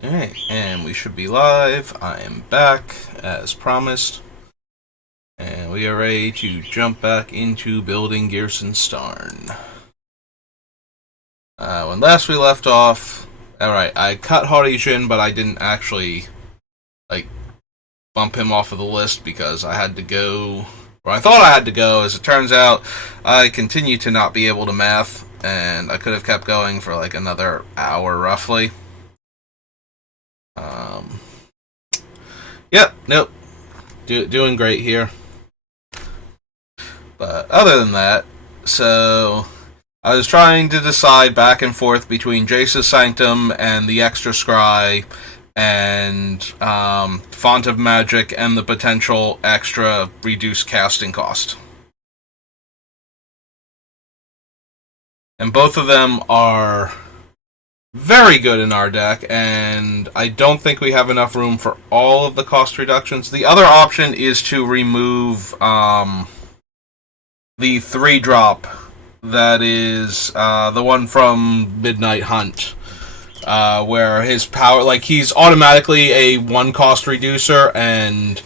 Alright, and we should be live. I am back, as promised. And we are ready to jump back into building Ghyrson Starn. When last we left off... Alright, I cut Horishin, but I didn't actually, bump him off of the list because I had to go... Or I thought I had to go. As it turns out, I continue to not be able to math, and I could have kept going for another hour, roughly. Yep, nope. Doing great here. But other than that, so I was trying to decide back and forth between Jace's Sanctum and the Extra Scry and Font of Magic and the potential extra reduced casting cost. And both of them are very good in our deck, and I don't think we have enough room for all of the cost reductions. The other option is to remove the 3-drop that is the one from Midnight Hunt, where his power, he's automatically a 1-cost reducer, and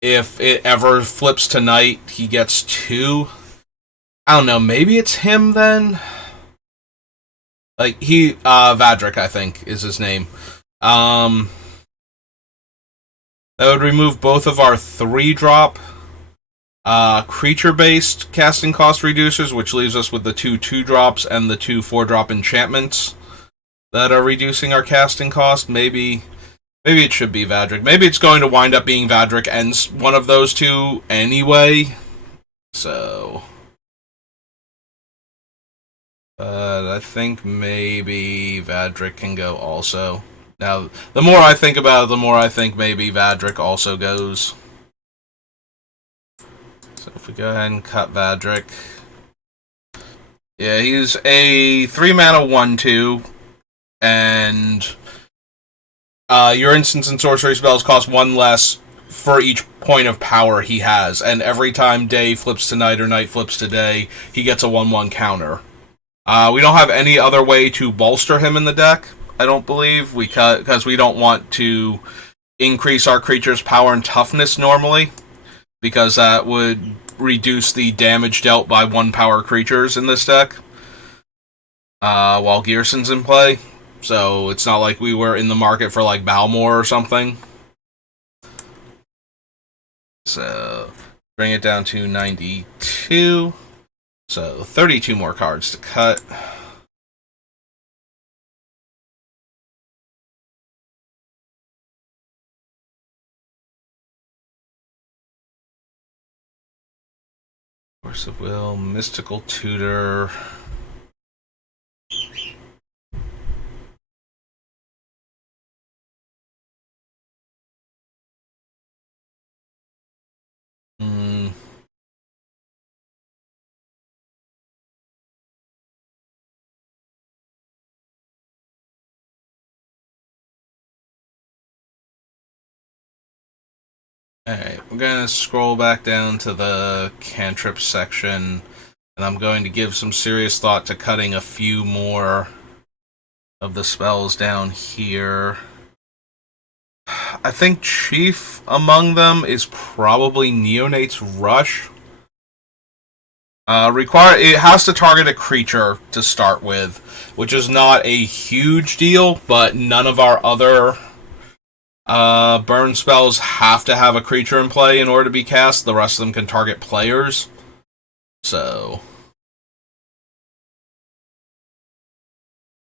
if it ever flips to night, he gets 2. I don't know, maybe it's him then? Vadric, I think, is his name. That would remove both of our 3-drop creature-based casting cost reducers, which leaves us with the 2 2-drops and the 2 4-drop enchantments that are reducing our casting cost. Maybe it should be Vadric. Maybe it's going to wind up being Vadric and one of those two anyway. So... But I think maybe Vadric can go also. Now, the more I think about it, the more I think maybe Vadric also goes. So if we go ahead and cut Vadric. Yeah, he's a 3-mana 1/2, and your instants and sorcery spells cost 1 less for each point of power he has, and every time day flips to night or night flips to day, he gets a 1/1 counter. We don't have any other way to bolster him in the deck, I don't believe. We cut because we don't want to increase our creature's power and toughness normally, because that would reduce the damage dealt by 1-power creatures in this deck while Ghyrson's in play. So it's not like we were in the market for Balmor or something. So bring it down to 92. So, 32 more cards to cut. Force of Will, Mystical Tutor. Alright, we're going to scroll back down to the cantrip section, and I'm going to give some serious thought to cutting a few more of the spells down here. I think chief among them is probably Neonate's Rush. It has to target a creature to start with, which is not a huge deal, but none of our other burn spells have to have a creature in play in order to be cast. The rest of them can target players. So...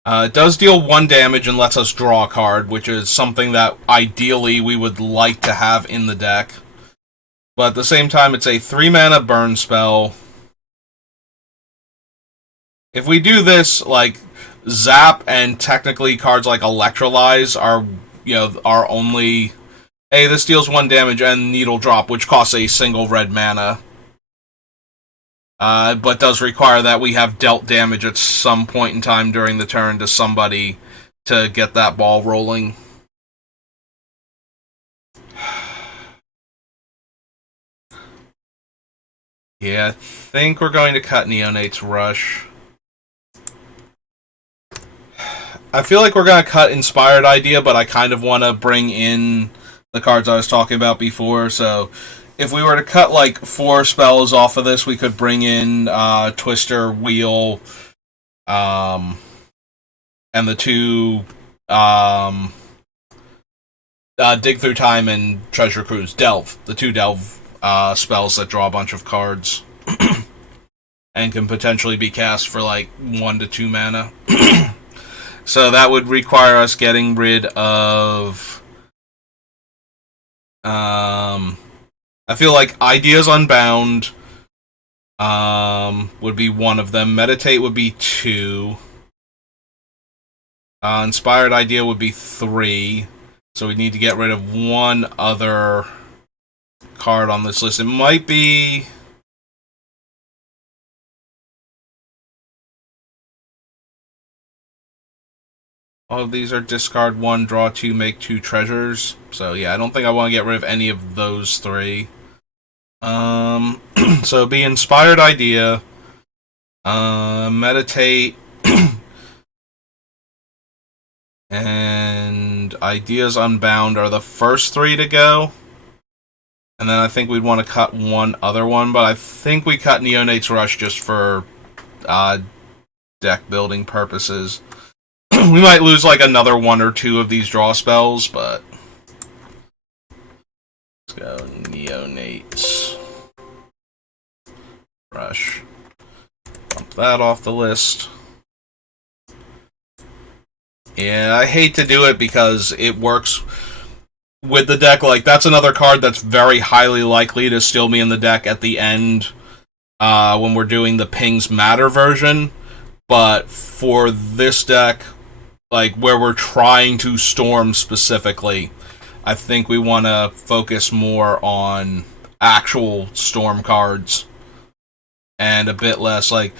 it does deal 1 damage and lets us draw a card, which is something that ideally we would like to have in the deck. But at the same time, it's a 3-mana burn spell. If we do this, Zap and technically cards like Electrolyze are only... Hey, this deals 1 damage and Needle Drop, which costs a single red mana. But does require that we have dealt damage at some point in time during the turn to somebody to get that ball rolling. Yeah, I think we're going to cut Neonate's Rush. I feel like we're gonna cut Inspired Idea, but I kind of want to bring in the cards I was talking about before. So, if we were to cut like 4 spells off of this, we could bring in Twister, Wheel, um, and the 2 um, Dig Through Time and Treasure Cruise. Delve, the 2 Delve spells that draw a bunch of cards and can potentially be cast for like 1 to 2 mana. So that would require us getting rid of. I feel like Ideas Unbound would be one of them. Meditate would be 2. Inspired Idea would be 3. So we need to get rid of 1 other card on this list. It might be. All of these are discard 1, draw 2, make 2 treasures. So yeah, I don't think I want to get rid of any of those 3. So it'd be Inspired Idea, Meditate, and Ideas Unbound are the first 3 to go. And then I think we'd want to cut 1 other one, but I think we cut Neonate's Rush just for deck building purposes. We might lose like another 1 or 2 of these draw spells, but let's go Neonate's Rush. Bump that off the list. Yeah, I hate to do it because it works with the deck. Like, that's another card that's very highly likely to still be in the deck at the end when we're doing the Pings Matter version. But for this deck, like, where we're trying to storm specifically, I think we want to focus more on actual storm cards and a bit less, like,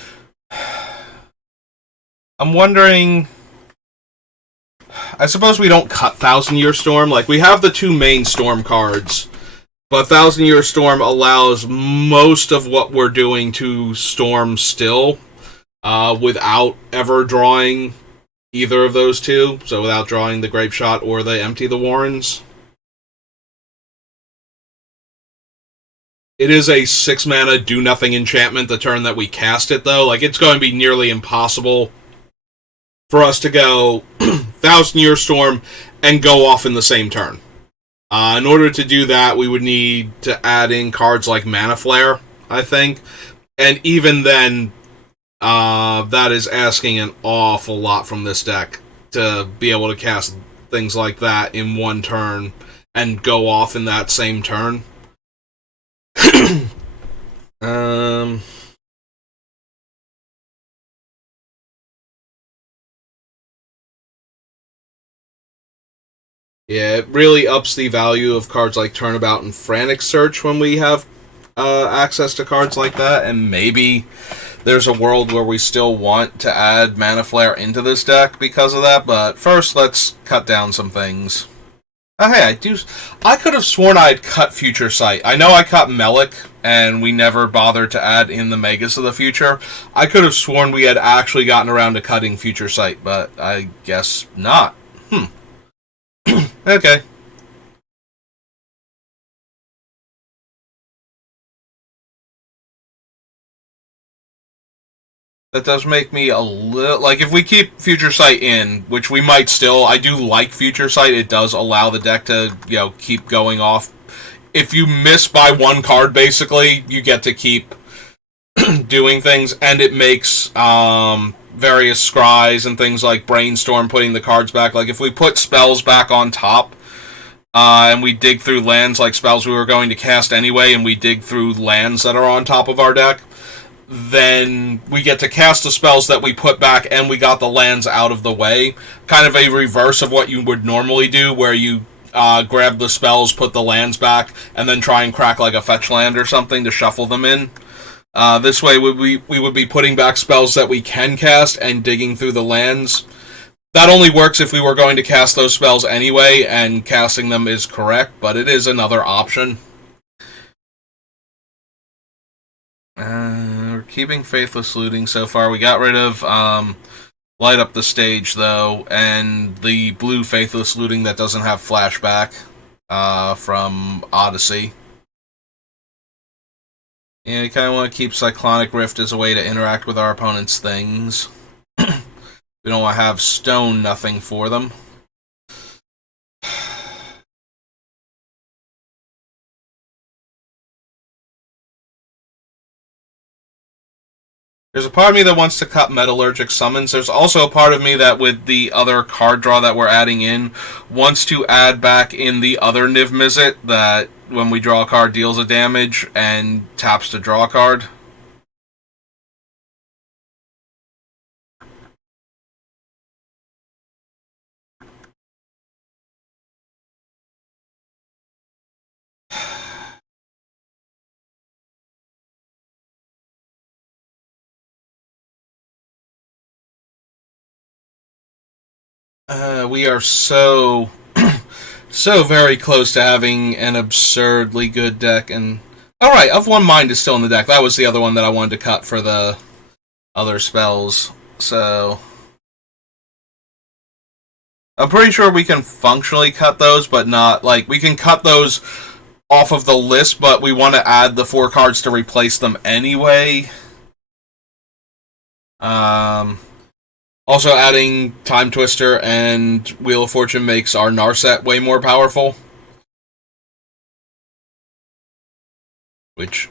I'm wondering, I suppose we don't cut Thousand Year Storm. Like, we have the 2 main storm cards, but Thousand Year Storm allows most of what we're doing to storm still, without ever drawing either of those 2, so without drawing the Grape Shot or the Empty the Warrens. It is a 6 mana do nothing enchantment the turn that we cast it, though. Like, it's going to be nearly impossible for us to go Thousand Year Storm and go off in the same turn. In order to do that, we would need to add in cards like Mana Flare, I think. And even then, that is asking an awful lot from this deck to be able to cast things like that in 1 turn and go off in that same turn. Yeah, it really ups the value of cards like Turnabout and Frantic Search when we have access to cards like that, and maybe there's a world where we still want to add Mana Flare into this deck because of that, but first let's cut down some things. Oh, hey, I could have sworn I had cut Future Sight. I know I cut Melik, and we never bothered to add in the Magus of the Future. I could have sworn we had actually gotten around to cutting Future Sight, but I guess not. Okay. That does make me a little... Like, if we keep Future Sight in, which we might still... I do like Future Sight. It does allow the deck to, keep going off. If you miss by 1 card, basically, you get to keep doing things, and it makes various scries and things like Brainstorm putting the cards back. Like, if we put spells back on top, and we dig through lands like spells we were going to cast anyway, and we dig through lands that are on top of our deck, then we get to cast the spells that we put back, and we got the lands out of the way. Kind of a reverse of what you would normally do, where you grab the spells, put the lands back, and then try and crack like a fetch land or something to shuffle them in. This way we would be putting back spells that we can cast and digging through the lands. That only works if we were going to cast those spells anyway, and casting them is correct, but it is another option. We're keeping Faithless Looting so far. We got rid of light up the stage, though, and the blue Faithless Looting that doesn't have flashback from Odyssey. Yeah, we kind of want to keep Cyclonic Rift as a way to interact with our opponent's things. We don't want to have stone nothing for them. There's a part of me that wants to cut Metallurgic Summons. There's also a part of me that, with the other card draw that we're adding in, wants to add back in the other Niv Mizzet that when we draw a card deals a damage and taps to draw a card. We are so very close to having an absurdly good deck. And alright, Of One Mind is still in the deck. That was the other one that I wanted to cut for the other spells. So I'm pretty sure we can functionally cut those, but not, like, we can cut those off of the list, but we want to add the 4 cards to replace them anyway. Also, adding Time Twister and Wheel of Fortune makes our Narset way more powerful. Which,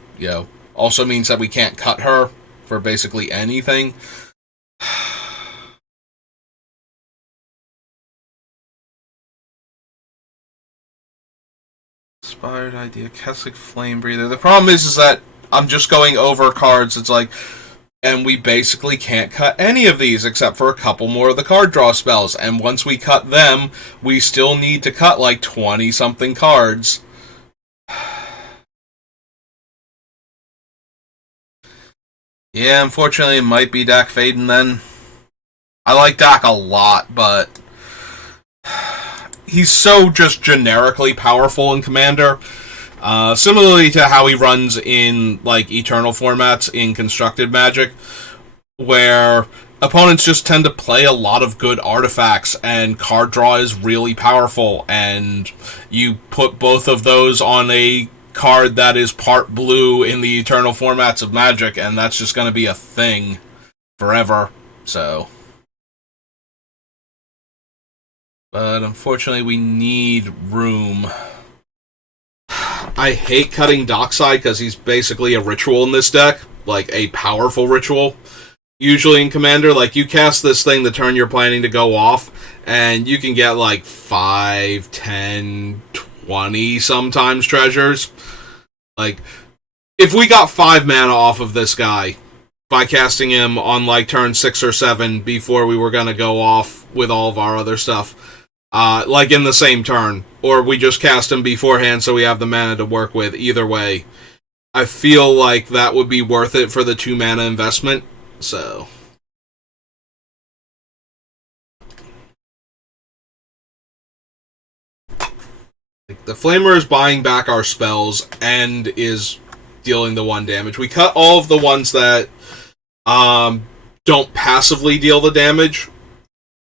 also means that we can't cut her for basically anything. Inspired Idea, Kessig Flame Breather. The problem is that I'm just going over cards. It's like, and we basically can't cut any of these except for a couple more of the card draw spells. And once we cut them, we still need to cut like 20-something cards. Yeah, unfortunately, it might be Dak Faden then. I like Dak a lot, but he's so just generically powerful in Commander. Similarly to how he runs in like Eternal formats in Constructed Magic, where opponents just tend to play a lot of good artifacts and card draw is really powerful, and you put both of those on a card that is part blue in the Eternal formats of Magic, and that's just going to be a thing forever. So, but unfortunately we need room. I hate cutting Dockside because he's basically a ritual in this deck, like a powerful ritual. Usually in Commander, like, you cast this thing the turn you're planning to go off, and you can get like 5, 10, 20 sometimes treasures. Like, if we got 5 mana off of this guy by casting him on like turn 6 or 7 before we were going to go off with all of our other stuff, like in the same turn, or we just cast him beforehand so we have the mana to work with, either way, I feel like that would be worth it for the 2 mana investment. So, the Flamer is buying back our spells and is dealing the 1 damage. We cut all of the ones that don't passively deal the damage,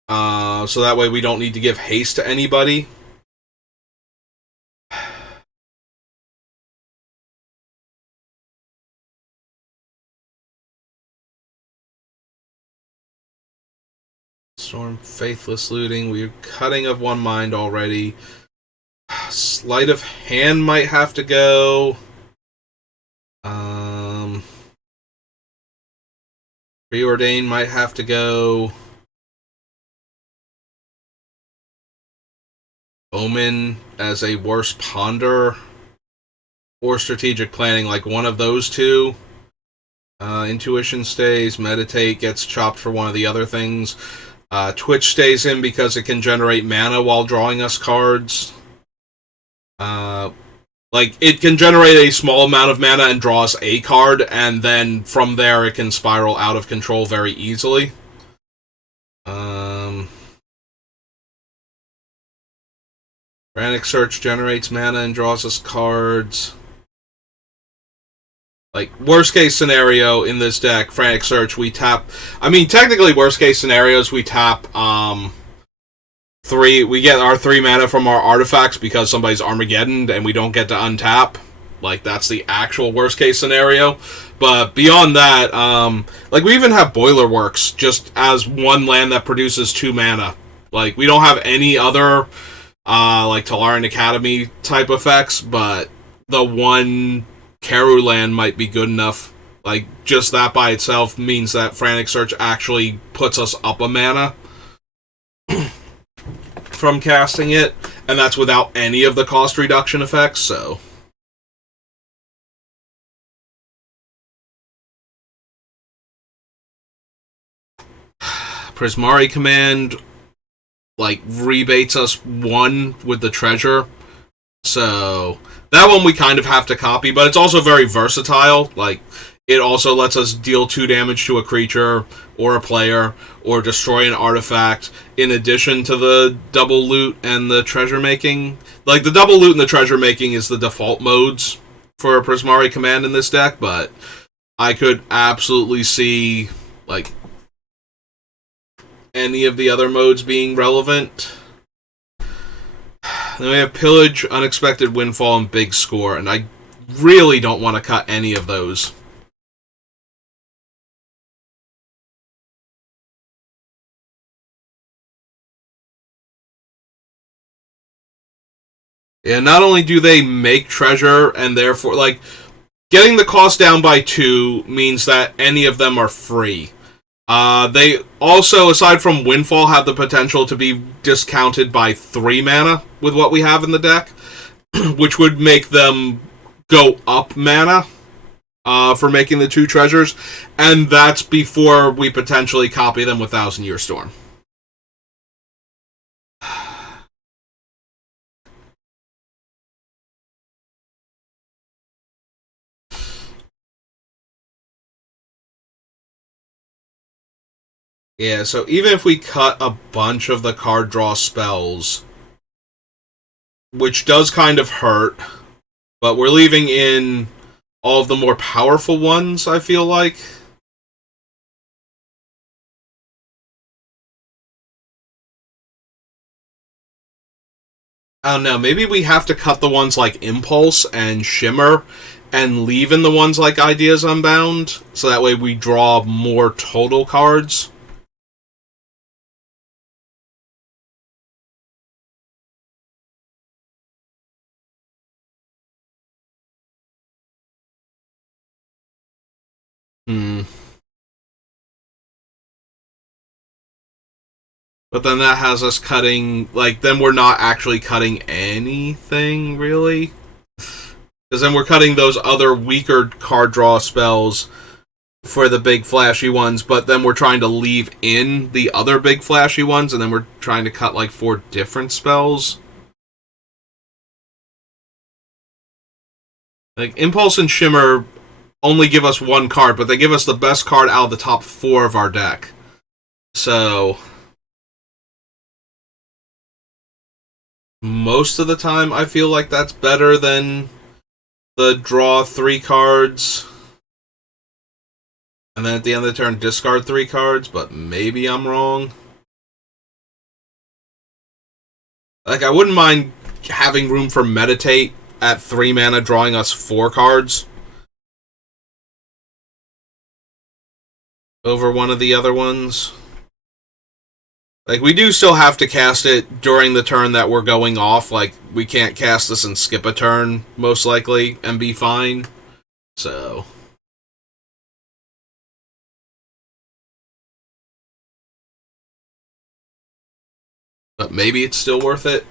so that way we don't need to give haste to anybody. Storm, Faithless Looting. We're cutting Of One Mind already. Sleight of Hand might have to go. Preordain might have to go. Omen as a worse ponder. Or Strategic Planning, like one of those two. Intuition stays. Meditate gets chopped for one of the other things. Twitch stays in because it can generate mana while drawing us cards. Like, it can generate a small amount of mana and draw us a card, and then from there it can spiral out of control very easily. Frantic Search generates mana and draws us cards. Like, worst case scenario in this deck, Frantic Search, we tap... I mean, technically, worst case scenarios, we tap, we get our 3 mana from our artifacts because somebody's Armageddon and we don't get to untap. Like, that's the actual worst case scenario. But beyond that, like, we even have Boiler Works just as one land that produces 2 mana. Like, we don't have any other, like, Tolarian Academy type effects, but the one Karu land might be good enough. Like, just that by itself means that Frantic Search actually puts us up a mana from casting it, and that's without any of the cost reduction effects, so... Prismari Command, like, rebates us 1 with the treasure, so that one we kind of have to copy, but it's also very versatile. Like, it also lets us deal 2 damage to a creature or a player or destroy an artifact in addition to the double loot and the treasure making. Like, the double loot and the treasure making is the default modes for a Prismari Command in this deck, but I could absolutely see, like, any of the other modes being relevant. Then we have Pillage, Unexpected Windfall, and Big Score, and I really don't want to cut any of those. Yeah, not only do they make treasure, and therefore, like, getting the cost down by 2 means that any of them are free. They also, aside from Windfall, have the potential to be discounted by 3 mana with what we have in the deck, which would make them go up mana for making the 2 treasures, and that's before we potentially copy them with Thousand Year Storm. Yeah, so even if we cut a bunch of the card draw spells, which does kind of hurt, but we're leaving in all of the more powerful ones, I feel like. I don't know, maybe we have to cut the ones like Impulse and Shimmer and leave in the ones like Ideas Unbound, so that way we draw more total cards. But then that has us cutting, like, then we're not actually cutting anything, really. Because then we're cutting those other weaker card draw spells for the big flashy ones, but then we're trying to leave in the other big flashy ones, and then we're trying to cut, like, 4 different spells. Like, Impulse and Shimmer only give us 1 card, but they give us the best card out of the top 4 of our deck. So most of the time, I feel like that's better than the draw 3 cards, and then at the end of the turn, discard 3 cards, but maybe I'm wrong. Like, I wouldn't mind having room for Meditate at 3 mana, drawing us 4 cards over one of the other ones. Like, we do still have to cast it during the turn that we're going off. Like, we can't cast this and skip a turn, most likely, and be fine. So but maybe it's still worth it.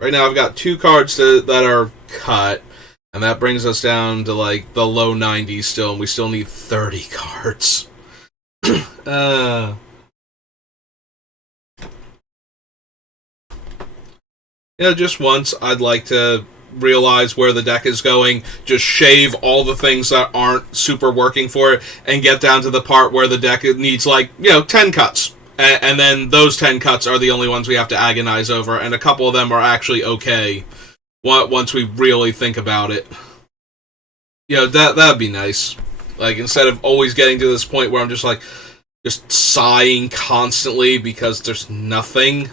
Right now I've got 2 cards that are cut, and that brings us down to, like, the low 90s still, and we still need 30 cards. Just once I'd like to realize where the deck is going, just shave all the things that aren't super working for it, and get down to the part where the deck needs, like, 10 cuts. And then those 10 cuts are the only ones we have to agonize over, and a couple of them are actually okay once we really think about it. You know, that'd be nice. Like, instead of always getting to this point where I'm just sighing constantly because there's nothing.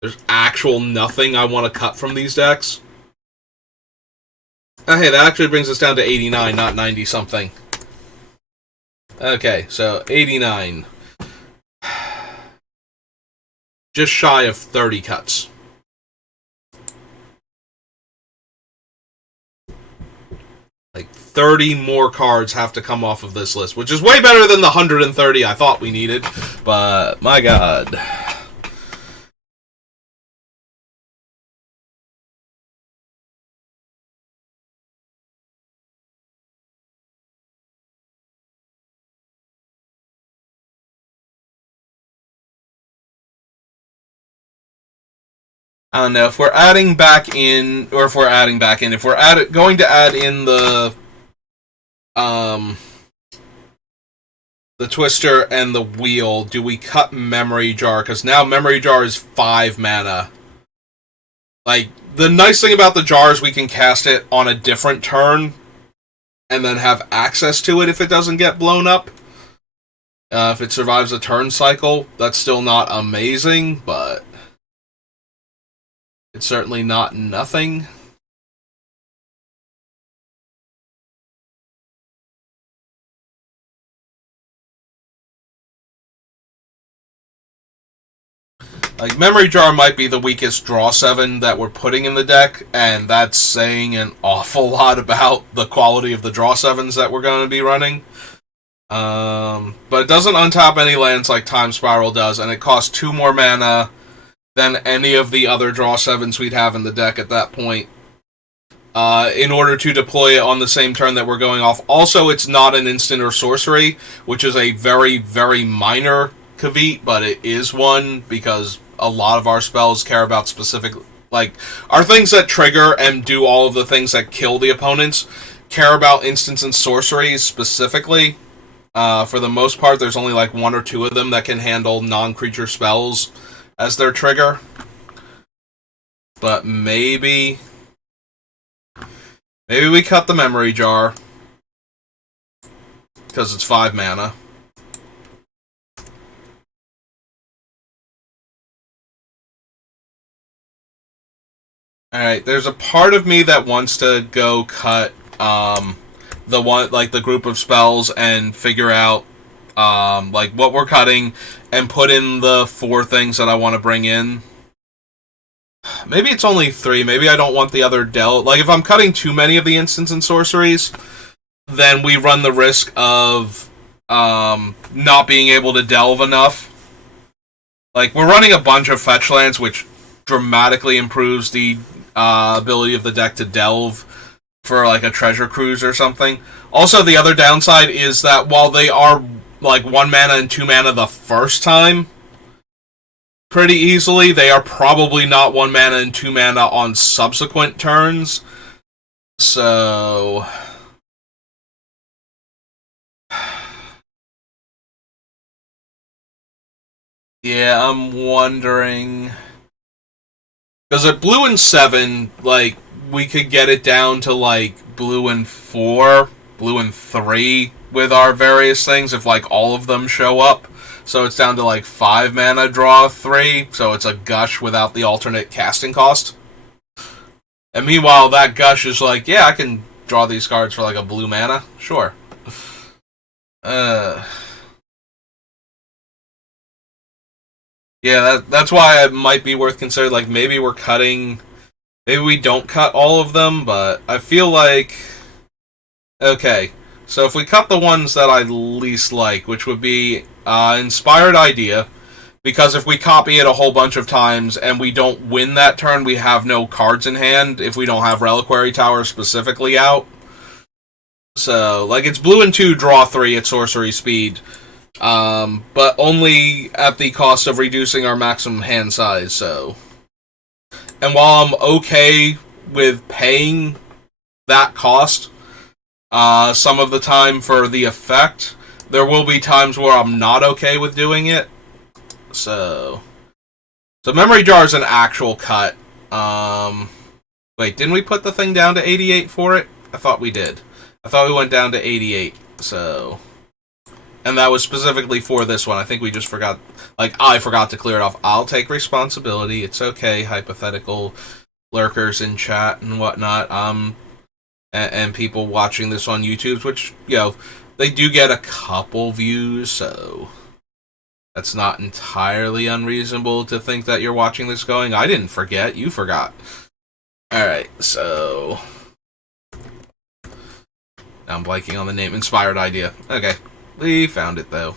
There's actual nothing I want to cut from these decks. Oh, hey, that actually brings us down to 89, not 90-something. Okay, so 89. Just shy of 30 cuts. Like, 30 more cards have to come off of this list, which is way better than the 130 I thought we needed, but my god. I don't know if we're adding back in, or if we're adding back in. If we're going to add in the Twister and the Wheel, do we cut Memory Jar? Because now Memory Jar is 5 mana. Like, the nice thing about the jar is we can cast it on a different turn, and then have access to it if it doesn't get blown up. If it survives a turn cycle, that's still not amazing, but it's certainly not nothing. Like, Memory Jar might be the weakest draw 7 that we're putting in the deck, and that's saying an awful lot about the quality of the draw 7s that we're going to be running. But it doesn't untap any lands like Time Spiral does, and it costs 2 more mana than any of the other draw 7s we'd have in the deck at that point. In order to deploy it on the same turn that we're going off. Also, it's not an instant or sorcery, which is a very, very minor caveat, but it is one, because a lot of our spells care about specific, like, our things that trigger and do all of the things that kill the opponents care about instants and sorceries specifically. For the most part, there's only like 1 or 2 of them that can handle non-creature spells as their trigger. But maybe we cut the Memory Jar, because it's 5 mana. Alright, there's a part of me that wants to go cut the one, like, the group of spells and figure out like what we're cutting and put in the 4 things that I want to bring in. Maybe it's only 3. Maybe I don't want the other delve. Like, if I'm cutting too many of the instants and sorceries, then we run the risk of not being able to delve enough. Like, we're running a bunch of fetch lands, which dramatically improves the ability of the deck to delve for, like, a treasure cruise or something. Also, the other downside is that while they are, like, 1 mana and 2 mana the first time, pretty easily, they are probably not 1 mana and 2 mana on subsequent turns. So yeah, I'm wondering, because at blue and 7, like, we could get it down to, like, blue and 4, blue and 3 with our various things if, like, all of them show up. So it's down to, like, 5 mana, draw 3, so it's a gush without the alternate casting cost. And meanwhile, that gush is like, yeah, I can draw these cards for, like, a blue mana. Sure. Yeah, that's why it might be worth considering. Like, maybe we're cutting... Maybe we don't cut all of them, but I feel like... Okay, so if we cut the ones that I least like, which would be Inspired Idea, because if we copy it a whole bunch of times and we don't win that turn, we have no cards in hand if we don't have Reliquary Tower specifically out. So, like, it's blue and 2, draw 3 at sorcery speed. But only at the cost of reducing our maximum hand size, so... And while I'm okay with paying that cost, some of the time for the effect, there will be times where I'm not okay with doing it. So Memory Jar is an actual cut. But Wait, didn't we put the thing down to 88 for it? I thought we did. I thought we went down to 88, so... And that was specifically for this one. I think we just forgot... Like, I forgot to clear it off. I'll take responsibility. It's okay, hypothetical lurkers in chat and whatnot. And people watching this on YouTube, which, you know, they do get a couple views, so... That's not entirely unreasonable to think that you're watching this going, I didn't forget, you forgot. Alright, so... Now I'm blanking on the name. Inspired Idea. Okay. We found it, though.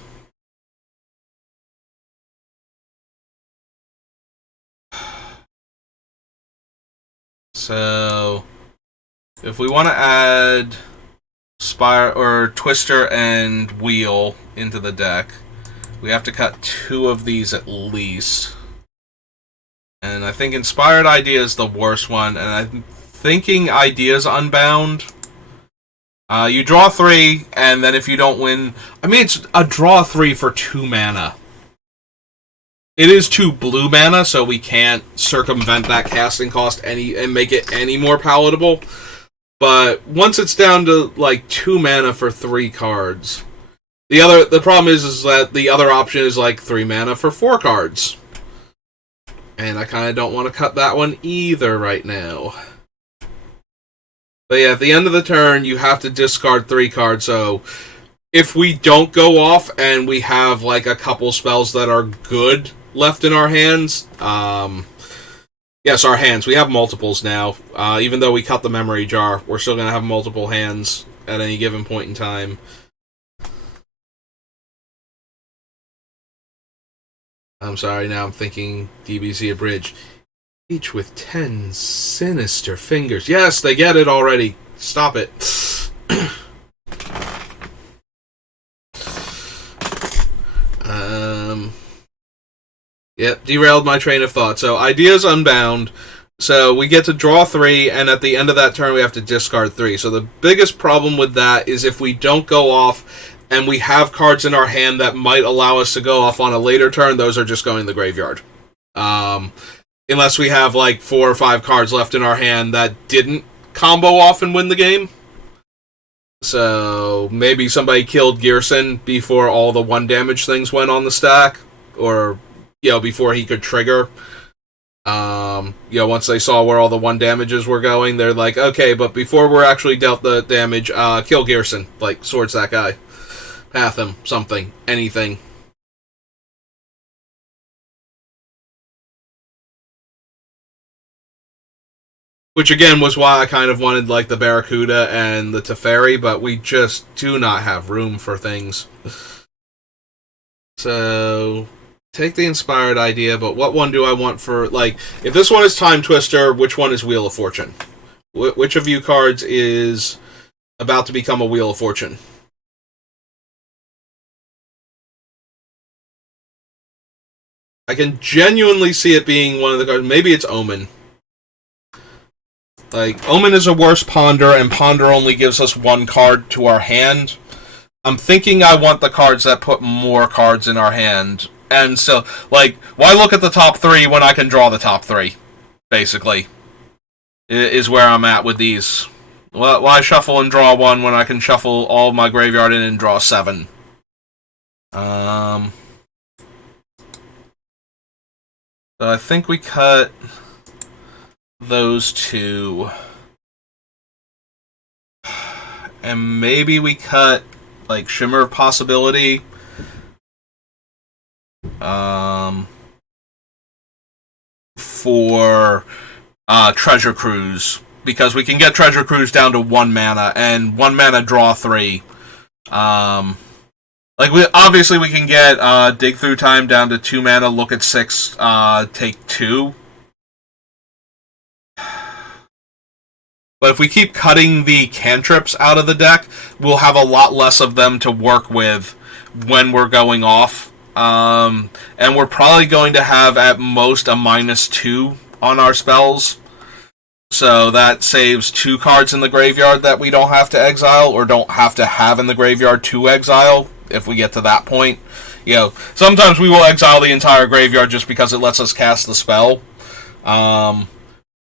So... If we want to add... Spire or Twister and Wheel into the deck, we have to cut 2 of these at least. And I think Inspired Idea is the worst one, and I'm thinking Ideas Unbound. You draw 3, and then if you don't win... I mean, it's a draw 3 for 2 mana. It is 2 blue mana, so we can't circumvent that casting cost and make it any more palatable. But once it's down to, like, 2 mana for 3 cards... The problem is that the other option is, like, 3 mana for 4 cards. And I kind of don't want to cut that one either right now. But yeah, at the end of the turn, you have to discard 3 cards, so if we don't go off and we have, like, a couple spells that are good left in our hands, yes, our hands, we have multiples now. Even though we cut the memory jar, we're still going to have multiple hands at any given point in time. I'm sorry, now I'm thinking DBZ Abridged. Each with 10 sinister fingers. Yes, they get it already. Stop it. Yep, derailed my train of thought. So, Ideas Unbound. So, we get to draw 3, and at the end of that turn, we have to discard 3. So, the biggest problem with that is if we don't go off and we have cards in our hand that might allow us to go off on a later turn, those are just going in the graveyard. Unless we have, like, 4 or 5 cards left in our hand that didn't combo off and win the game. So, maybe somebody killed Ghyrson before all the 1 damage things went on the stack. Or, you know, before he could trigger. You know, once they saw where all the 1 damages were going, they're like, okay, but before we're actually dealt the damage, kill Ghyrson. Like, swords that guy. Path him. Something. Anything. Which, again, was why I kind of wanted, like, the Barracuda and the Teferi, but we just do not have room for things. So, take the Inspired Idea, but what one do I want for, like, if this one is Time Twister, which one is Wheel of Fortune? Which of you cards is about to become a Wheel of Fortune? I can genuinely see it being one of the cards. Maybe it's Omen. Like, Omen is a worse Ponder, and Ponder only gives us 1 card to our hand. I'm thinking I want the cards that put more cards in our hand. And so, like, why look at the top 3 when I can draw the top 3? Basically. Is where I'm at with these. Why shuffle and draw 1 when I can shuffle all of my graveyard in and draw 7? So I think we cut those 2. And maybe we cut, like, Shimmer of Possibility. For Treasure Cruise. Because we can get Treasure Cruise down to 1 mana, and 1 mana draw 3. Like, obviously we can get Dig Through Time down to 2 mana, look at 6, take 2. But if we keep cutting the cantrips out of the deck, we'll have a lot less of them to work with when we're going off. And we're probably going to have at most a -2 on our spells. So that saves 2 cards in the graveyard that we don't have to exile, or don't have to have in the graveyard to exile, if we get to that point. You know, sometimes we will exile the entire graveyard just because it lets us cast the spell.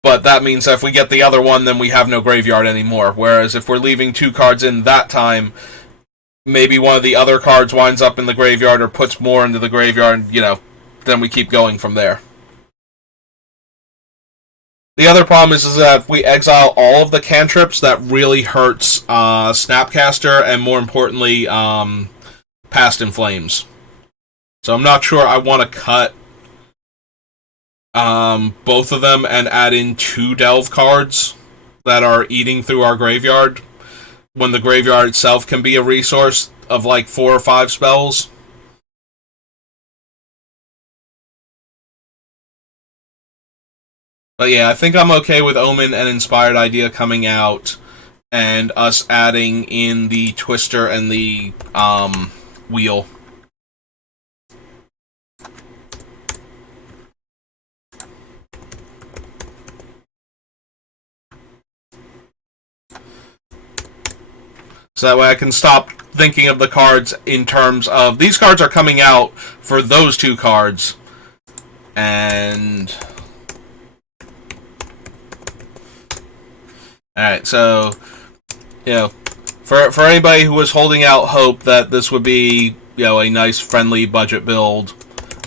But that means that if we get the other one, then we have no graveyard anymore. Whereas if we're leaving 2 cards in that time, maybe one of the other cards winds up in the graveyard or puts more into the graveyard, then we keep going from there. The other problem is that if we exile all of the cantrips, that really hurts Snapcaster and, more importantly, Past in Flames. So I'm not sure I want to cut both of them and add in 2 Delve cards that are eating through our graveyard, when the graveyard itself can be a resource of like 4 or 5 spells. But yeah, I think I'm okay with Omen and Inspired Idea coming out, and us adding in the Twister and the Wheel. So that way I can stop thinking of the cards in terms of, these cards are coming out for those 2 cards. And alright, so, for anybody who was holding out hope that this would be, a nice, friendly budget build,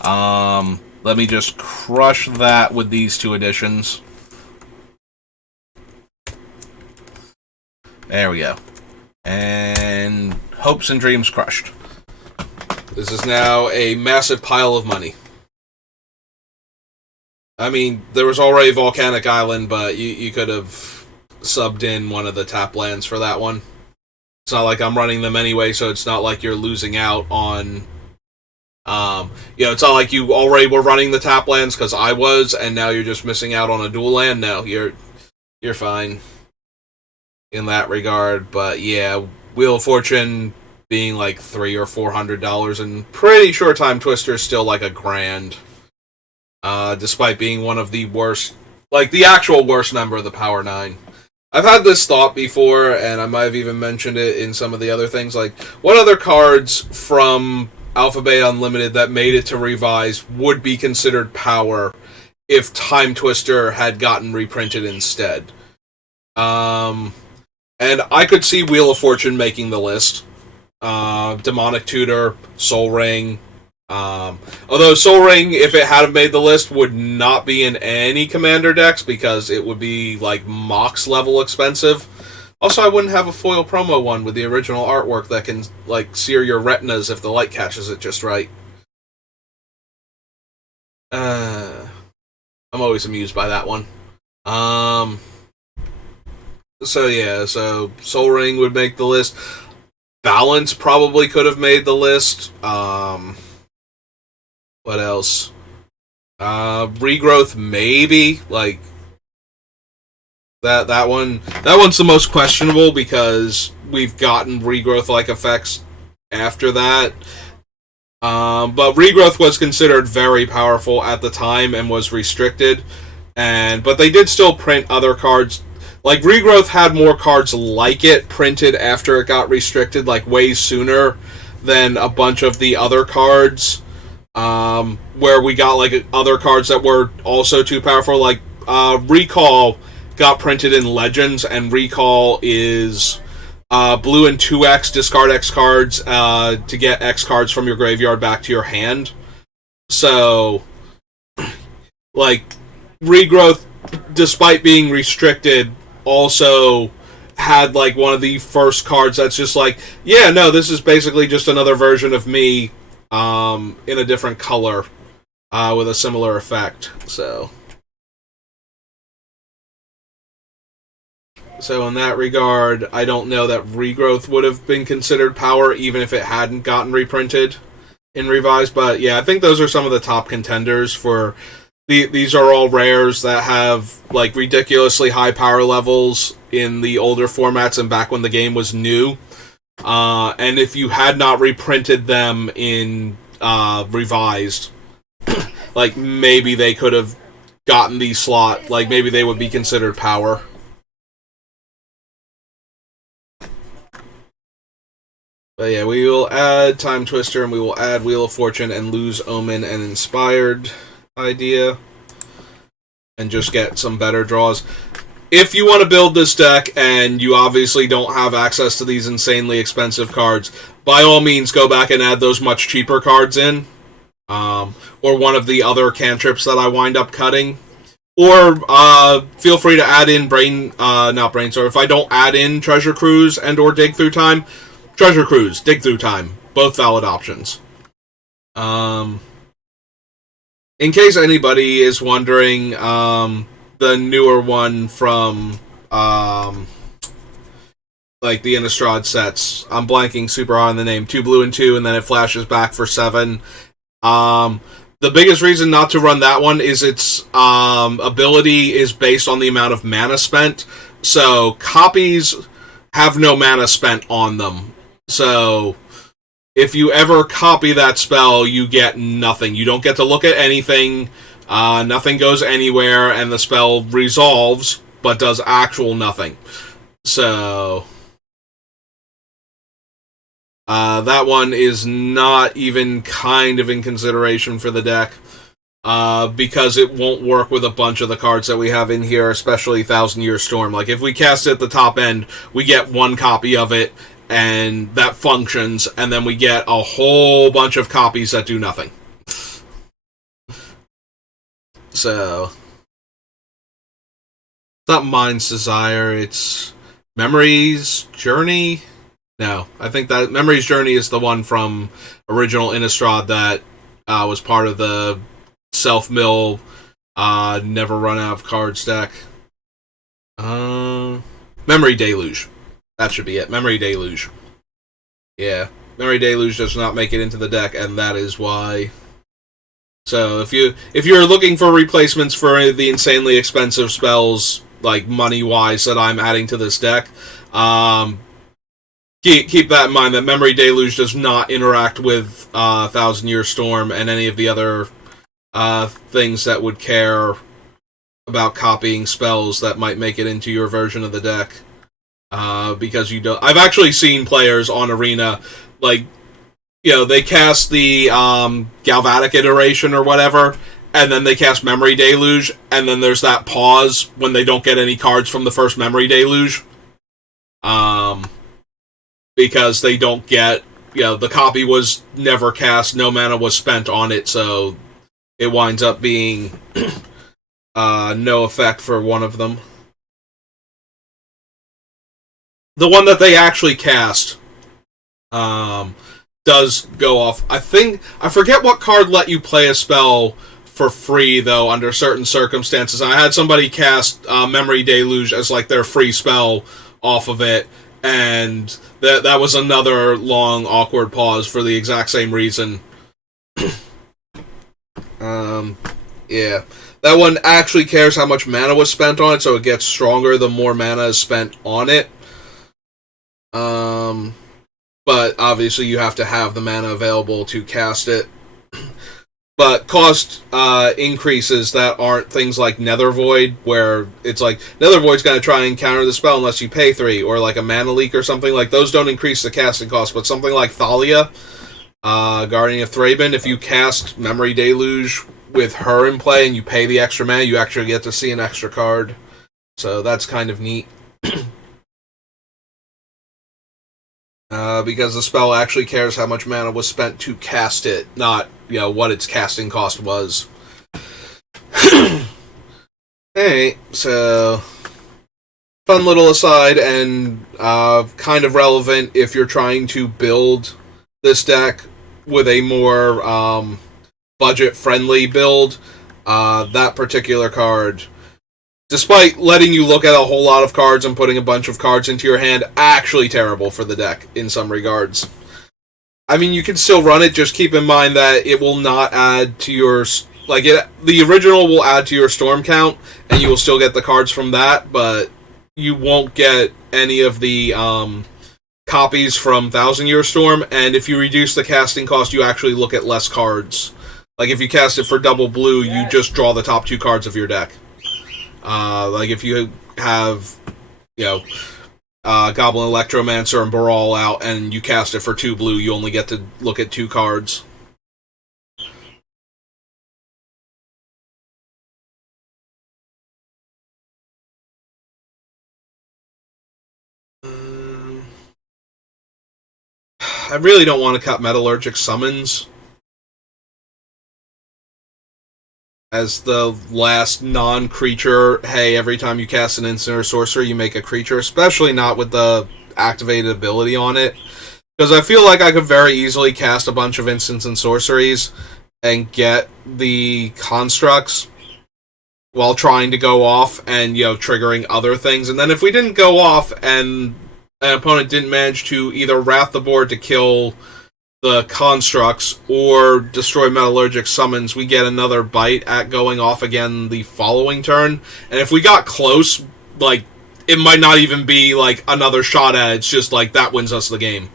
let me just crush that with these 2 additions. There we go. And hopes and dreams crushed. This is now a massive pile of money. I mean, there was already Volcanic Island, but you could have subbed in one of the tap lands for that one. It's not like I'm running them anyway, so it's not like you're losing out on... it's not like you already were running the tap lands, because I was, and now you're just missing out on a dual land. No, you're fine in that regard. But yeah, Wheel of Fortune being like $300 or $400, and pretty sure Time Twister is still like $1,000, despite being one of the worst, like the actual worst member of the Power 9. I've had this thought before, and I might have even mentioned it in some of the other things, like, what other cards from Alpha Beta Unlimited that made it to Revise would be considered Power if Time Twister had gotten reprinted instead? And I could see Wheel of Fortune making the list. Demonic Tutor, Soul Ring. Although Soul Ring, if it had made the list, would not be in any Commander decks because it would be like Mox level expensive. Also, I wouldn't have a foil promo one with the original artwork that can like sear your retinas if the light catches it just right. I'm always amused by that one. So yeah, so Soul Ring would make the list. Balance probably could have made the list. What else? Regrowth maybe, like that one. That one's the most questionable because we've gotten regrowth like effects after that. But Regrowth was considered very powerful at the time and was restricted. But they did still print other cards. Like, Regrowth had more cards like it printed after it got restricted, like, way sooner than a bunch of the other cards, where we got, like, other cards that were also too powerful. Like, Recall got printed in Legends, and Recall is blue and 2X, discard X cards to get X cards from your graveyard back to your hand. So, like, Regrowth, despite being restricted, also had like one of the first cards that's just like, yeah, no, this is basically just another version of me in a different color with a similar effect. So in that regard, I don't know that Regrowth would have been considered power even if it hadn't gotten reprinted in Revise. But yeah, I think those are some of the top contenders for... These are all rares that have like ridiculously high power levels in the older formats and back when the game was new. And if you had not reprinted them in Revised, like maybe they could have gotten the slot. Like maybe they would be considered power. But yeah, we will add Time Twister and we will add Wheel of Fortune and lose Omen and Inspired Idea. and just get some better draws. If you want to build this deck and you obviously don't have access to these insanely expensive cards, by all means go back and add those much cheaper cards in. Or one of the other cantrips that I wind up cutting. Or feel free to add in not Brainstorm. If I don't add in Treasure Cruise and or Dig Through Time, Treasure Cruise, Dig Through Time, both valid options. In case anybody is wondering, the newer one from like the Innistrad sets, I'm blanking super on the name. 2 blue and 2, and then it flashes back for 7. The biggest reason not to run that one is its ability is based on the amount of mana spent. So copies have no mana spent on them. So if you ever copy that spell, you get nothing. You don't get to look at anything. Nothing goes anywhere, and the spell resolves, but does actual nothing. So that one is not even kind of in consideration for the deck, because it won't work with a bunch of the cards that we have in here, especially Thousand Year Storm. Like, if we cast it at the top end, we get one copy of it, and that functions, and then we get a whole bunch of copies that do nothing. So, it's not Mind's Desire, it's Memory's Journey. No, I think that Memory's Journey is the one from original Innistrad that was part of the self-mill never run out of cards deck. Memory Deluge. That should be it. Memory Deluge. Yeah, Memory Deluge does not make it into the deck, and that is why. So if you're looking for replacements for the insanely expensive spells, like money-wise, that I'm adding to this deck, keep that in mind, that Memory Deluge does not interact with Thousand Year Storm and any of the other things that would care about copying spells that might make it into your version of the deck. Because you don't. I've actually seen players on Arena, like, they cast the Galvanic iteration or whatever, and then they cast Memory Deluge, and then there's that pause when they don't get any cards from the first Memory Deluge. Because they don't get, the copy was never cast, no mana was spent on it, so it winds up being no effect for one of them. The one that they actually cast does go off. I forget what card let you play a spell for free, though, under certain circumstances. I had somebody cast Memory Deluge as, like, their free spell off of it, and that was another long, awkward pause for the exact same reason. Yeah. That one actually cares how much mana was spent on it, so it gets stronger the more mana is spent on it. But obviously you have to have the mana available to cast it. But cost increases that aren't things like Nether Void, where it's like, Nether Void's going to try and counter the spell unless you pay 3, or like a Mana Leak or something. Like, those don't increase the casting cost, but something like Thalia, Guardian of Thraben, if you cast Memory Deluge with her in play and you pay the extra mana, you actually get to see an extra card. So that's kind of neat. Because the spell actually cares how much mana was spent to cast it, not, what its casting cost was. Hey, so fun little aside, and kind of relevant if you're trying to build this deck with a more budget-friendly build. That particular card, despite letting you look at a whole lot of cards and putting a bunch of cards into your hand, actually terrible for the deck in some regards. I mean, you can still run it, just keep in mind that it will not add to your... the original will add to your storm count, and you will still get the cards from that, but you won't get any of the copies from Thousand Year Storm, and if you reduce the casting cost, you actually look at less cards. Like, if you cast it for double blue, you just draw the top 2 cards of your deck. Like, if you have, Goblin Electromancer and Baral out, and you cast it for 2 blue, you only get to look at 2 cards. I really don't want to cut Metallurgic Summons as the last non-creature. Hey, every time you cast an instant or sorcery, you make a creature, especially not with the activated ability on it. Because I feel like I could very easily cast a bunch of instants and sorceries and get the constructs while trying to go off and, triggering other things. And then if we didn't go off and an opponent didn't manage to either wrath the board to kill the constructs or destroy Metallurgic Summons, we get another bite at going off again the following turn. And if we got close, it might not even be, another shot at it. It's just, that wins us the game.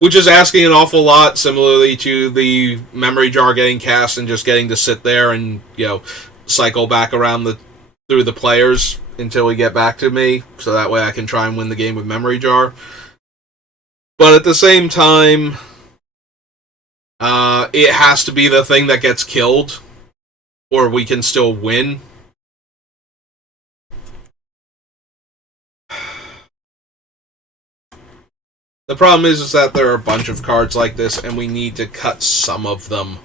Which is asking an awful lot, similarly to the Memory Jar getting cast and just getting to sit there and, cycle back around through the players until we get back to me, so that way I can try and win the game with Memory Jar. But at the same time, it has to be the thing that gets killed, or we can still win. The problem is that there are a bunch of cards like this, and we need to cut some of them.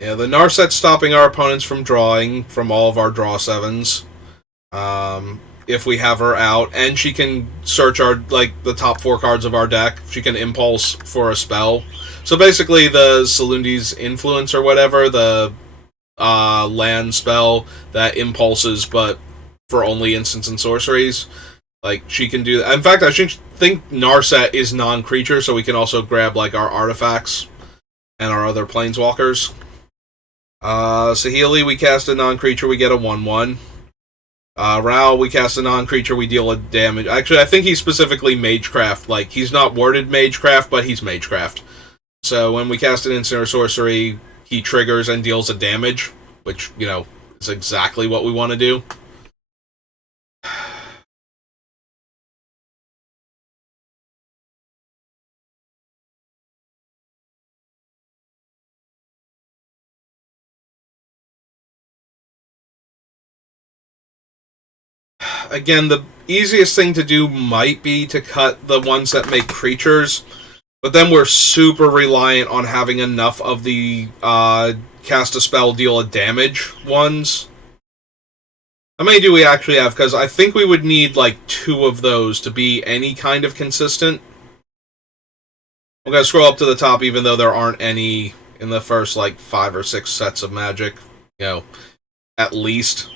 Yeah, the Narset's stopping our opponents from drawing from all of our draw 7s. If we have her out, and she can search the top 4 cards of our deck. She can impulse for a spell. So basically, the Salundi's Influence or whatever, the land spell that impulses, but for only instants and sorceries. She can do that. In fact, I think Narset is non-creature, so we can also grab our artifacts and our other planeswalkers. Saheeli, we cast a non-creature, we get a 1/1. Rao, we cast a non-creature, we deal a damage. Actually, I think he's specifically Magecraft. He's not worded Magecraft, but he's Magecraft. So when we cast an instant or sorcery, he triggers and deals a damage, which, is exactly what we want to do. Again, the easiest thing to do might be to cut the ones that make creatures, but then we're super reliant on having enough of the cast a spell, deal a damage ones. How many do we actually have? Because I think we would need 2 of those to be any kind of consistent. I'm going to scroll up to the top, even though there aren't any in the first 5 or 6 sets of Magic, at least.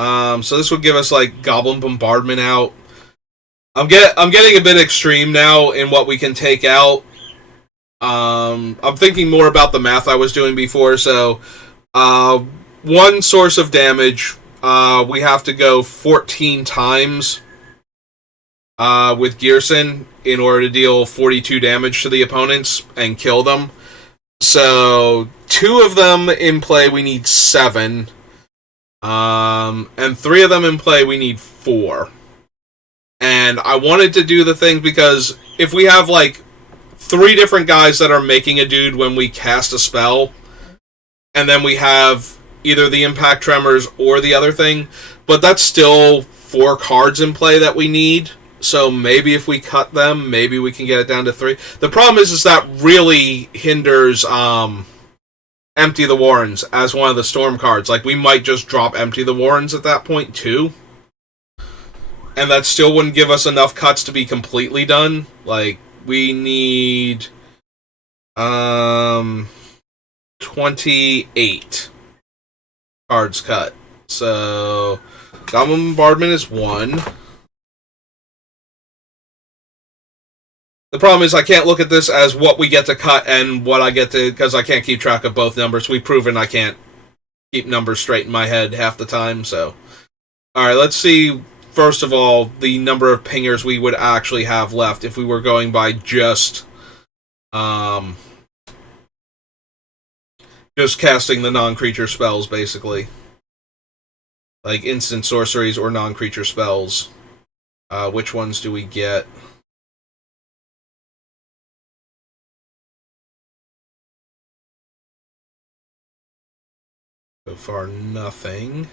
So this would give us Goblin Bombardment out. I'm getting a bit extreme now in what we can take out. I'm thinking more about the math I was doing before. So, 1 source of damage, we have to go 14 times with Ghyrson in order to deal 42 damage to the opponents and kill them. So 2 of them in play, we need 7. And 3 of them in play, we need 4. And I wanted to do the thing because if we have 3 different guys that are making a dude when we cast a spell, and then we have either the Impact Tremors or the other thing, but that's still 4 cards in play that we need. So maybe if we cut them, maybe we can get it down to 3. The problem is that really hinders Empty the Warrens as one of the Storm cards. We might just drop Empty the Warrens at that point, too. And that still wouldn't give us enough cuts to be completely done. We need 28 cards cut. So, Goblin Bombardment is 1. The problem is I can't look at this as what we get to cut and what I get to, because I can't keep track of both numbers. We've proven I can't keep numbers straight in my head half the time, so. Alright, let's see, first of all, the number of pingers we would actually have left if we were going by just casting the non-creature spells, basically. Instant sorceries or non-creature spells. Which ones do we get? So far, nothing.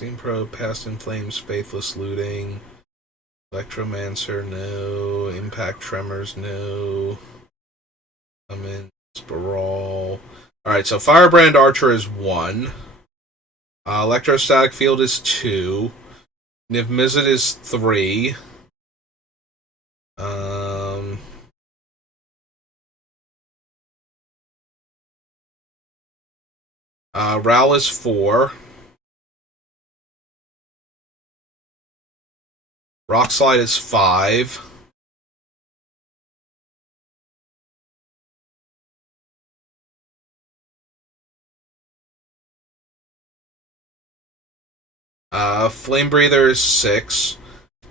Steam Probe, Past in Flames, Faithless Looting, Electromancer, no. Impact Tremors, no. Summon, Sprawl. Alright, so Firebrand Archer is 1. Electrostatic Field is 2. Niv Mizzet is 3. Ral is 4. Rock Slide is 5. Flame Breather is 6.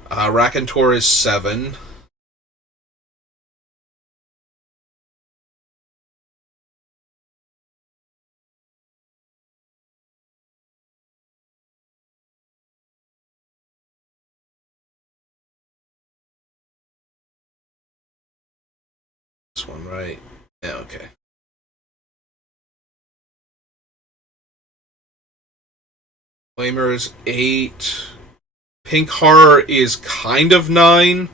Raconteur is 7. This one, right? Yeah, okay. Flamer is 8. Pink Horror is kind of 9.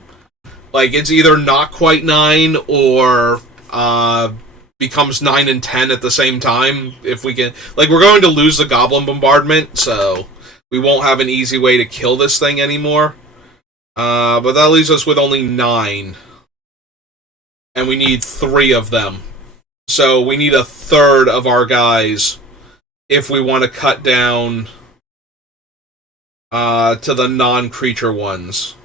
Like, it's either not quite 9 or becomes 9 and 10 at the same time. If we can. Like, we're going to lose the Goblin Bombardment, so we won't have an easy way to kill this thing anymore. But that leaves us with only 9. And we need 3 of them. So we need a third of our guys if we want to cut down to the non-creature ones.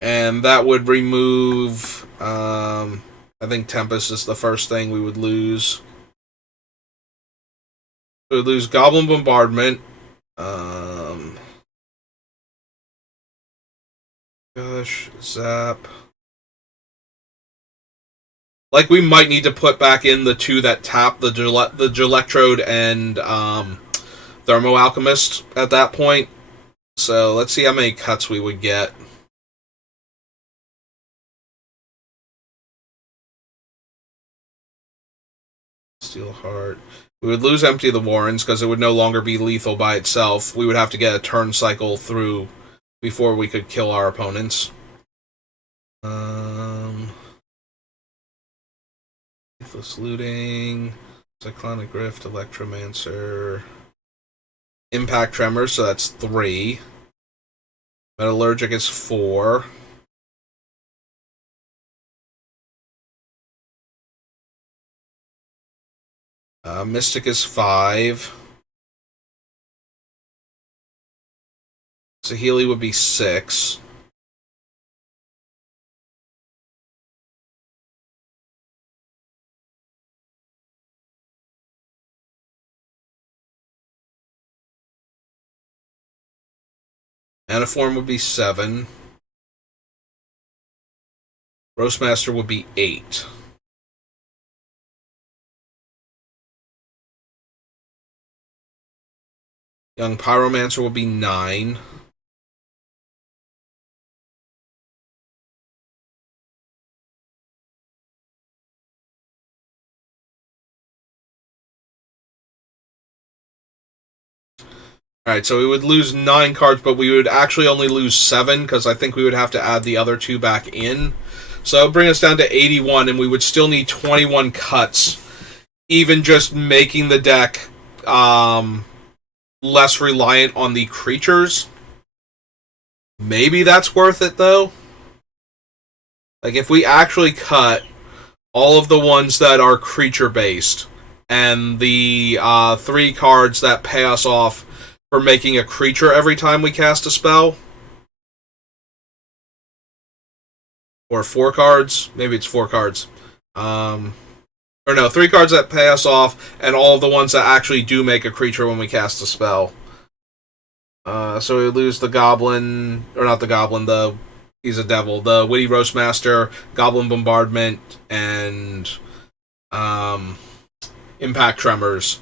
And that would remove... I think Tempest is the first thing we would lose. We would lose Goblin Bombardment. Gosh, Zap. Like, we might need to put back in the 2 that tap the Gelectrode and Thermo Alchemist at that point. So let's see how many cuts we would get. Steel Heart. We would lose Empty the Warrens because it would no longer be lethal by itself. We would have to get a turn cycle through before we could kill our opponents. Faithless Looting, Cyclonic Rift, Electromancer, Impact Tremors, so that's 3. Metallurgic is 4. Mystic is 5. Saheeli would be 6. Anaform would be 7. Roastmaster would be 8. Young Pyromancer would be 9. Alright, so we would lose 9 cards, but we would actually only lose 7, because I think we would have to add the other 2 back in. So that would bring us down to 81, and we would still need 21 cuts. Even just making the deck less reliant on the creatures. Maybe that's worth it, though. Like, if we actually cut all of the ones that are creature-based, and the 3 cards that pay us off for making a creature every time we cast a spell. Or 4 cards. Maybe it's 4 cards. Or no, 3 cards that pay us off, and all of the ones that actually do make a creature when we cast a spell. So we lose the Goblin, or not the Goblin, he's a devil. The Witty Roastmaster, Goblin Bombardment, and Impact Tremors.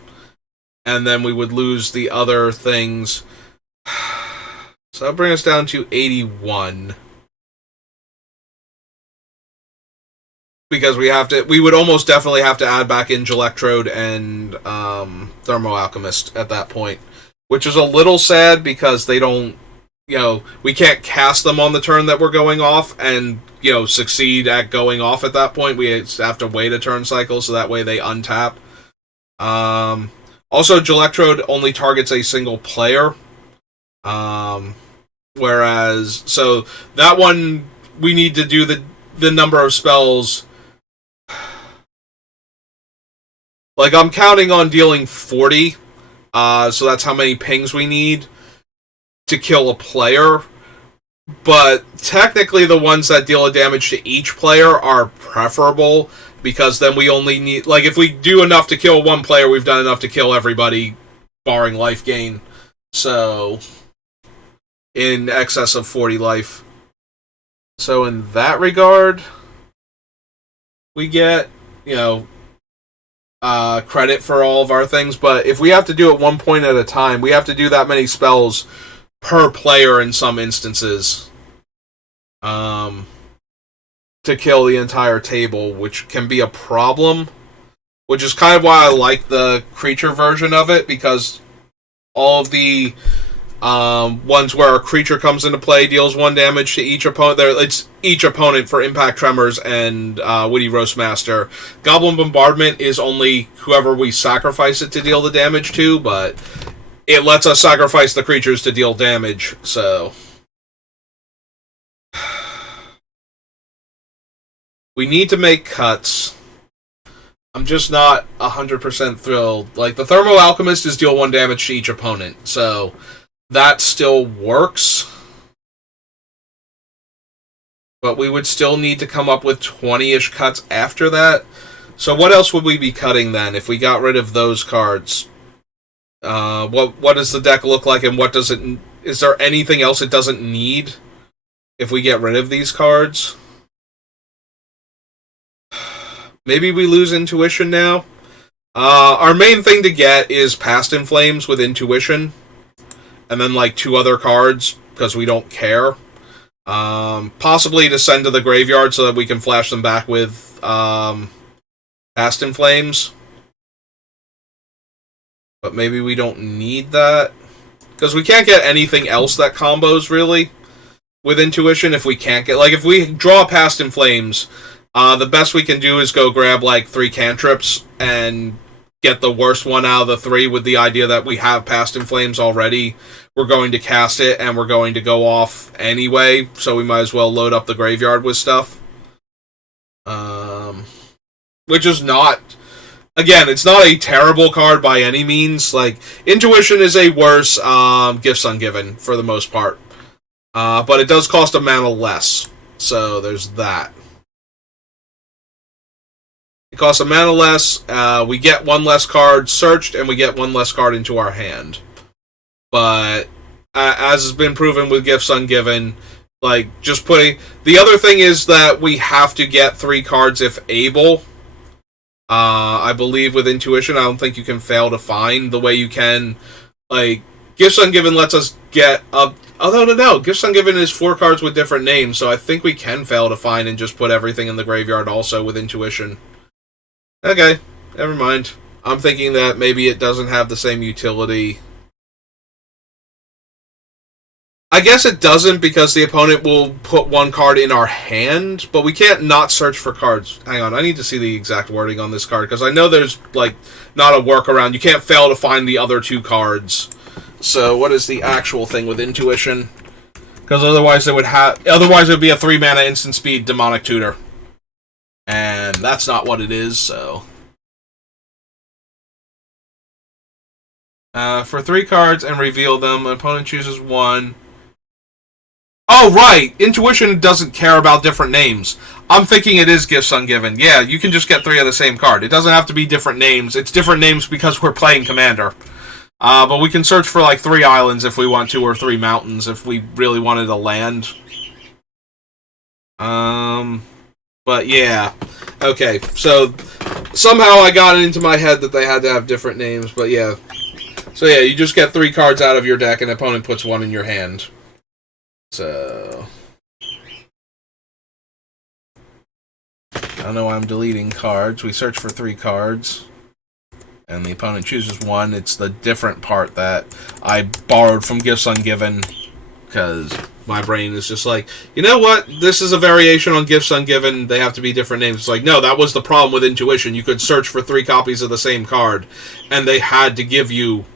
And then we would lose the other things. So that'll bring us down to 81. Because we would almost definitely have to add back in Gelectrode and Thermo Alchemist at that point. which is a little sad because they don't, we can't cast them on the turn that we're going off and, succeed at going off at that point. We have to wait a turn cycle, so that way they untap. Also, Gelectrode only targets a single player. Whereas, so that one, we need to do the number of spells. Like, I'm counting on dealing 40, so that's how many pings we need to kill a player. But technically, the ones that deal a damage to each player are preferable, because then we only need, like, if we do enough to kill one player, we've done enough to kill everybody, barring life gain. So, in excess of 40 life. So in that regard, we get, credit for all of our things, but if we have to do it one point at a time, we have to do that many spells per player in some instances, to kill the entire table, which can be a problem, which is kind of why I like the creature version of it, because all of the ones where a creature comes into play, deals 1 damage to each opponent. It's each opponent for Impact Tremors and Witty Roastmaster. Goblin Bombardment is only whoever we sacrifice it to deal the damage to, but it lets us sacrifice the creatures to deal damage, so... We need to make cuts. I'm just not 100% thrilled. Like, the Thermo Alchemist is deal 1 damage to each opponent, so... that still works. But we would still need to come up with 20-ish cuts after that. So what else would we be cutting then if we got rid of those cards? What does the deck look like, and what does it... is there anything else it doesn't need if we get rid of these cards? Maybe we lose Intuition now? Our main thing to get is Past in Flames with Intuition. And then, like, 2 other cards, because we don't care. Possibly to send to the graveyard so that we can flash them back with Past in Flames. But maybe we don't need that. Because we can't get anything else that combos, really, with Intuition if we can't get... like, if we draw Past in Flames, the best we can do is go grab, like, 3 cantrips and get the worst one out of the 3 with the idea that we have Past in Flames already. We're going to cast it, and we're going to go off anyway, so we might as well load up the graveyard with stuff. Which is not... again, it's not a terrible card by any means. Like, Intuition is a worse Gifts Ungiven, for the most part. But it does cost a mana less, so there's that. It costs a mana less, we get 1 less card searched, and we get 1 less card into our hand. But, as has been proven with Gifts Ungiven, like, just putting... the other thing is that we have to get 3 cards if able. I believe with Intuition, I don't think you can fail to find the way you can... like, Gifts Ungiven lets us get up... although, no, Gifts Ungiven is 4 cards with different names, so I think we can fail to find and just put everything in the graveyard also with Intuition. Okay, never mind. I'm thinking that maybe it doesn't have the same utility. I guess it doesn't because the opponent will put 1 card in our hand, but we can't not search for cards. Hang on, I need to see the exact wording on this card, because I know there's, like, not a workaround. You can't fail to find the other 2 cards. So, what is the actual thing with Intuition? Because otherwise it would be a 3 mana instant speed Demonic Tutor. And that's not what it is, so... for 3 cards and reveal them, an opponent chooses 1. Oh, right! Intuition doesn't care about different names. I'm thinking it is Gifts Ungiven. Yeah, you can just get 3 of the same card. It doesn't have to be different names. It's different names because we're playing Commander. But we can search for, like, 3 islands if we want to, or 3 mountains if we really wanted a land. But yeah. Okay, so somehow I got it into my head that they had to have different names, but yeah. So yeah, you just get 3 cards out of your deck and the opponent puts 1 in your hand. So... I don't know why I'm deleting cards. We search for 3 cards. and the opponent chooses one. It's the different part that I borrowed from Gifts Ungiven, because my brain is just like, you know what? This is a variation on Gifts Ungiven. They have to be different names. It's like, no, that was the problem with Intuition. You could search for 3 copies of the same card, and they had to give you,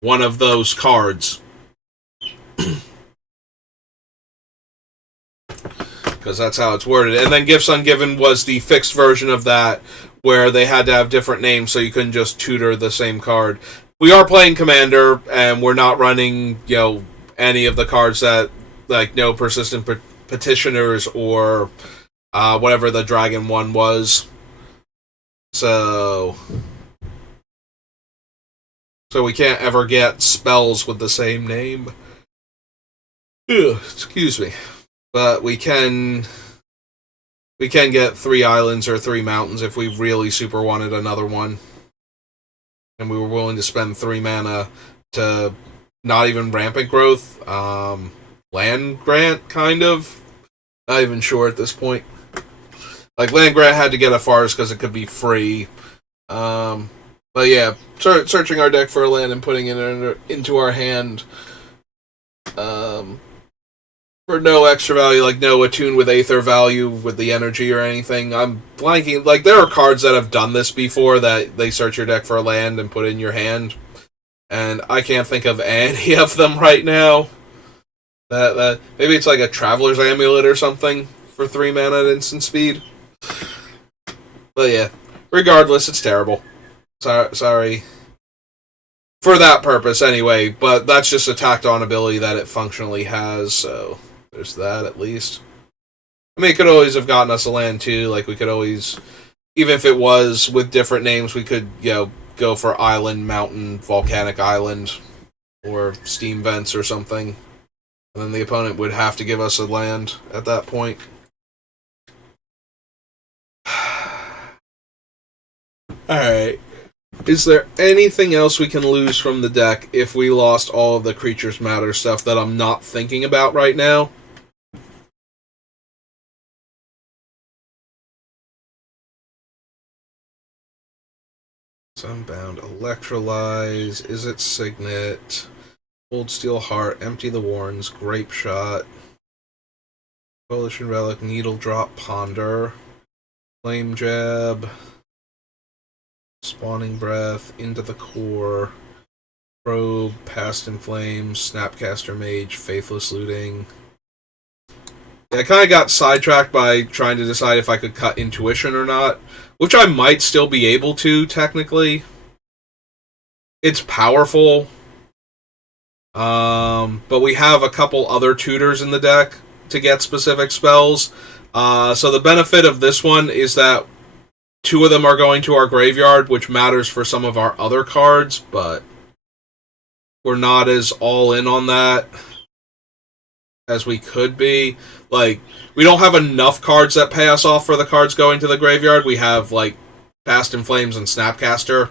one of those cards. Because that's how it's worded. And then Gifts Ungiven was the fixed version of that, where they had to have different names, so you couldn't just tutor the same card. We are playing Commander, and we're not running, any of the cards that, like, no Persistent Petitioners or whatever the Dragon one was. So we can't ever get spells with the same name. Ugh, excuse me. But we can get 3 islands or 3 mountains if we really super wanted another one. And we were willing to spend 3 mana to not even rampant growth, land grant, kind of. Not even sure at this point. Like, land grant had to get a forest because it could be free. But yeah, searching our deck for a land and putting it into our hand. For no extra value, like no attune with Aether value with the energy or anything. I'm blanking. Like, there are cards that have done this before, that they search your deck for a land and put it in your hand. And I can't think of any of them right now. That maybe it's like a Traveler's Amulet or something for 3 mana at instant speed. But yeah, regardless, it's terrible. Sorry. For that purpose, anyway. But that's just a tacked-on ability that it functionally has, so there's that, at least. I mean, it could always have gotten us a land, too. Like, we could always, even if it was with different names, we could, go for Island, Mountain, Volcanic Island, or Steam Vents or something. And then the opponent would have to give us a land at that point. Alright. Is there anything else we can lose from the deck if we lost all of the Creatures Matter stuff that I'm not thinking about right now? Sunbound, Electrolyze, Is It Signet, Old Steel Heart, Empty the Warrens, Grape Shot, Coalition Relic, Needle Drop, Ponder, Flame Jab, Spawning Breath, Into the Core, Probe, Past in Flames, Snapcaster Mage, Faithless Looting. Yeah, I kind of got sidetracked by trying to decide if I could cut Intuition or not, which I might still be able to, technically. It's powerful. But we have a couple other tutors in the deck to get specific spells. So the benefit of this one is that 2 of them are going to our graveyard, which matters for some of our other cards, but we're not as all in on that as we could be. Like, we don't have enough cards that pay us off for the cards going to the graveyard. We have, like, Past in Flames and Snapcaster,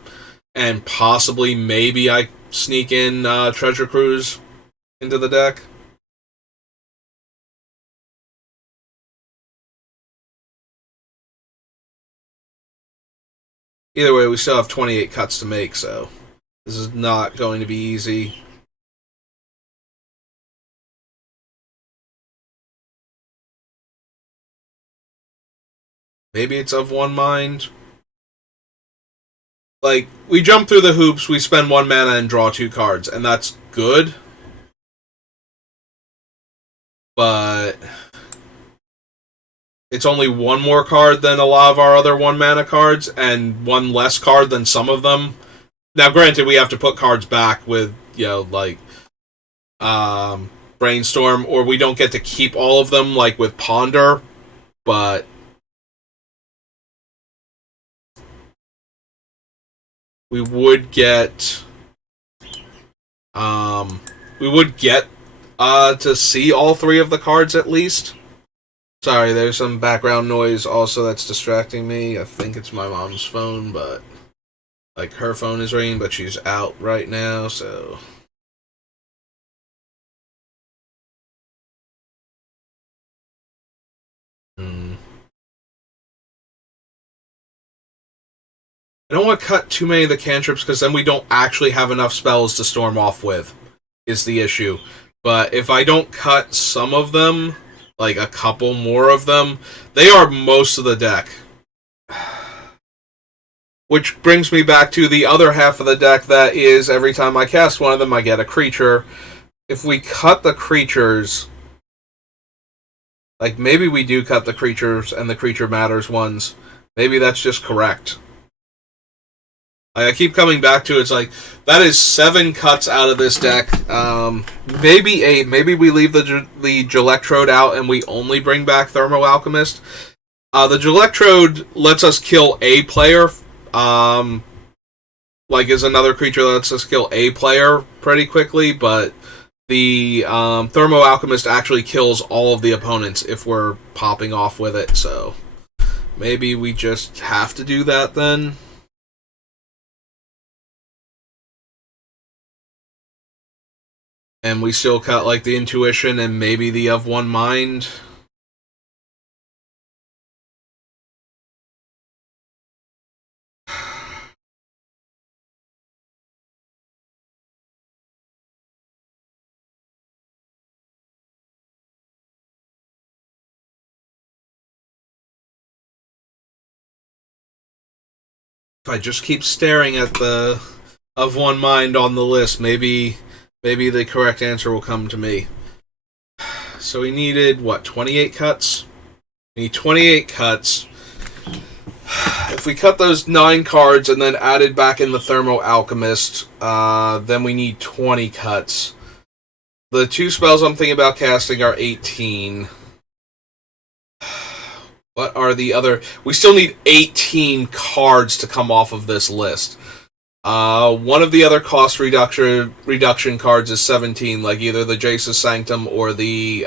and possibly, maybe I sneak in Treasure Cruise into the deck. Either way, we still have 28 cuts to make, so this is not going to be easy. Maybe it's of one mind. Like, we jump through the hoops, we spend 1 mana and draw 2 cards, and that's good. But it's only 1 more card than a lot of our other 1 mana cards, and 1 less card than some of them. Now, granted, we have to put cards back with, Brainstorm, or we don't get to keep all of them, like with Ponder, but we would get to see all 3 of the cards at least. Sorry, there's some background noise also that's distracting me. I think it's my mom's phone, but like, her phone is ringing, but she's out right now, so I don't want to cut too many of the cantrips because then we don't actually have enough spells to storm off with, is the issue. But if I don't cut some of them, like a couple more of them, they are most of the deck. Which brings me back to the other half of the deck that is every time I cast one of them, I get a creature. If we cut the creatures, like maybe we do cut the creatures and the creature matters ones. Maybe that's just correct. I keep coming back to it. It's like that is 7 cuts out of this deck. Maybe 8. Maybe we leave the Gelectrode out and we only bring back Thermo Alchemist. The Gelectrode lets us kill a player. Like is another creature that lets us kill a player pretty quickly, but the Thermo Alchemist actually kills all of the opponents if we're popping off with it. So maybe we just have to do that then. And we still cut like the Intuition and maybe the Of One Mind. If I just keep staring at the Of One Mind on the list, maybe the correct answer will come to me. So we needed, what, 28 cuts? We need 28 cuts. If we cut those 9 cards and then added back in the Thermo Alchemist, then we need 20 cuts. The 2 spells I'm thinking about casting are 18. What are the other... We still need 18 cards to come off of this list. One of the other cost reduction cards is 17, like either the Jace's Sanctum or the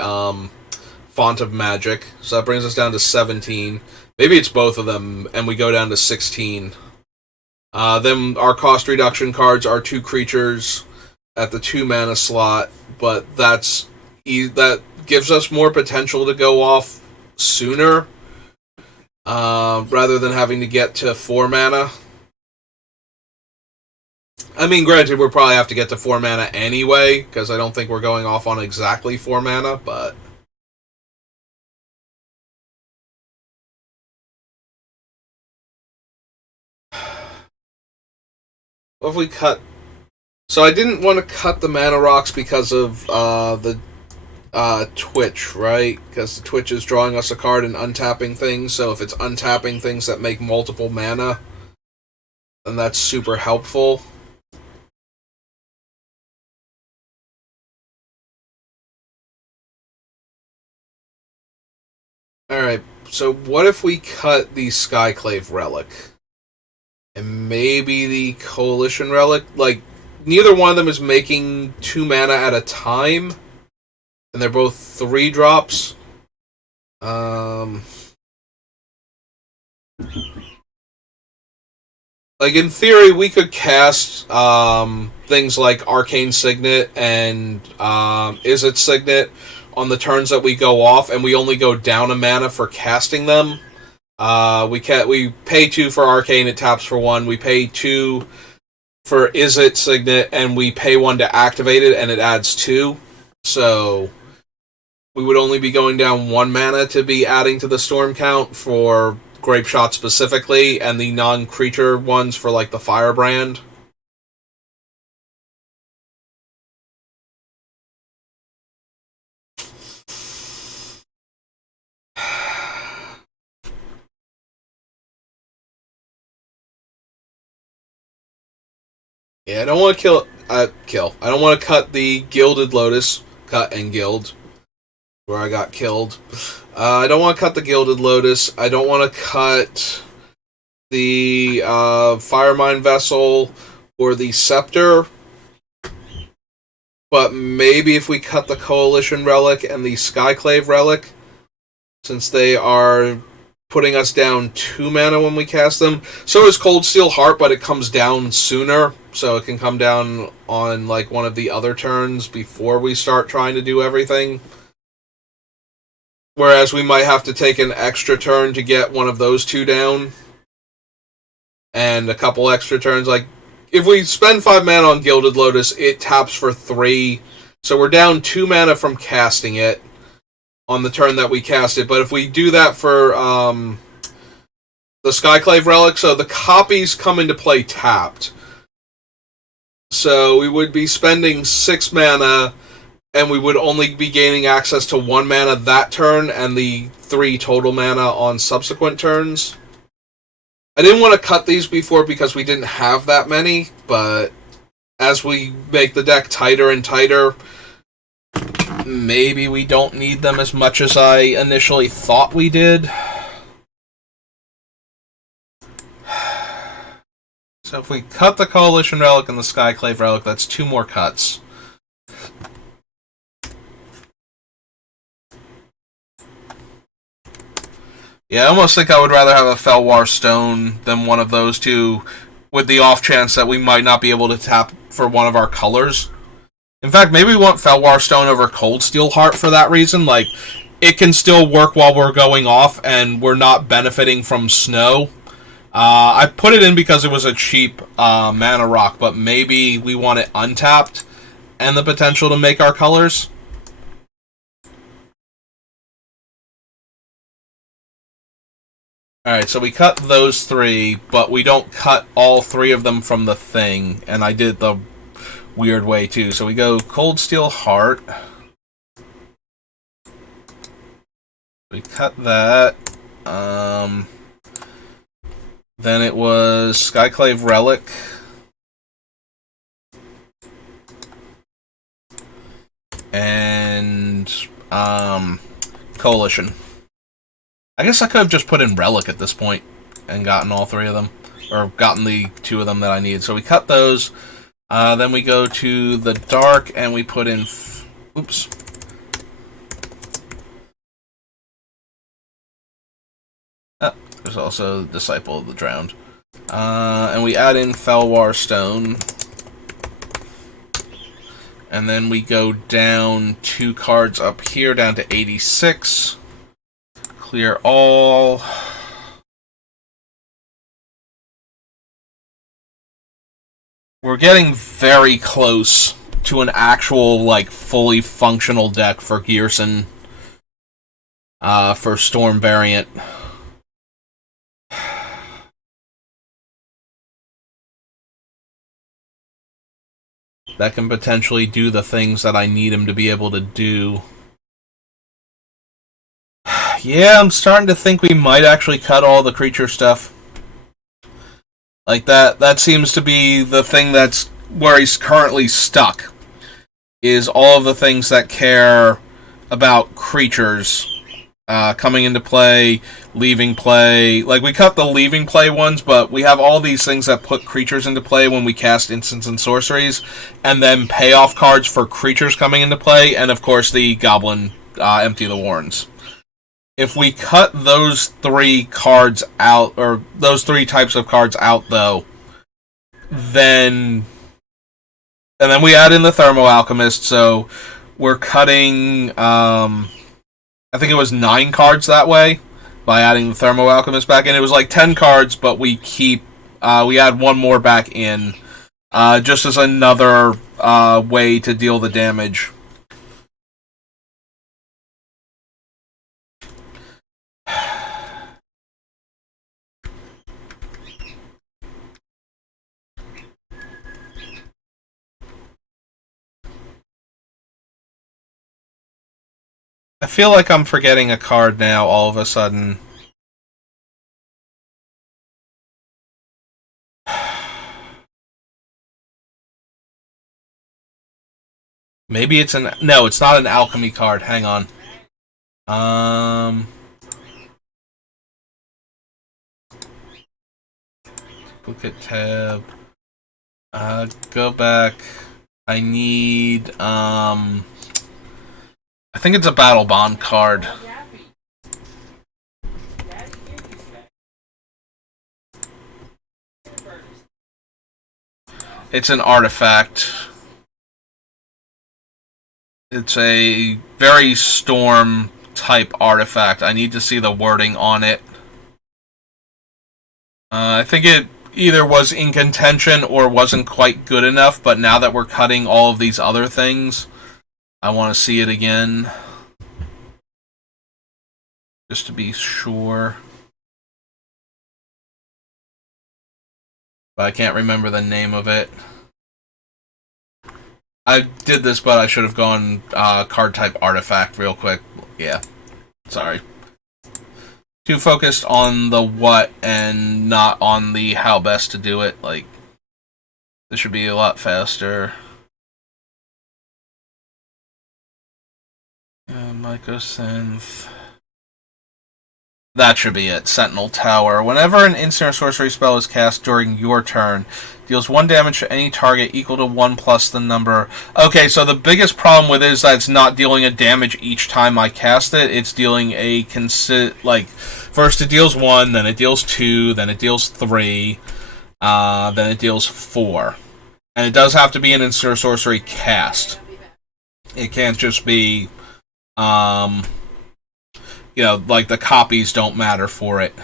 Font of Magic. So that brings us down to 17. Maybe it's both of them, and we go down to 16. Then our cost reduction cards are 2 creatures at the 2 mana slot, but that gives us more potential to go off sooner, rather than having to get to 4 mana. I mean, granted, we'll probably have to get to 4 mana anyway, because I don't think we're going off on exactly 4 mana, but... What if we cut... So I didn't want to cut the mana rocks because of the Twitch, right? Because the Twitch is drawing us a card and untapping things, so if it's untapping things that make multiple mana, then that's super helpful. Alright, so what if we cut the Skyclave Relic? And maybe the Coalition Relic? Like, neither one of them is making 2 mana at a time, and they're both 3 drops. Like, in theory, we could cast things like Arcane Signet and Izzet Signet on the turns that we go off, and we only go down a mana for casting them. We pay 2 for Arcane, it taps for 1. We pay 2 for Izzet Signet, and we pay 1 to activate it, and it adds 2. So we would only be going down 1 mana to be adding to the storm count for Grape Shot specifically, and the non-creature ones for like the Firebrand. Yeah, I don't want to kill. I don't want to cut the Gilded Lotus. Cut and Gild. Where I got killed. I don't want to cut the Gilded Lotus. I don't want to cut the Firemine Vessel or the Scepter. But maybe if we cut the Coalition Relic and the Skyclave Relic, since they are putting us down 2 mana when we cast them. So is Cold Steel Heart, but it comes down sooner, so it can come down on like one of the other turns before we start trying to do everything. Whereas we might have to take an extra turn to get one of those 2 down. and a couple extra turns. Like, if we spend 5 mana on Gilded Lotus, it taps for 3. So we're down 2 mana from casting it on the turn that we cast it. But if we do that for the Skyclave Relic, so the copies come into play tapped. So we would be spending 6 mana, and we would only be gaining access to 1 mana that turn, and the 3 total mana on subsequent turns. I didn't want to cut these before because we didn't have that many, but as we make the deck tighter and tighter, maybe we don't need them as much as I initially thought we did. So if we cut the Coalition Relic and the Skyclave Relic, that's 2 more cuts. Yeah, I almost think I would rather have a Felwar Stone than one of those two, with the off chance that we might not be able to tap for one of our colors. In fact, maybe we want Felwar Stone over Cold Steel Heart for that reason. Like, it can still work while we're going off, and we're not benefiting from snow. I put it in because it was a cheap mana rock, but maybe we want it untapped and the potential to make our colors. Alright, so we cut those 3, but we don't cut all 3 of them from the thing, and I did the weird way too. So we go Cold Steel Heart. We cut that. Then it was Skyclave Relic. And Coalition. I guess I could have just put in Relic at this point and gotten all 3 of them. Or gotten the 2 of them that I needed. So we cut those. Then we go to the Dark and we put in... Oops. There's also Disciple of the Drowned. And we add in Felwar Stone. And then we go down 2 cards up here, down to 86. Clear all. We're getting very close to an actual, like, fully functional deck for Ghyrson. For Storm variant. That can potentially do the things that I need him to be able to do. Yeah, I'm starting to think we might actually cut all the creature stuff. Like, that seems to be the thing that's where he's currently stuck. Is all of the things that care about creatures coming into play, leaving play. Like, we cut the leaving play ones, but we have all these things that put creatures into play when we cast instants and sorceries, and then payoff cards for creatures coming into play, and of course the Goblin Empty the Warrens. If we cut those 3 cards out, or those 3 types of cards out, though, then... And then we add in the Thermo Alchemist, so we're cutting... I think it was 9 cards that way, by adding the Thermo Alchemist back in. It was like 10 cards, but we add 1 more back in, just as another way to deal the damage. I feel like I'm forgetting a card now, all of a sudden. Maybe it's an... No, it's not an alchemy card. Hang on. Look at tab. Go back. I need, I think it's a Battle Bond card. It's an artifact. It's a very Storm type artifact. I need to see the wording on it. I think either was in contention or wasn't quite good enough, but now that we're cutting all of these other things, I want to see it again. Just to be sure. But I can't remember the name of it. I did this, but I should have gone card type artifact real quick. Yeah, sorry. Too focused on the what and not on the how best to do it. Like, this should be a lot faster. Mycosynth. That should be it. Sentinel Tower. Whenever an instant or sorcery spell is cast during your turn, deals 1 damage to any target equal to 1 plus the number. Okay, so the biggest problem with it is that it's not dealing a damage each time I cast it. It's dealing a first it deals 1, then it deals 2, then it deals 3, then it deals 4. And it does have to be an instant or sorcery cast. It can't just be, like the copies don't matter for it.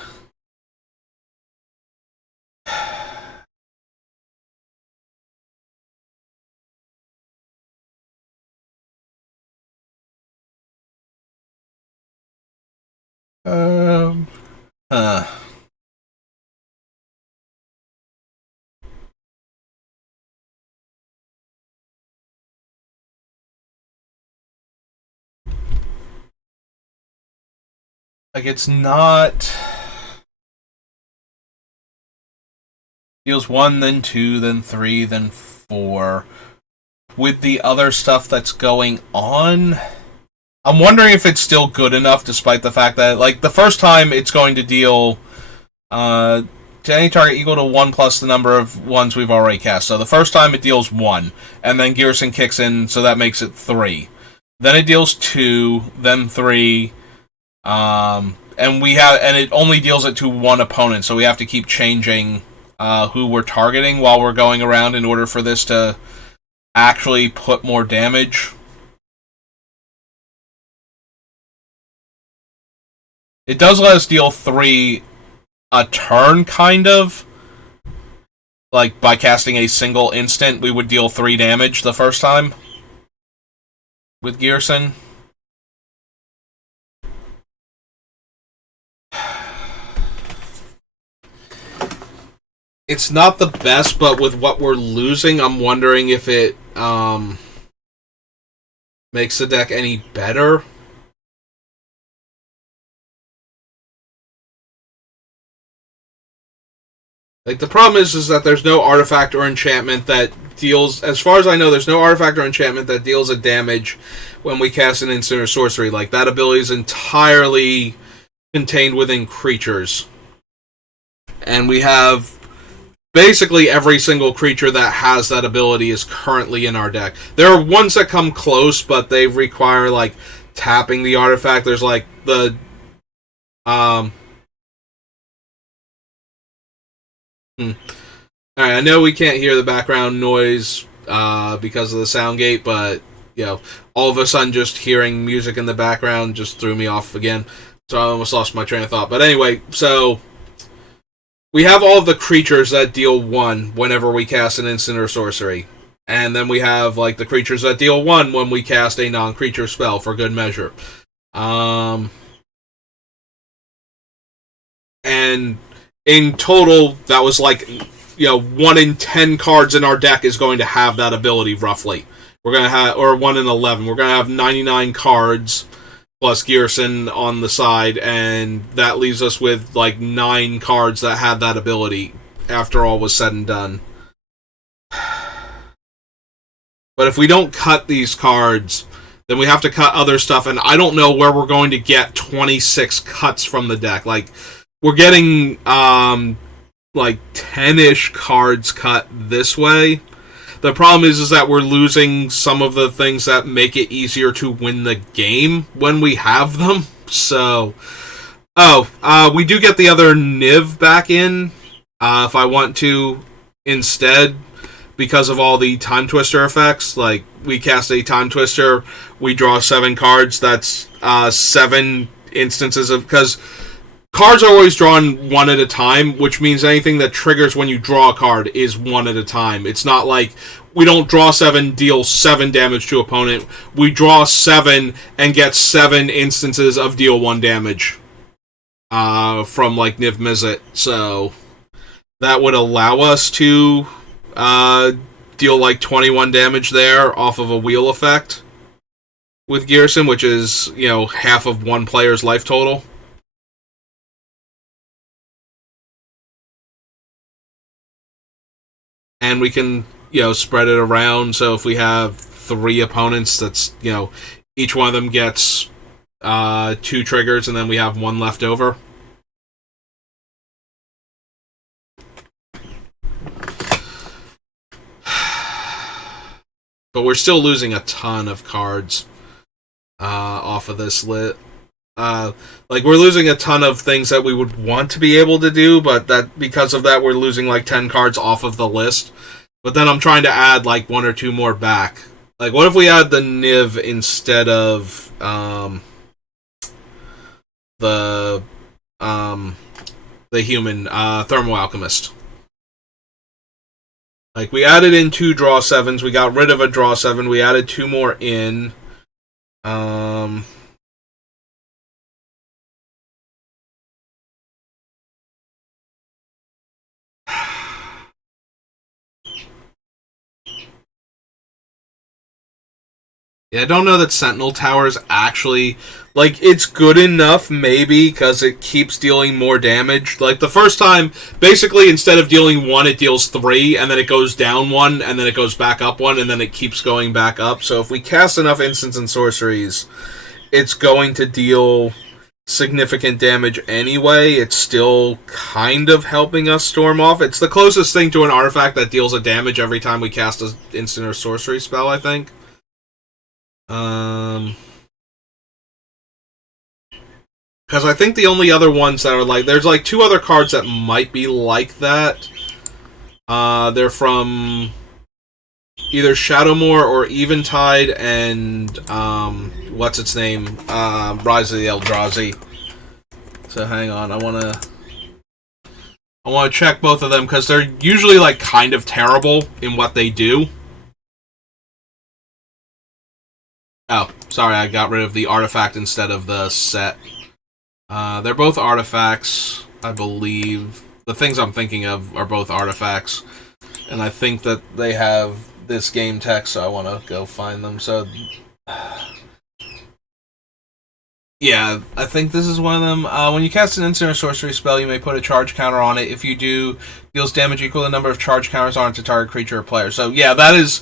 Like, it's not... Deals 1, then 2, then 3, then 4. With the other stuff that's going on, I'm wondering if it's still good enough, despite the fact that, like, the first time it's going to deal to any target equal to 1 plus the number of ones we've already cast. So the first time it deals 1, and then Ghyrson kicks in, so that makes it 3. Then it deals 2, then 3, and it only deals it to one opponent, so we have to keep changing who we're targeting while we're going around in order for this to actually put more damage. It does let us deal 3 a turn, kind of. Like, by casting a single instant, we would deal 3 damage the first time with Ghyrson. It's not the best, but with what we're losing, I'm wondering if it makes the deck any better. Like, the problem is that there's no artifact or enchantment that deals... As far as I know, there's no artifact or enchantment that deals a damage when we cast an instant or sorcery. Like, that ability is entirely contained within creatures. And we have... Basically, every single creature that has that ability is currently in our deck. There are ones that come close, but they require, like, tapping the artifact. There's, like, the... Alright, I know we can't hear the background noise because of the sound gate, but, all of a sudden just hearing music in the background just threw me off again. So I almost lost my train of thought. But anyway, so... We have all of the creatures that deal 1 whenever we cast an instant or sorcery. And then we have, like, the creatures that deal 1 when we cast a non-creature spell, for good measure. And in total, that was like, 1 in 10 cards in our deck is going to have that ability, roughly. We're going to have, or 1 in 11. We're going to have 99 cards plus Ghyrson on the side, and that leaves us with, like, 9 cards that had that ability after all was said and done. But if we don't cut these cards, then we have to cut other stuff, and I don't know where we're going to get 26 cuts from the deck. Like, we're getting, 10-ish cards cut this way. The problem is that we're losing some of the things that make it easier to win the game when we have them. So, we do get the other Niv back in, if I want to, instead, because of all the Time Twister effects. Like, we cast a Time Twister, we draw 7 cards, that's 7 instances of... Because cards are always drawn one at a time, which means anything that triggers when you draw a card is one at a time. It's not like we don't draw 7, deal 7 damage to opponent. We draw 7 and get 7 instances of deal 1 damage from like Niv Mizzet. So that would allow us to deal like 21 damage there off of a wheel effect with Ghyrson, which is, half of one player's life total. And we can, spread it around. So if we have 3 opponents, that's, each one of them gets 2 triggers, and then we have 1 left over. But we're still losing a ton of cards off of this lit. We're losing a ton of things that we would want to be able to do, but that because of that, we're losing like 10 cards off of the list. But then I'm trying to add like 1 or 2 more back. Like, what if we add the Niv instead of the human Thermal Alchemist? Like, we added in 2 draw 7s, we got rid of a draw 7, we added 2 more in. Yeah, I don't know that Sentinel Tower is actually... Like, it's good enough, maybe, because it keeps dealing more damage. Like, the first time, basically, instead of dealing 1, it deals 3, and then it goes down 1, and then it goes back up 1, and then it keeps going back up. So if we cast enough instants and sorceries, it's going to deal significant damage anyway. It's still kind of helping us storm off. It's the closest thing to an artifact that deals a damage every time we cast an instant or sorcery spell, I think. Because I think the only other ones that are like... There's like 2 other cards that might be like that. They're from either Shadowmoor or Eventide and... what's its name? Rise of the Eldrazi. So hang on, I want to check both of them, because they're usually like kind of terrible in what they do. Oh, sorry, I got rid of the artifact instead of the set. They're both artifacts, I believe. The things I'm thinking of are both artifacts. And I think that they have this game text, so I want to go find them. So, yeah, I think this is one of them. When you cast an instant or sorcery spell, you may put a charge counter on it. If you do, deals damage equal to the number of charge counters on it to target creature or player. So, yeah, that is...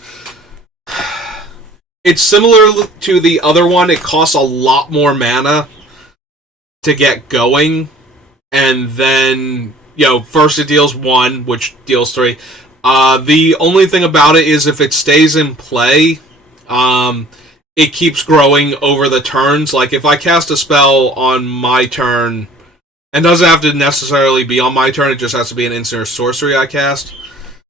It's similar to the other one. It costs a lot more mana to get going, and then, first it deals 1, which deals 3. The only thing about it is if it stays in play, it keeps growing over the turns. Like, if I cast a spell on my turn, and doesn't have to necessarily be on my turn, it just has to be an instant or sorcery I cast.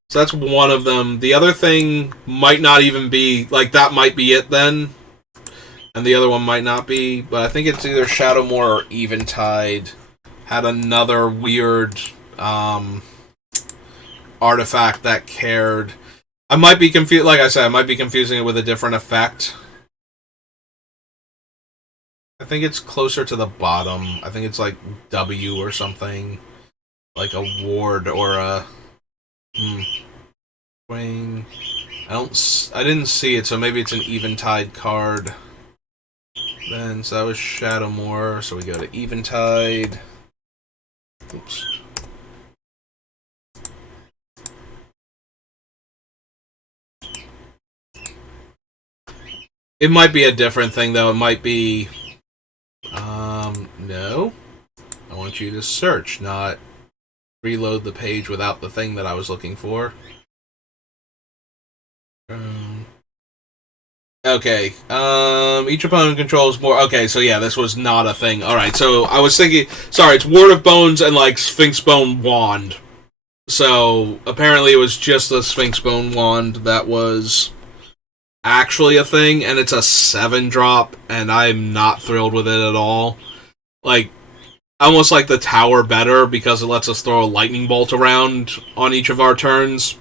So that's one of them. The other thing might not even be... Like, that might be it then. And the other one might not be. But I think it's either Shadowmoor or Eventide. Had another weird artifact that cared. I might be confused... Like I said, I might be confusing it with a different effect. I think it's closer to the bottom. I think it's like W or something. Like a ward or a... Wayne. I didn't see it, so maybe it's an Eventide card. Then, so that was Shadowmoor, so we go to Eventide. Oops. It might be a different thing, though. It might be... no. I want you to search, not reload the page without the thing that I was looking for. Okay. Each opponent controls more... Okay, so yeah, this was not a thing. Alright, so I was thinking... Sorry, it's Ward of Bones and, like, Sphinx Bone Wand. So, apparently it was just the Sphinx Bone Wand that was actually a thing, and it's a 7-drop, and I'm not thrilled with it at all. Like, almost like the tower better because it lets us throw a lightning bolt around on each of our turns.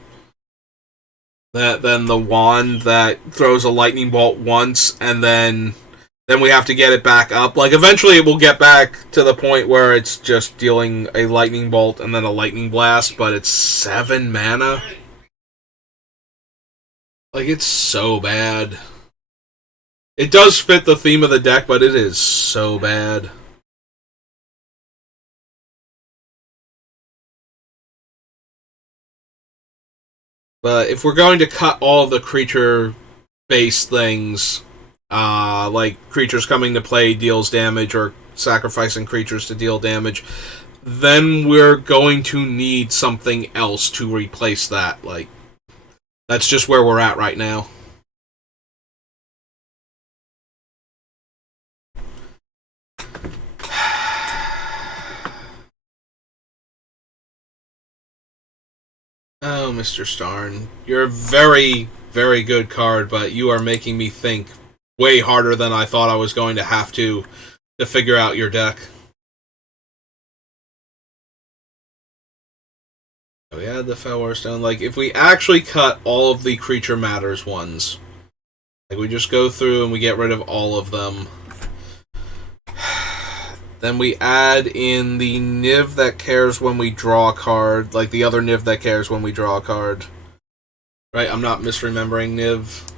Than the wand that throws a lightning bolt once and then we have to get it back up. Like, eventually it will get back to the point where it's just dealing a lightning bolt and then a lightning blast, but it's 7 mana. Like, it's so bad. It does fit the theme of the deck, but it is so bad. But if we're going to cut all the creature-based things, like creatures coming to play deals damage or sacrificing creatures to deal damage, then we're going to need something else to replace that. Like, that's just where we're at right now. Oh, Mr. Starn, you're a very, very good card, but you are making me think way harder than I thought I was going to have to figure out your deck. We had the Fellwar Stone. Like, if we actually cut all of the Creature Matters ones, like, we just go through and we get rid of all of them, then we add in the Niv that cares when we draw a card, like the other Niv that cares when we draw a card. Right, I'm not misremembering Niv.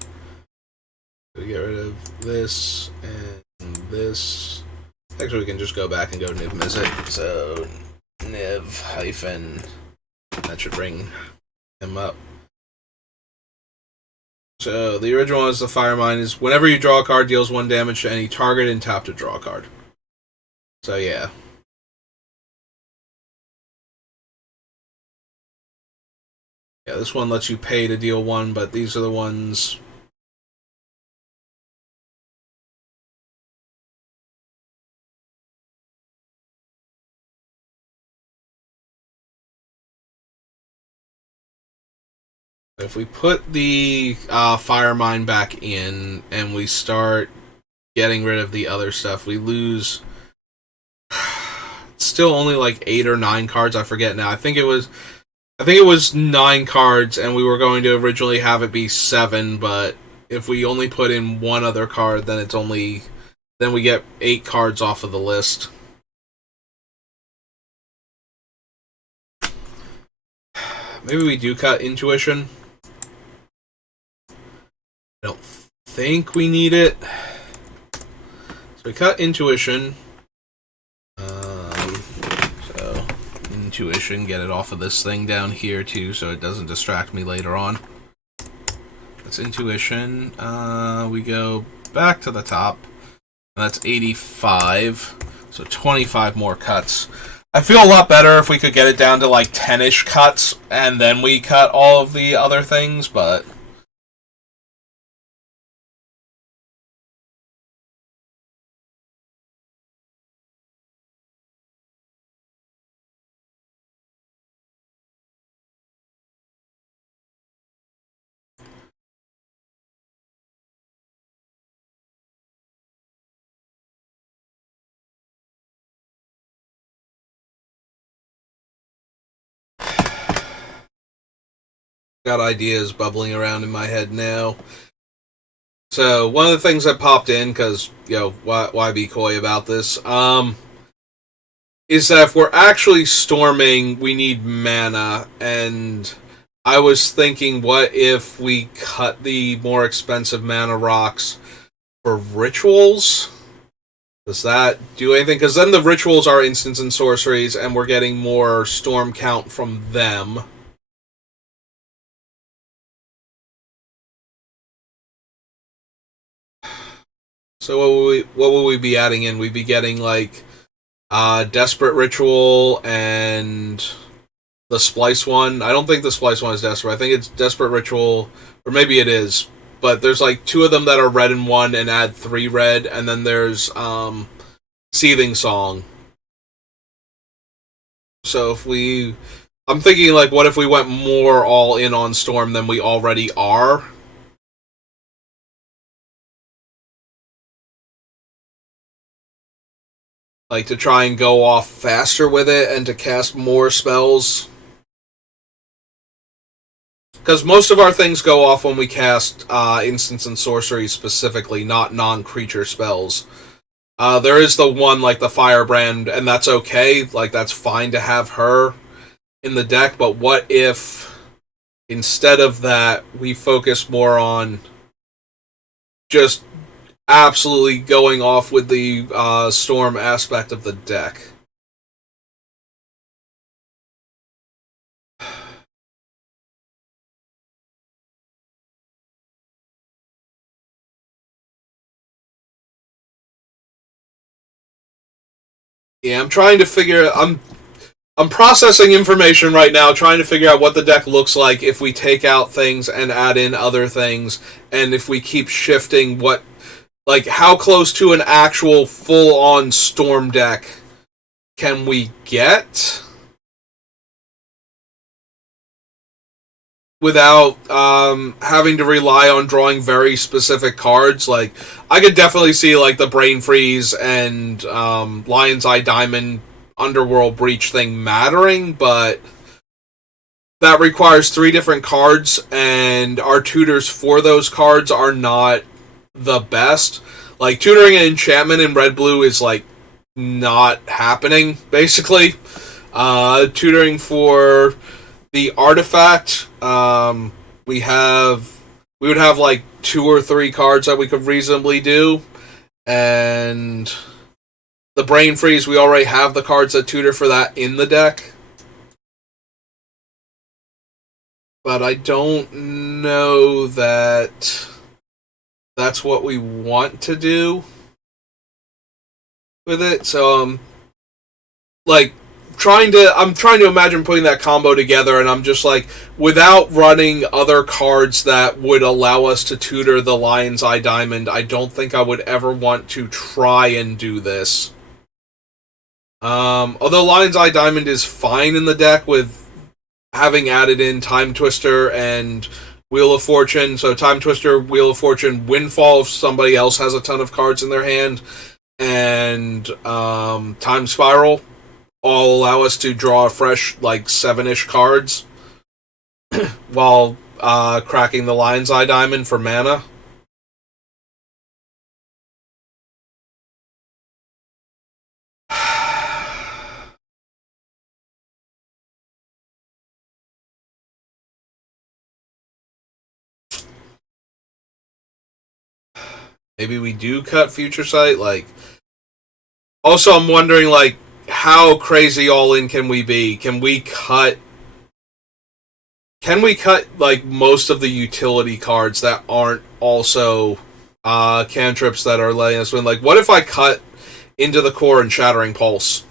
We get rid of this and this. Actually, we can just go back and go Niv Mizzet. So, Niv hyphen. That should bring him up. So, the original one is the Fire Mine. Is whenever you draw a card, deals 1 damage to any target and tap to draw a card. So, yeah. Yeah, this one lets you pay to deal 1, but these are the ones. If we put the Fire Mine back in and we start getting rid of the other stuff, we lose still only like 8 or 9 cards. I forget now. I think it was 9 cards, and we were going to originally have it be 7. But if we only put in one other card, then we get 8 cards off of the list. Maybe we do cut Intuition. I don't think we need it. So we cut Intuition. So Intuition, get it off of this thing down here too, so it doesn't distract me later on. That's Intuition. We go back to the top. That's 85. So 25 more cuts. I feel a lot better if we could get it down to like 10-ish cuts, and then we cut all of the other things, but got ideas bubbling around in my head now. So one of the things that popped in, because why be coy about this? Is that if we're actually storming, we need mana, and I was thinking, what if we cut the more expensive mana rocks for rituals? Does that do anything? Because then the rituals are instants and sorceries, and we're getting more storm count from them. So what will we be adding in? We'd be getting like Desperate Ritual and the Splice one. I don't think the Splice one is Desperate. I think it's Desperate Ritual, or maybe it is. But there's like 2 of them that are red and 1 and add 3 red, and then there's Seething Song. So I'm thinking like, what if we went more all in on Storm than we already are? like to try and go off faster with it and to cast more spells. Because most of our things go off when we cast instants and sorceries specifically, not non-creature spells. There is the one, like the Firebrand, and that's okay. Like, that's fine to have her in the deck, but what if, instead of that, we focus more on just absolutely going off with the Storm aspect of the deck? Yeah, I'm processing information right now, trying to figure out what the deck looks like if we take out things and add in other things, and if we keep shifting like, how close to an actual full-on Storm deck can we get without having to rely on drawing very specific cards. Like, I could definitely see, like, the Brain Freeze and Lion's Eye Diamond Underworld Breach thing mattering, but that requires 3 different cards, and our tutors for those cards are not the best. Like, tutoring an enchantment in red-blue is, like, not happening, basically. Tutoring for the artifact, we would have, like, 2 or 3 cards that we could reasonably do, and the Brain Freeze, we already have the cards that tutor for that in the deck. But I don't know that that's what we want to do with it. So, like, I'm trying to imagine putting that combo together, and I'm just like, without running other cards that would allow us to tutor the Lion's Eye Diamond, I don't think I would ever want to try and do this. Although Lion's Eye Diamond is fine in the deck with having added in Time Twister and Wheel of Fortune. So Time Twister, Wheel of Fortune, Windfall if somebody else has a ton of cards in their hand, and Time Spiral all allow us to draw fresh, like, 7-ish cards while cracking the Lion's Eye Diamond for mana. Maybe we do cut Future Sight. Like, also, I'm wondering, like, how crazy all in can we be? Can we cut, like, most of the utility cards that aren't also cantrips that are letting us win? Like, what if I cut Into the Core and Shattering Pulse?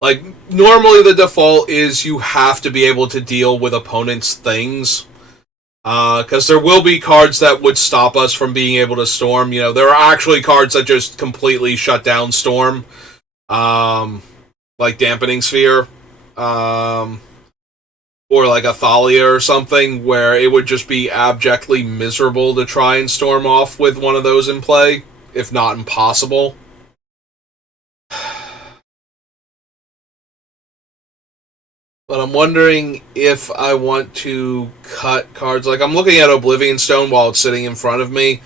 Like, normally the default is you have to be able to deal with opponents' things. Because there will be cards that would stop us from being able to Storm. You know, there are actually cards that just completely shut down Storm. Like Dampening Sphere. Or like a Thalia or something, where it would just be abjectly miserable to try and Storm off with one of those in play, if not impossible. But I'm wondering if I want to cut cards. Like, I'm looking at Oblivion Stone while it's sitting in front of me,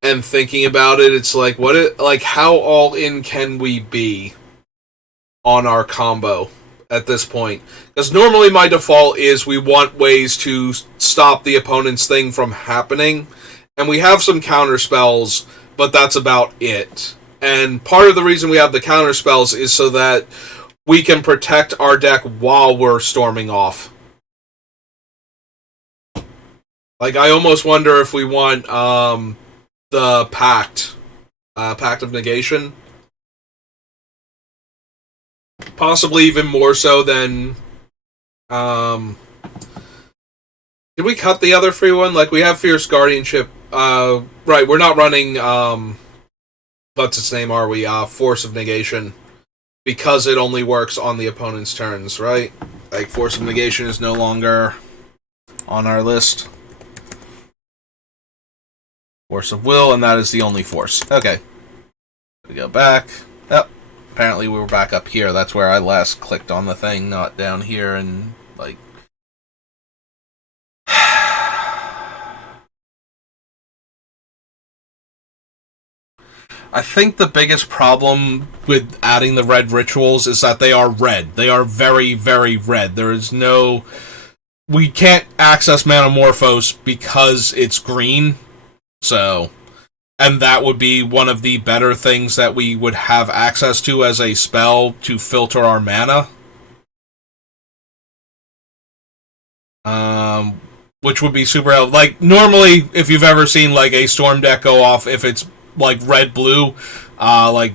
and thinking about it. It's like, how all in can we be on our combo at this point? Because normally my default is we want ways to stop the opponent's thing from happening, and we have some counter spells, but that's about it. And part of the reason we have the counter spells is so that we can protect our deck while we're storming off. Like, I almost wonder if we want the Pact of Negation. Possibly even more so than... did we cut the other free one? Like, we have Fierce Guardianship. Right, we're not running... what's its name, are we? Force of Negation. Because it only works on the opponent's turns, right? Like, Force of Negation is no longer on our list. Force of Will, and that is the only force. Okay. We go back. Oh, apparently we were back up here. That's where I last clicked on the thing, not down here, and, like... I think the biggest problem with adding the red rituals is that they are red. They are very, very red. There is no... We can't access Manamorphose because it's green, so... And that would be one of the better things that we would have access to as a spell to filter our mana. Which would be super helpful. Like, normally, if you've ever seen, like, a Storm deck go off, if it's like red-blue, like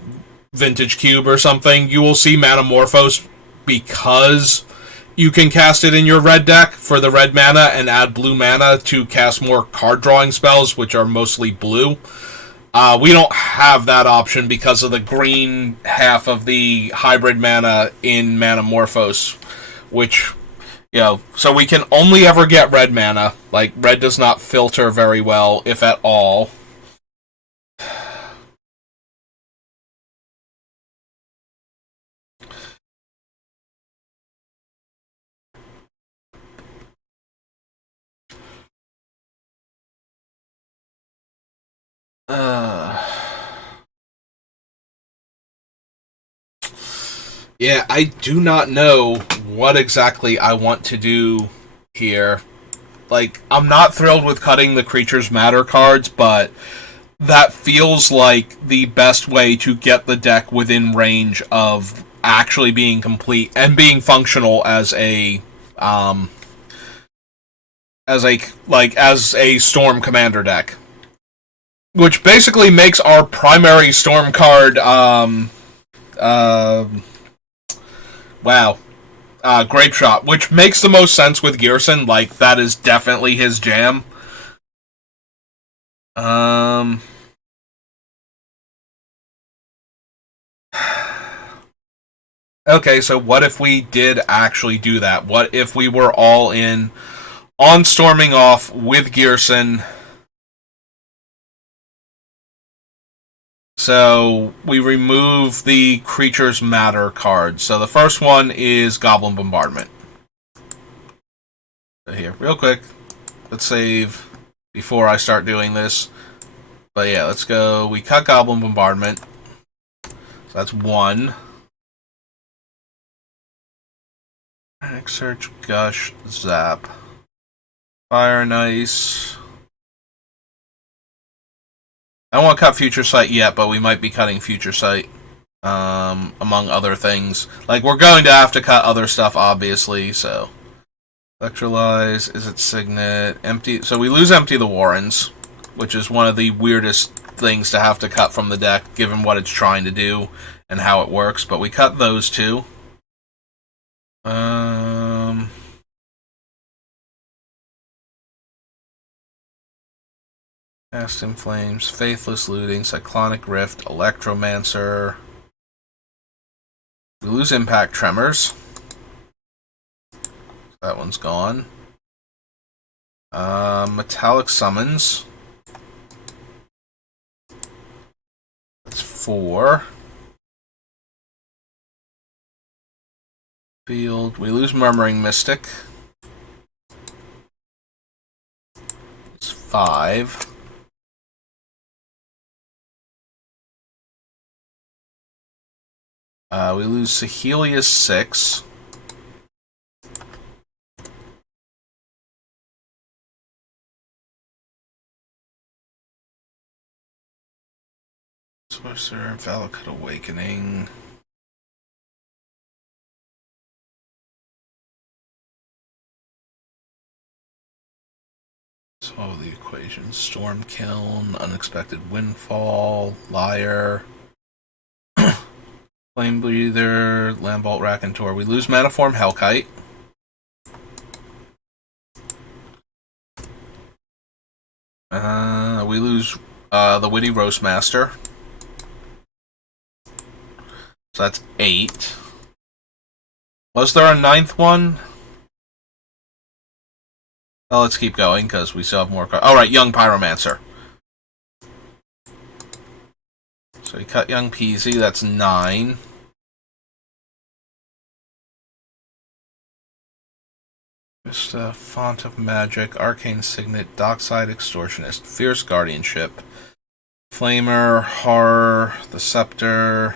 Vintage Cube or something, you will see Manamorphose because you can cast it in your red deck for the red mana and add blue mana to cast more card-drawing spells, which are mostly blue. We don't have that option because of the green half of the hybrid mana in Manamorphose, which, you know, so we can only ever get red mana. Like, red does not filter very well, if at all. Yeah, I do not know what exactly I want to do here. Like, I'm not thrilled with cutting the Creatures Matter cards, but that feels like the best way to get the deck within range of actually being complete and being functional as a Storm Commander deck. Which basically makes our primary Storm card, Grape Shot, which makes the most sense with Ghyrson. Like, that is definitely his jam. Okay, so what if we did actually do that? What if we were all in on Storming Off with Ghyrson? So we remove the Creatures Matter cards. So the first one is Goblin Bombardment. So here, real quick, let's save before I start doing this. But yeah, let's go. We cut Goblin Bombardment. So that's one. Search, Gush, Zap. Fire and Ice. I don't want to cut Future Sight yet, but we might be cutting Future Sight, among other things. Like, we're going to have to cut other stuff, obviously, so... Electrolyze, is it Signet, Empty... So we lose Empty the Warrens, which is one of the weirdest things to have to cut from the deck, given what it's trying to do and how it works, but we cut those two. Cast in Flames, Faithless Looting, Cyclonic Rift, Electromancer. We lose Impact Tremors. That one's gone. Metallic Summons. That's 4. Field. We lose Murmuring Mystic. It's 5. We lose Sahelia 6. Sorcerer, Valakut Awakening. Solve the equation. Storm Kiln, Unexpected Windfall, Liar. Flame Breather, Lambalt Raconteur. We lose Manaform Hellkite. We lose the Witty Roastmaster. So that's 8. Was there a 9th one? Well, let's keep going, because we still have more cards. Alright, Young Pyromancer. So we cut Young Peasy, that's 9. Vista, Font of Magic, Arcane Signet, Dockside Extortionist, Fierce Guardianship, Flamer, Horror, the Scepter,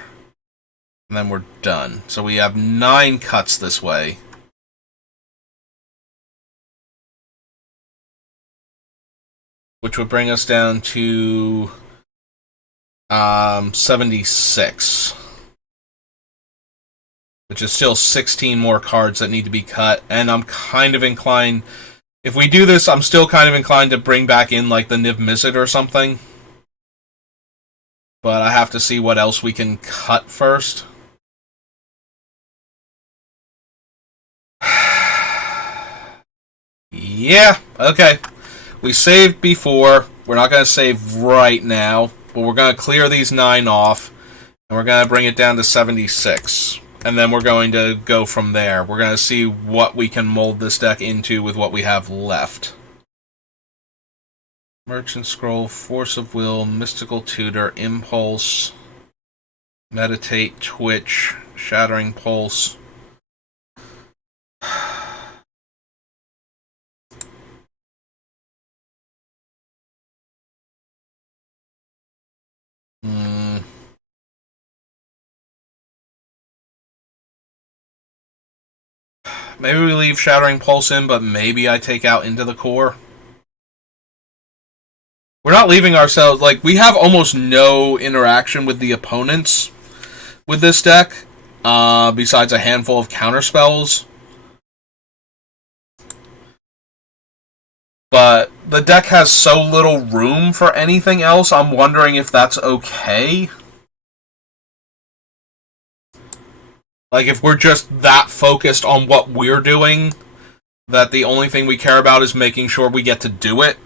and then we're done. So we have 9 cuts this way. Which would bring us down to 76. Which is still 16 more cards that need to be cut. And I'm kind of inclined... If we do this, I'm still kind of inclined to bring back in, like, the Niv Mizzet or something. But I have to see what else we can cut first. Yeah, okay. We saved before. We're not going to save right now. But we're going to clear these 9 off. And we're going to bring it down to 76. And then we're going to go from there. We're going to see what we can mold this deck into with what we have left. Merchant Scroll, Force of Will, Mystical Tutor, Impulse, Meditate, Twitch, Shattering Pulse. Maybe we leave Shattering Pulse in, but maybe I take out Into the Core. We're not leaving ourselves... Like, we have almost no interaction with the opponents with this deck, besides a handful of counterspells. But the deck has so little room for anything else, I'm wondering if that's okay. Like, if we're just that focused on what we're doing, that the only thing we care about is making sure we get to do it.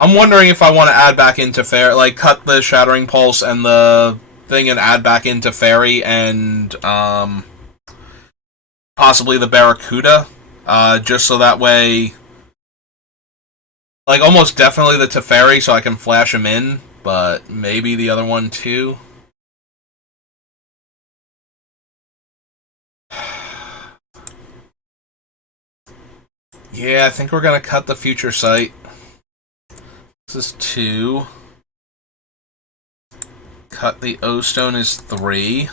I'm wondering if I want to add back into Fairy, like, cut the Shattering Pulse and the thing and add back into Fairy and, possibly the Barracuda, just so that way... Like, almost definitely the Teferi, so I can flash him in, but maybe the other one too. Yeah, I think we're gonna cut the Future Sight. This is 2. Cut the O-Stone is 3.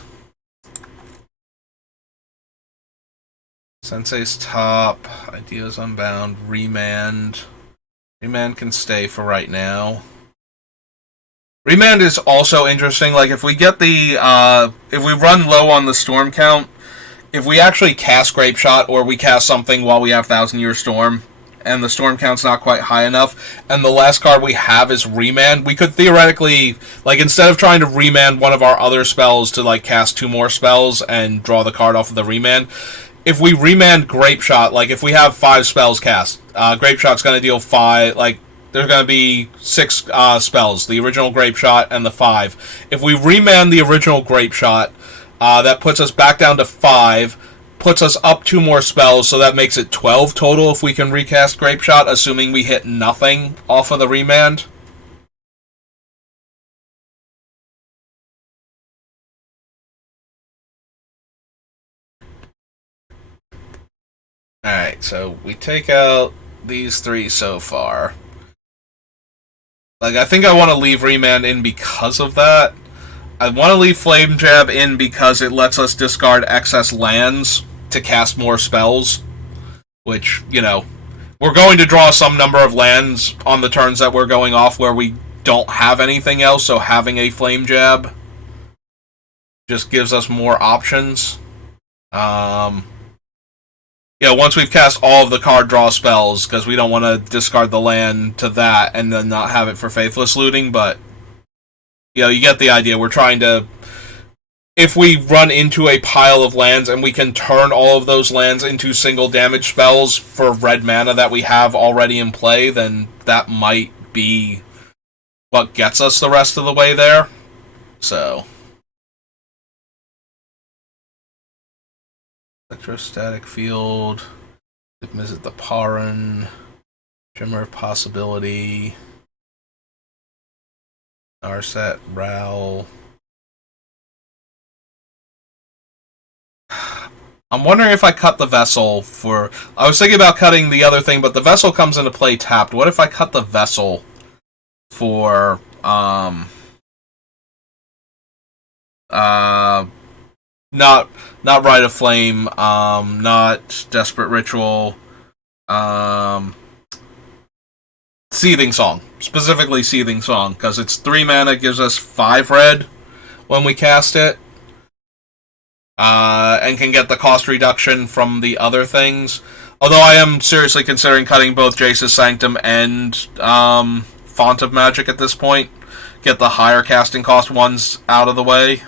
Sensei's Top. Ideas Unbound. Remand. Remand can stay for right now. Remand is also interesting. Like, if we get the, if we run low on the Storm count, if we actually cast Grape Shot, or we cast something while we have Thousand Year Storm, and the Storm count's not quite high enough, and the last card we have is Remand, we could theoretically, like, instead of trying to Remand one of our other spells to, like, cast 2 more spells and draw the card off of the Remand, if we Remand Grape Shot, like, if we have 5 spells cast, Grape Shot's going to deal 5, like, there's going to be 6 spells, the original Grape Shot and the 5. If we Remand the original Grape Shot, that puts us back down to 5, puts us up 2 more spells, so that makes it 12 total if we can recast Grape Shot, assuming we hit nothing off of the Remand. Alright, so we take out these 3 so far. Like, I think I want to leave Remand in because of that. I want to leave Flame Jab in because it lets us discard excess lands to cast more spells. Which, you know, we're going to draw some number of lands on the turns that we're going off where we don't have anything else, so having a Flame Jab just gives us more options. Yeah, once we've cast all of the card draw spells, because we don't want to discard the land to that and then not have it for Faithless Looting, but, you know, you get the idea. We're trying to... If we run into a pile of lands and we can turn all of those lands into single damage spells for red mana that we have already in play, then that might be what gets us the rest of the way there. So... Electrostatic Field, Visit the Paran, Shimmer of Possibility. Narset, Ral. I'm wondering if I cut the vessel for... I was thinking about cutting the other thing, but the vessel comes into play tapped. What if I cut the vessel for... not Rite of Flame, not Desperate Ritual, Seething Song. Specifically Seething Song, because it's 3 mana, gives us 5 red when we cast it. And can get the cost reduction from the other things. Although I am seriously considering cutting both Jace's Sanctum and Font of Magic at this point. Get the higher casting cost ones out of the way.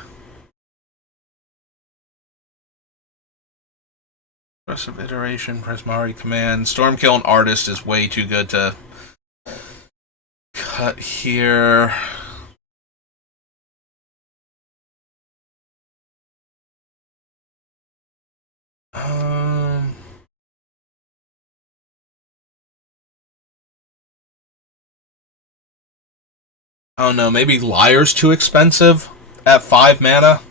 Progressive Iteration, Prismari Command. Stormkill and Artist is way too good to cut here. I don't know, maybe Liar's too expensive at 5 mana?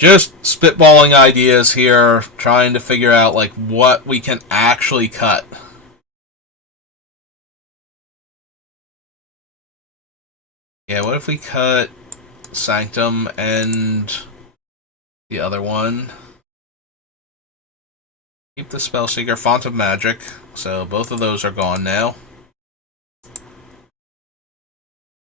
Just spitballing ideas here, trying to figure out like what we can actually cut. Yeah, what if we cut Sanctum and the other one? Keep the Spellseeker, Font of Magic, so both of those are gone now.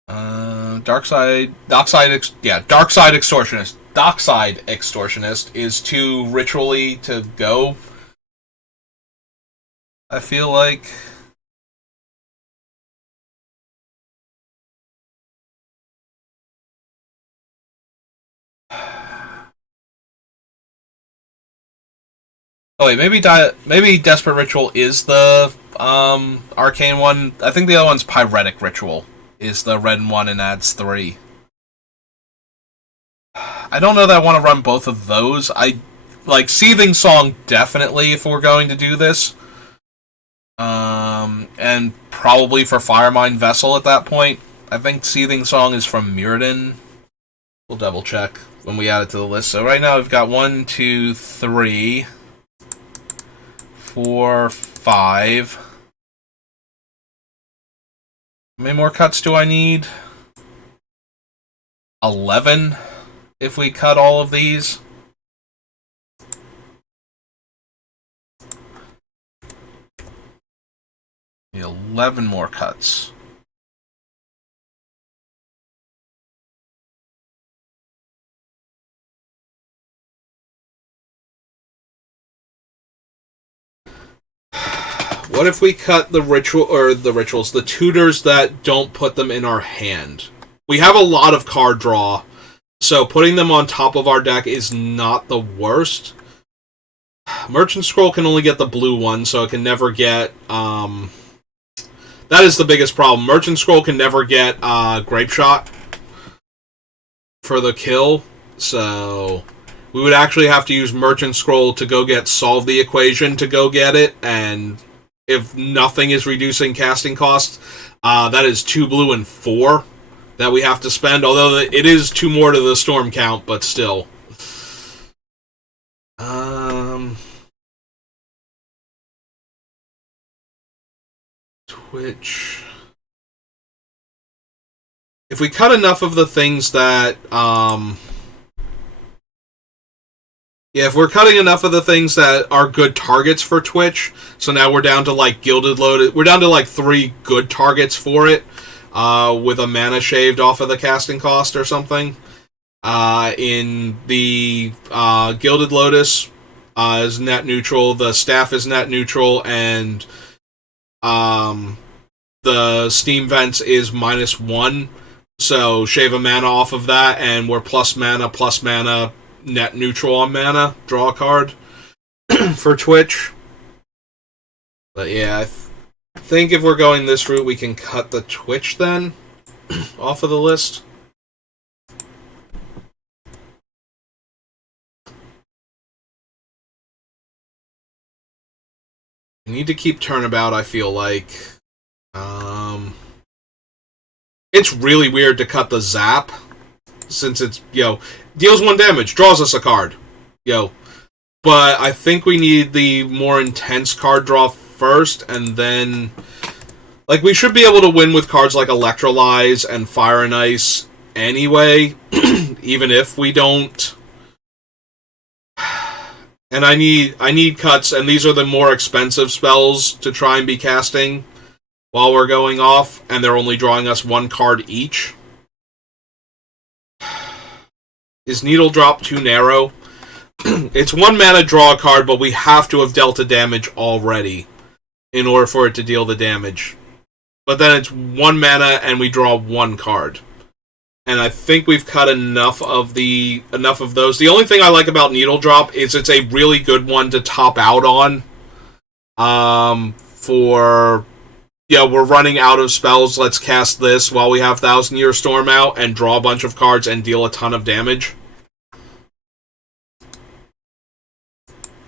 Darkside Extortionist. Dockside Extortionist is too ritually to go. I feel like. Oh wait, maybe Desperate Ritual is the arcane one. I think the other one's Pyretic Ritual. Is the red one and adds 3. I don't know that I want to run both of those. I like Seething Song definitely if we're going to do this. And probably for Firemind Vessel at that point. I think Seething Song is from Mirrodin. We'll double check when we add it to the list. So right now we've got 1, 2, 3, 4, 5. How many more cuts do I need? 11 if we cut all of these. Need 11 more cuts. What if we cut the rituals, the tutors that don't put them in our hand? We have a lot of card draw, so putting them on top of our deck is not the worst. Merchant Scroll can only get the blue one, so it can never get... that is the biggest problem. Merchant Scroll can never get Grape Shot for the kill, so... we would actually have to use Merchant Scroll to go get Solve the Equation to go get it, and if nothing is reducing casting costs, that is 2 blue and 4 that we have to spend, although it is 2 more to the storm count, but still. Twitch. If we cut enough of the things that, if we're cutting enough of the things that are good targets for Twitch, so now we're down to like Gilded Lotus, we're down to like 3 good targets for it, with a mana shaved off of the casting cost or something. In the Gilded Lotus is net neutral, the Staff is net neutral, and the Steam Vents is -1, so shave a mana off of that, and we're plus mana, net neutral on mana, draw a card for Twitch. But yeah, I think if we're going this route, we can cut the Twitch then off of the list. We need to keep Turnabout, I feel like. It's really weird to cut the Zap, since it's, deals 1 damage, draws us a card. But I think we need the more intense card draw first, and then... Like, we should be able to win with cards like Electrolyze and Fire and Ice anyway, even if we don't. And I need cuts, and these are the more expensive spells to try and be casting while we're going off, and they're only drawing us 1 card each. Is Needle Drop too narrow? It's 1 mana, draw a card, but we have to have dealt a damage already in order for it to deal the damage. But then it's 1 mana, and we draw 1 card. And I think we've cut enough of those. The only thing I like about Needle Drop is it's a really good one to top out on. We're running out of spells, let's cast this while we have Thousand Year Storm out, and draw a bunch of cards and deal a ton of damage.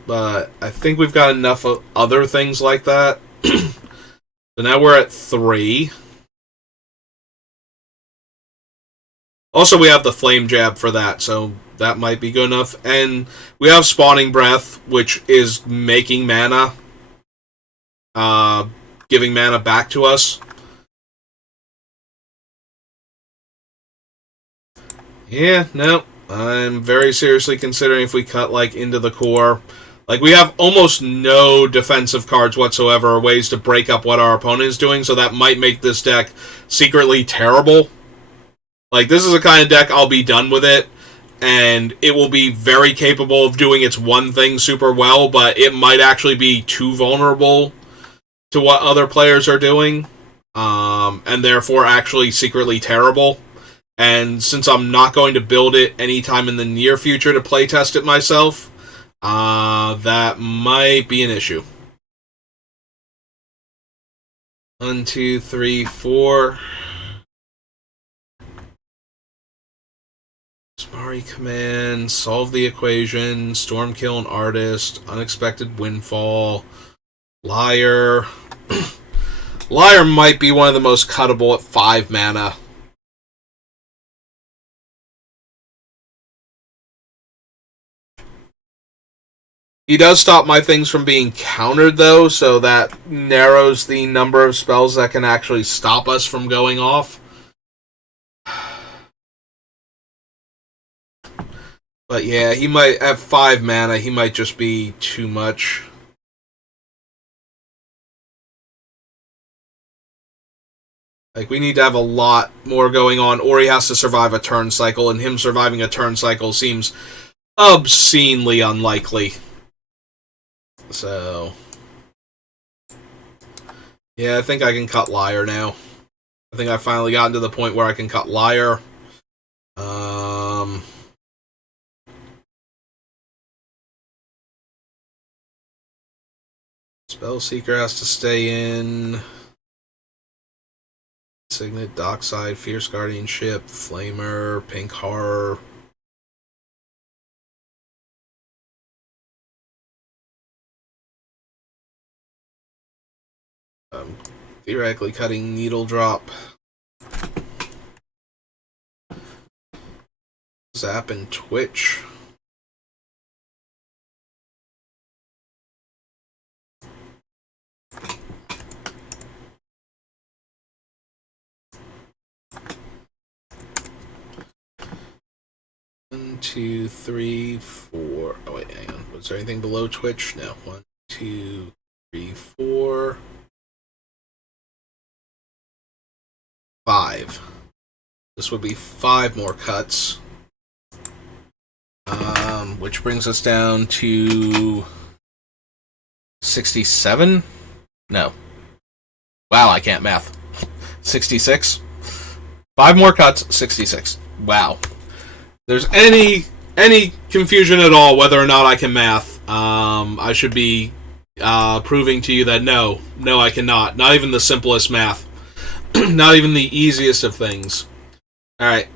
But I think we've got enough of other things like that. So now we're at 3. Also, we have the Flame Jab for that, so that might be good enough. And we have Spawning Breath, which is making mana. Giving mana back to us. Yeah, no. I'm very seriously considering if we cut, into the core. We have almost no defensive cards whatsoever, or ways to break up what our opponent is doing, so that might make this deck secretly terrible. This is a kind of deck I'll be done with it, and it will be very capable of doing its one thing super well, but it might actually be too vulnerable to what other players are doing, and therefore actually secretly terrible. And since I'm not going to build it anytime in the near future to playtest it myself, that might be an issue. 1, 2, 3, 4. Smari Command, Solve the Equation, Stormkill an Artist, Unexpected Windfall, Liar. Liar might be one of the most cuttable at 5 mana. He does stop my things from being countered, though, so that narrows the number of spells that can actually stop us from going off. But yeah, he might have 5 mana, he might just be too much. We need to have a lot more going on, or he has to survive a turn cycle, and him surviving a turn cycle seems obscenely unlikely. So, yeah, I think I can cut Liar now. I think I've finally gotten to the point where I can cut Liar. Spellseeker has to stay in. Signet, Dockside, Fierce Guardianship, Flamer, Pink Horror. Theoretically cutting Needle Drop. Zap and Twitch. One, 2, 3, 4. Oh wait, hang on. Was there anything below Twitch? No. 1, 2, 3, 4. 5. This would be 5 more cuts. Which brings us down to 67? No. Wow, I can't math. 66? 5 more cuts, 66. Wow. There's any confusion at all whether or not I can math, I should be proving to you that no, I cannot. Not even the simplest math. Not even the easiest of things. Alright.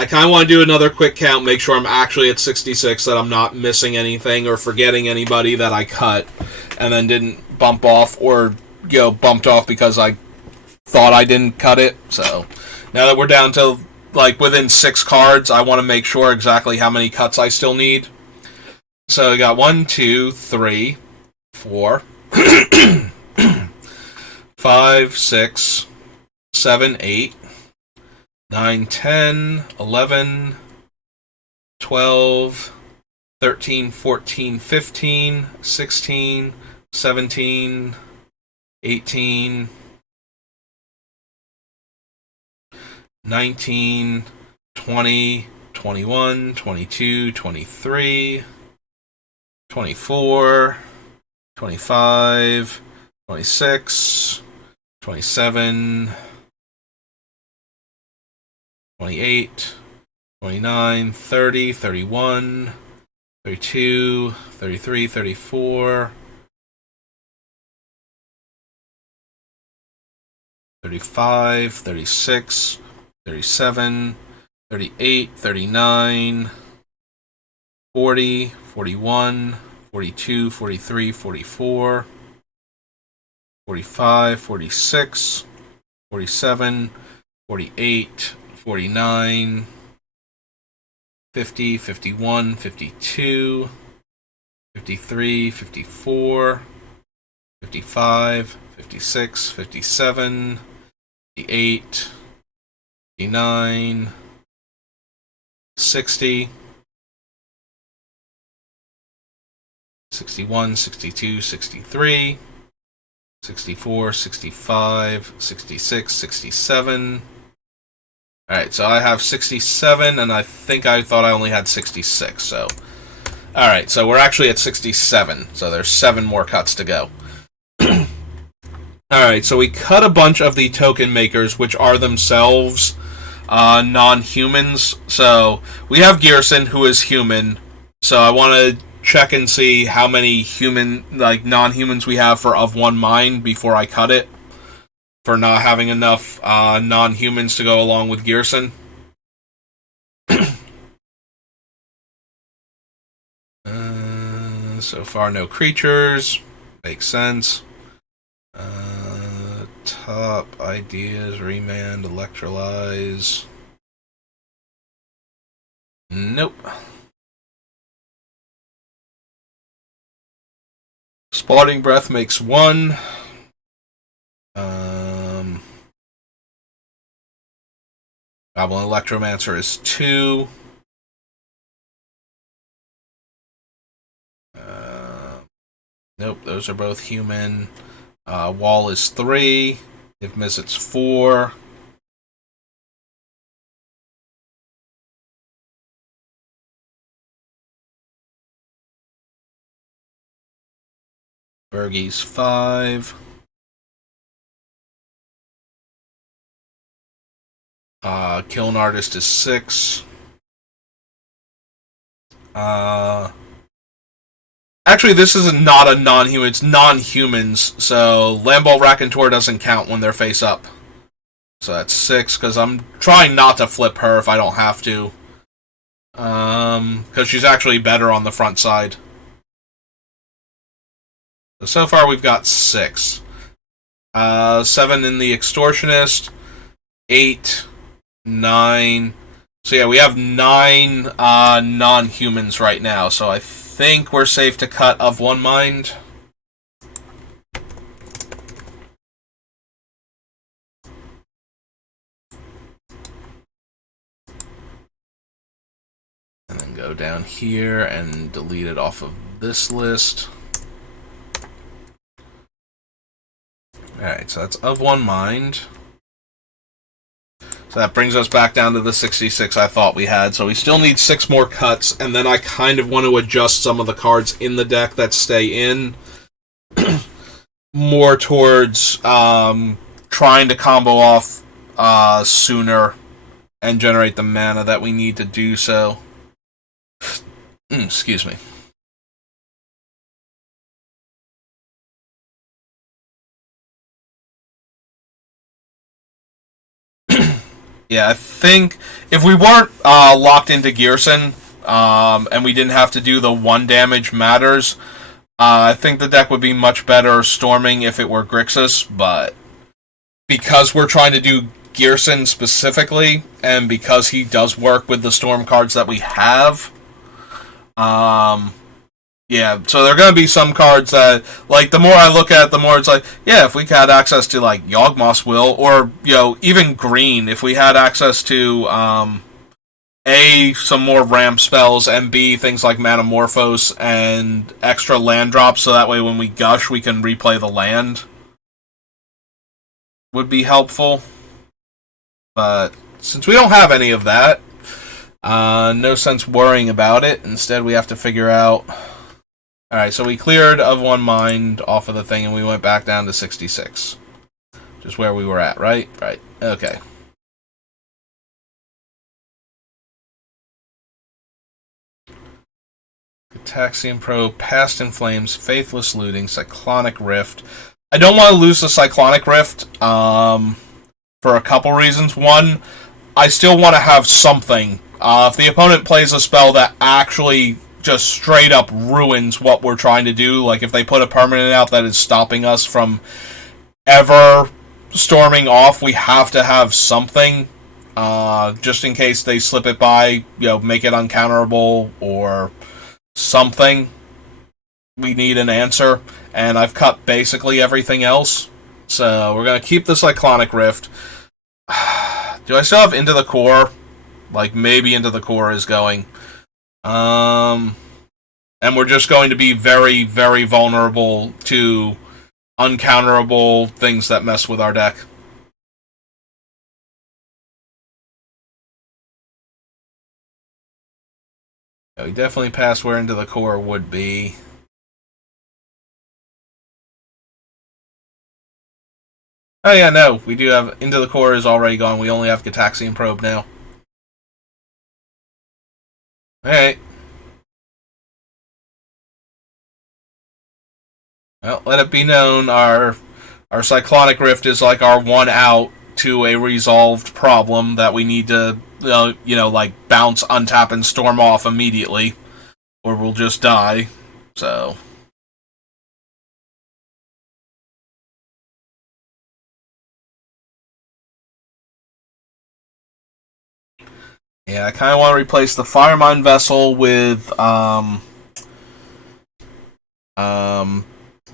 I kind of want to do another quick count, make sure I'm actually at 66, that I'm not missing anything or forgetting anybody that I cut and then didn't bump off or, bumped off because I thought I didn't cut it. So now that we're down to like within 6 cards, I want to make sure exactly how many cuts I still need. So I got 1, 2, 3, 4, 5, 6, 7, 8, 9, 10, 11, 12, 13, 14, 15, 16, 17, 18, 19, 20, 21, 22, 23, 24, 25, 26, 27, 28, 29, 30, 31, 32, 33, 34, 35, 36, 37, 38, 39, 40, 41, 42, 43, 44, 45, 46, 47, 48, 49, 50, 51, 52, 53, 54, 55, 56, 57, 58, 59, 60, 61, 62, 63, 64, 65, 66, 67. Alright, so I have 67, and I think I thought I only had 66, so... Alright, so we're actually at 67, so there's 7 more cuts to go. Alright, so we cut a bunch of the token makers, which are themselves non-humans. So we have Ghyrson, who is human. So I want to check and see how many non-humans we have for of one mind before I cut it, for not having enough non-humans to go along with Ghyrson. So far, no creatures. Makes sense. Top ideas, remand, electrolyze. Nope. Spotting breath makes 1. Goblin Electromancer is 2. Nope, those are both human. Wall is 3. If miss, it's 4. Bergie's 5. Kiln Artist is 6. Actually, this is not a non-human. It's non-humans. So Lamball Raconteur doesn't count when they're face up. So that's 6, because I'm trying not to flip her if I don't have to. Because she's actually better on the front side. So far we've got 6. 7 in the Extortionist. 8, 9. So yeah, we have 9 non-humans right now. So I think we're safe to cut of one mind. And then go down here and delete it off of this list. Alright, so that's of one mind. So that brings us back down to the 66 I thought we had. So we still need 6 more cuts, and then I kind of want to adjust some of the cards in the deck that stay in more towards trying to combo off sooner and generate the mana that we need to do so. Excuse me. Yeah, I think if we weren't locked into Ghyrson, and we didn't have to do the 1 damage matters, I think the deck would be much better storming if it were Grixis, but because we're trying to do Ghyrson specifically, and because he does work with the storm cards that we have, um, yeah, so there are going to be some cards that, like, the more I look at it, the more it's like, yeah, if we had access to, like, Yawgmoth's Will, or, even green, if we had access to, A, some more ramp spells, and B, things like Manamorphose and extra land drops, so that way when we gush, we can replay the land, would be helpful. But since we don't have any of that, no sense worrying about it. Instead, we have to figure out... Alright, so we cleared of one mind off of the thing, and we went back down to 66. Just where we were at, right? Right. Okay. Gitaxian Probe, Past in Flames, Faithless Looting, Cyclonic Rift. I don't want to lose the Cyclonic Rift for a couple reasons. One, I still want to have something. If the opponent plays a spell that actually just straight up ruins what we're trying to do, like if they put a permanent out that is stopping us from ever storming off, we have to have something, just in case they slip it by, make it uncounterable or something. We need an answer, and I've cut basically everything else, so we're going to keep the Cyclonic Rift. Do I still have Into the Core? Like, maybe Into the Core is going. And we're just going to be very, very vulnerable to uncounterable things that mess with our deck. Yeah, we definitely passed where Into the Core would be. Oh yeah, no, we do have Into the Core is already gone. We only have Gitaxian Probe now. Alright. Well, let it be known, our Cyclonic Rift is like our one out to a resolved problem that we need to, like, bounce, untap, and storm off immediately, or we'll just die. So... yeah, I kind of want to replace the Firemine Vessel with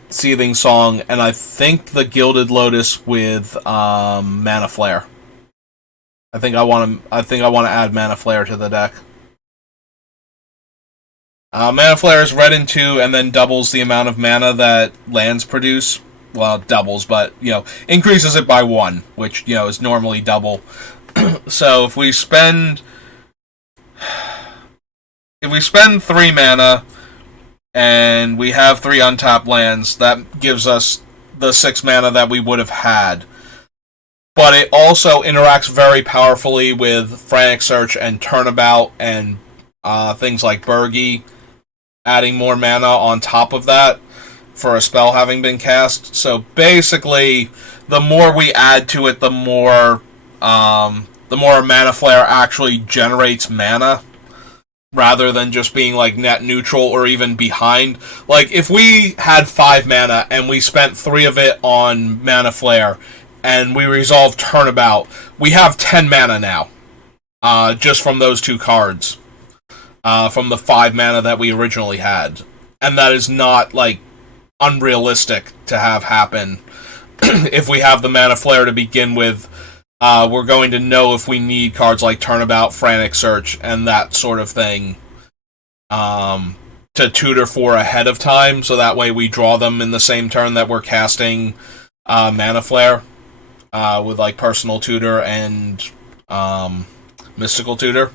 Seething Song, and I think the Gilded Lotus with Mana Flare. I think I want to add Mana Flare to the deck. Mana Flare is red in 2, and then doubles the amount of mana that lands produce. Well, doubles, but increases it by 1, which is normally double. So if we spend 3 mana and we have 3 untapped lands, that gives us the 6 mana that we would have had. But it also interacts very powerfully with Frantic Search and Turnabout and things like Burgi, adding more mana on top of that for a spell having been cast. So basically, the more we add to it, the more Mana Flare actually generates mana, rather than just being like net neutral or even behind. Like, if we had 5 mana and we spent 3 of it on Mana Flare and we resolved Turnabout, we have 10 mana now, just from those 2 cards, from the 5 mana that we originally had. And that is not, like, unrealistic to have happen. If we have the Mana Flare to begin with, we're going to know if we need cards like Turnabout, Frantic Search, and that sort of thing to tutor for ahead of time, so that way we draw them in the same turn that we're casting Mana Flare, with like Personal Tutor and Mystical Tutor.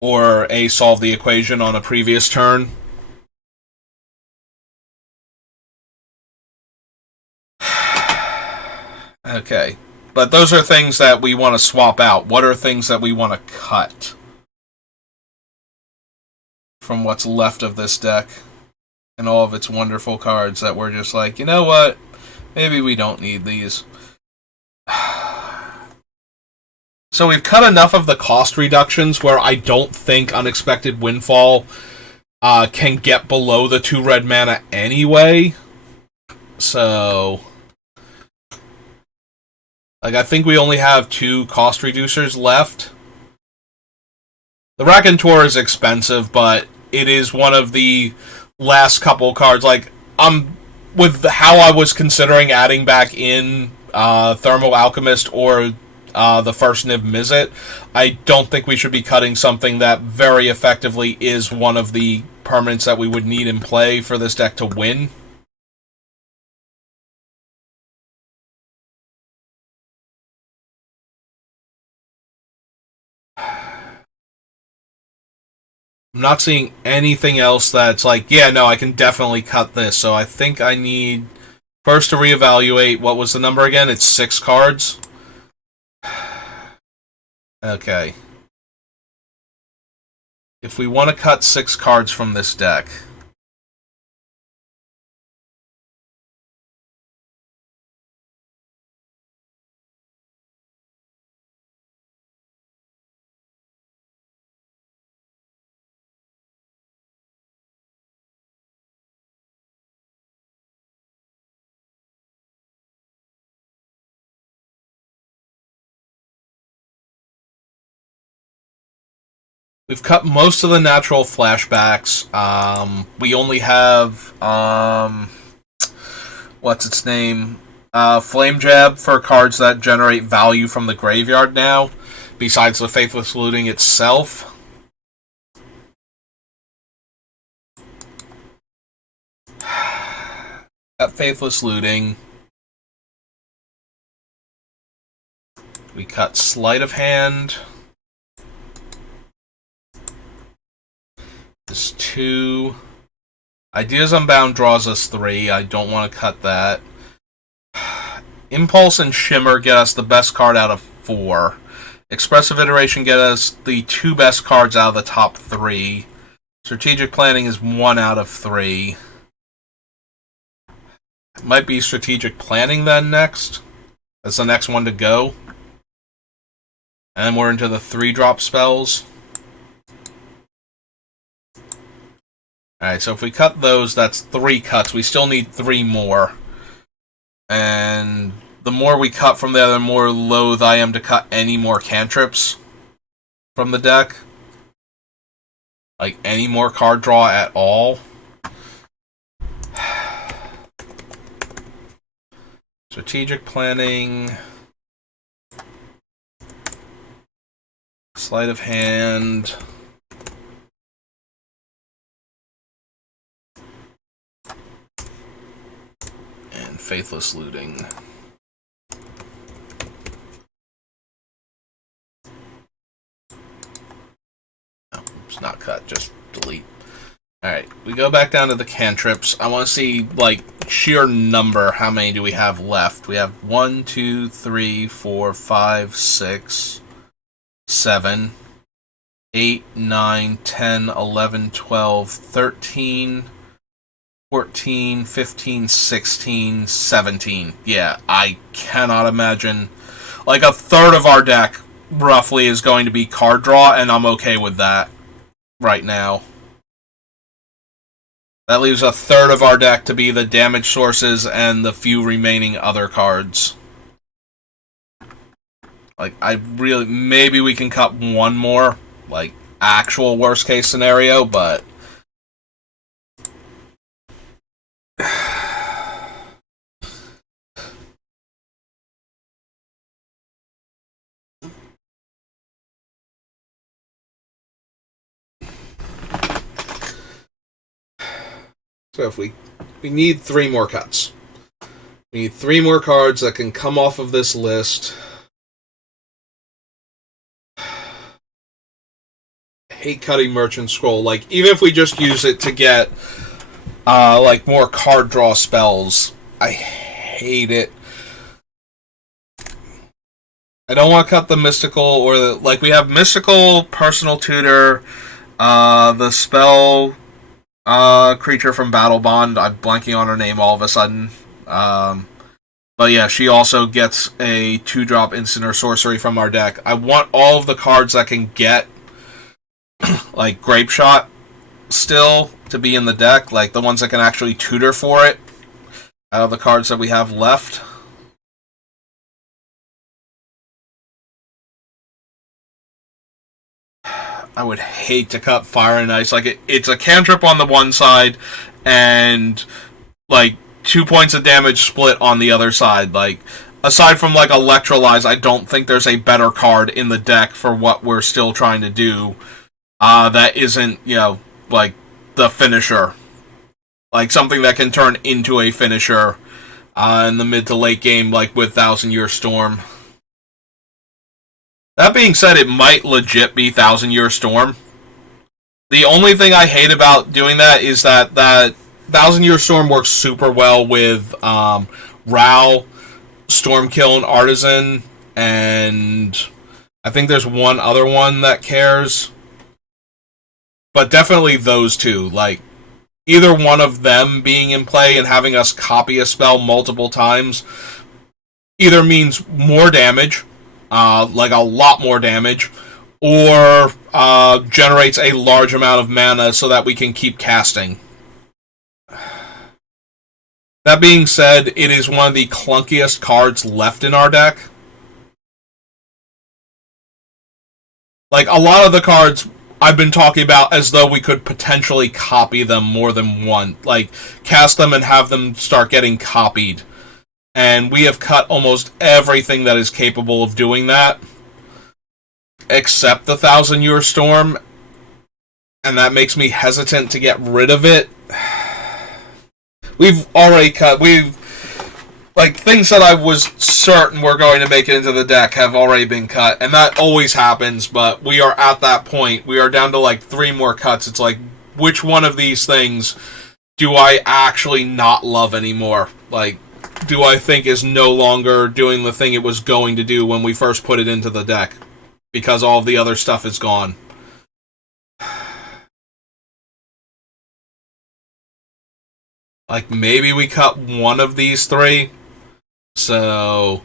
Or solve the equation on a previous turn. Okay. But those are things that we want to swap out. What are things that we want to cut from what's left of this deck and all of its wonderful cards that we're just like, you know what? Maybe we don't need these. So we've cut enough of the cost reductions where I don't think Unexpected Windfall can get below the 2 red mana anyway. So, like, I think we only have 2 cost reducers left. The Raconteur is expensive, but it is one of the last couple cards. Like, with how I was considering adding back in Thermal Alchemist or the first Niv Mizzet, I don't think we should be cutting something that very effectively is one of the permanents that we would need in play for this deck to win. I'm not seeing anything else that's like, yeah, no, I can definitely cut this. So I think I need first to reevaluate. What was the number again? It's 6 cards. Okay. If we want to cut 6 cards from this deck, we've cut most of the natural flashbacks. We only have what's its name? Flame Jab for cards that generate value from the graveyard now, besides the Faithless Looting itself. At Faithless Looting, we cut Sleight of Hand. This 2. Ideas Unbound draws us 3. I don't want to cut that. Impulse and Shimmer get us the best card out of 4. Expressive Iteration get us the 2 best cards out of the top 3. Strategic Planning is 1 out of 3. Might be Strategic Planning then next. That's the next one to go. And we're into the 3-drop spells. Alright, so if we cut those, that's 3 cuts. We still need 3 more. And the more we cut from there, the more loath I am to cut any more cantrips from the deck. Like, any more card draw at all. Strategic Planning. Sleight of Hand. And Faithless Looting. No, it's not cut, just delete. Alright, we go back down to the cantrips. I want to see, like, sheer number. How many do we have left? We have 1, 2, 3, 4, 5, 6, 7, 8, 9, 10, 11, 12, 13, 14, 15, 16, 17. Yeah, I cannot imagine. Like, a third of our deck, roughly, is going to be card draw, and I'm okay with that right now. That leaves a third of our deck to be the damage sources and the few remaining other cards. Like, I really... Maybe we can cut 1 more. Like, actual worst case scenario, but... So if we need 3 more cuts. We need 3 more cards that can come off of this list. I hate cutting Merchant Scroll. Like, even if we just use it to get like more card draw spells, I hate it. I don't want to cut the Mystical or the, like, we have Mystical, Personal Tutor, the spell creature from Battle Bond. I'm blanking on her name all of a sudden. But yeah, she also gets a 2-drop instant or sorcery from our deck. I want all of the cards that can get, like, Grape Shot still to be in the deck, like the ones that can actually tutor for it out of the cards that we have left. I would hate to cut Fire and Ice. Like, it's a cantrip on the one side, and, like, 2 points of damage split on the other side. Like, aside from, like, Electrolyze, I don't think there's a better card in the deck for what we're still trying to do that isn't, like, the finisher. Like, something that can turn into a finisher in the mid to late game, like with Thousand Year Storm. That being said, it might legit be Thousand Year Storm. The only thing I hate about doing that is that Thousand Year Storm works super well with Ral, Stormkill, and Artisan, and I think there's one other one that cares. But definitely those two. Like, either one of them being in play and having us copy a spell multiple times either means more damage, like a lot more damage, or generates a large amount of mana so that we can keep casting. That being said, it is one of the clunkiest cards left in our deck. Like, a lot of the cards I've been talking about as though we could potentially copy them more than one. Like, cast them and have them start getting copied. And we have cut almost everything that is capable of doing that, except the Thousand Year Storm, and that makes me hesitant to get rid of it. We've already cut, like, things that I was certain were going to make it into the deck have already been cut, and that always happens, but we are at that point. We are down to, like, 3 more cuts. It's like, which one of these things do I actually not love anymore? Like, do I think is no longer doing the thing it was going to do when we first put it into the deck? Because all of the other stuff is gone. Like, maybe we cut one of these 3. So,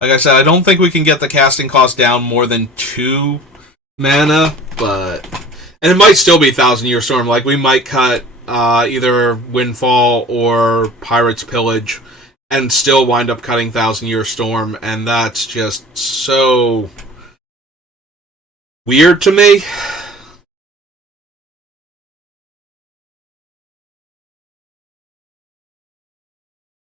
like I said, I don't think we can get the casting cost down more than 2 mana, but... And it might still be Thousand Year Storm. Like, we might cut either Windfall or Pirate's Pillage and still wind up cutting Thousand Year Storm, and that's just so weird to me.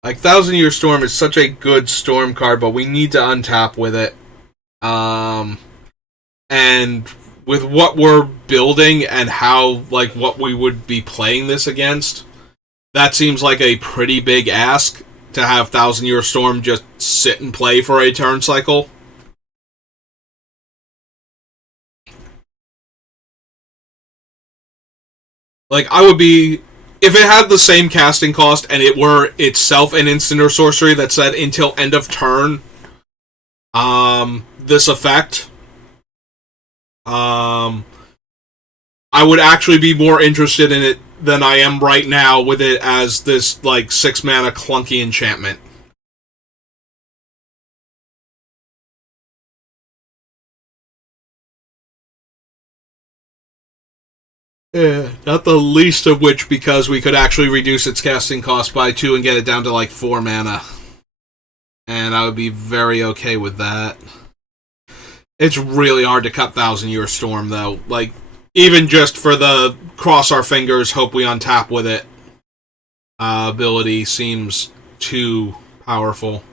Like, Thousand Year Storm is such a good Storm card, but we need to untap with it. And with what we're building and how, like, what we would be playing this against, that seems like a pretty big ask to have Thousand Year Storm just sit and play for a turn cycle. Like, I would be... If it had the same casting cost and it were itself an instant or sorcery that said until end of turn, this effect, I would actually be more interested in it than I am right now with it as this, like, 6 mana clunky enchantment. Yeah, not the least of which because we could actually reduce its casting cost by 2 and get it down to, like, 4 mana. And I would be very okay with that. It's really hard to cut Thousand Year Storm, though. Like, even just for the cross our fingers, hope we untap with it ability seems too powerful.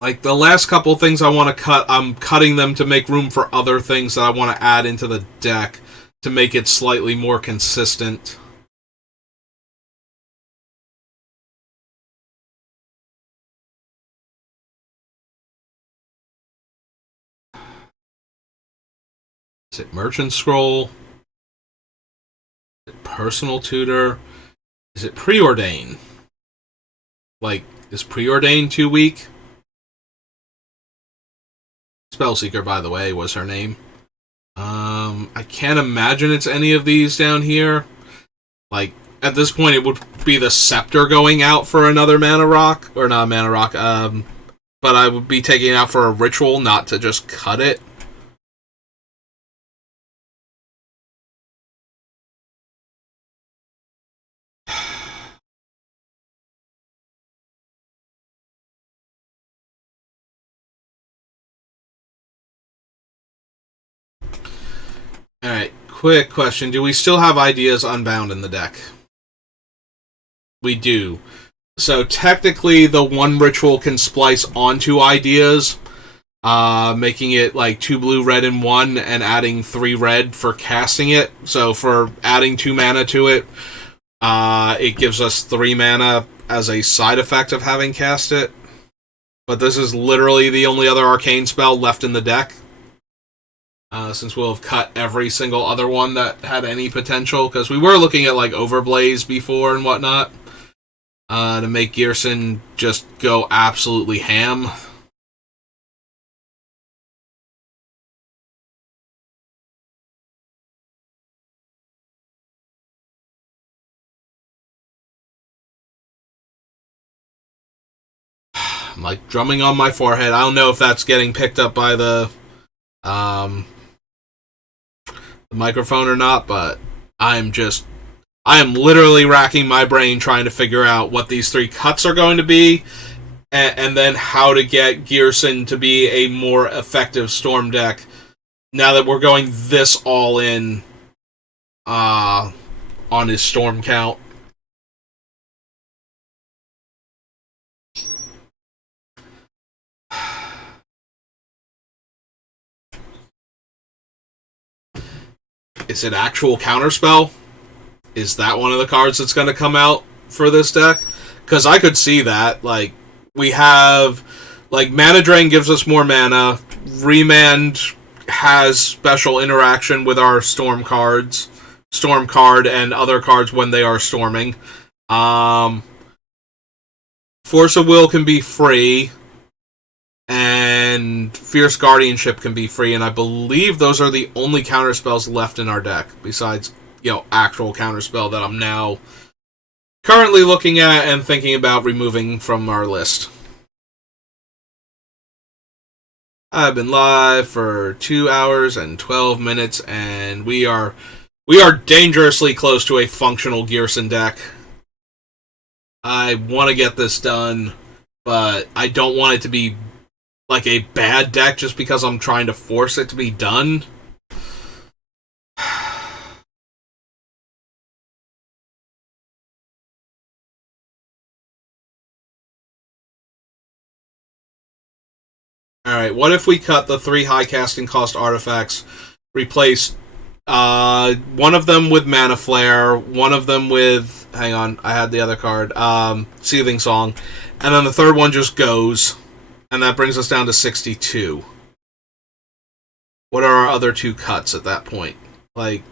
Like, the last couple things I want to cut, I'm cutting them to make room for other things that I want to add into the deck to make it slightly more consistent. Is it Merchant Scroll? Is it Personal Tutor? Is it Preordain? Like, is Preordain too weak? Spellseeker, by the way, was her name. I can't imagine it's any of these down here. Like, at this point, it would be the Scepter going out for another mana rock. Or not a mana rock, but I would be taking it out for a ritual, not to just cut it. Alright, quick question. Do we still have ideas unbound in the deck? We do. So technically, the one ritual can splice onto ideas, making it like 2 blue, red, and 1, and adding 3 red for casting it. So for adding 2 mana to it, it gives us 3 mana as a side effect of having cast it. But this is literally the only other arcane spell left in the deck. Since we'll have cut every single other one that had any potential, because we were looking at like Overblaze before and whatnot, to make Ghyrson just go absolutely ham. I'm like drumming on my forehead. I don't know if that's getting picked up by the microphone or not, but I am literally racking my brain trying to figure out what these 3 cuts are going to be, and then how to get Ghyrson to be a more effective Storm deck now that we're going this all in on his Storm count. Is it actual counterspell? Is that one of the cards that's going to come out for this deck? Because I could see that. Like, we have, like, Mana Drain gives us more mana. Remand has special interaction with our Storm cards. Storm card and other cards when they are storming. Force of Will can be free. And Fierce Guardianship can be free, and I believe those are the only counterspells left in our deck, besides, actual counterspell that I'm now currently looking at and thinking about removing from our list. I've been live for 2 hours and 12 minutes, and we are dangerously close to a functional Ghyrson deck. I want to get this done, but I don't want it to be like a bad deck just because I'm trying to force it to be done. Alright, what if we cut the 3 high casting cost artifacts, replace one of them with Mana Flare, one of them with, hang on, I had the other card, Seething Song, and then the third one just goes, and that brings us down to 62. What are our other 2 cuts at that point? Like,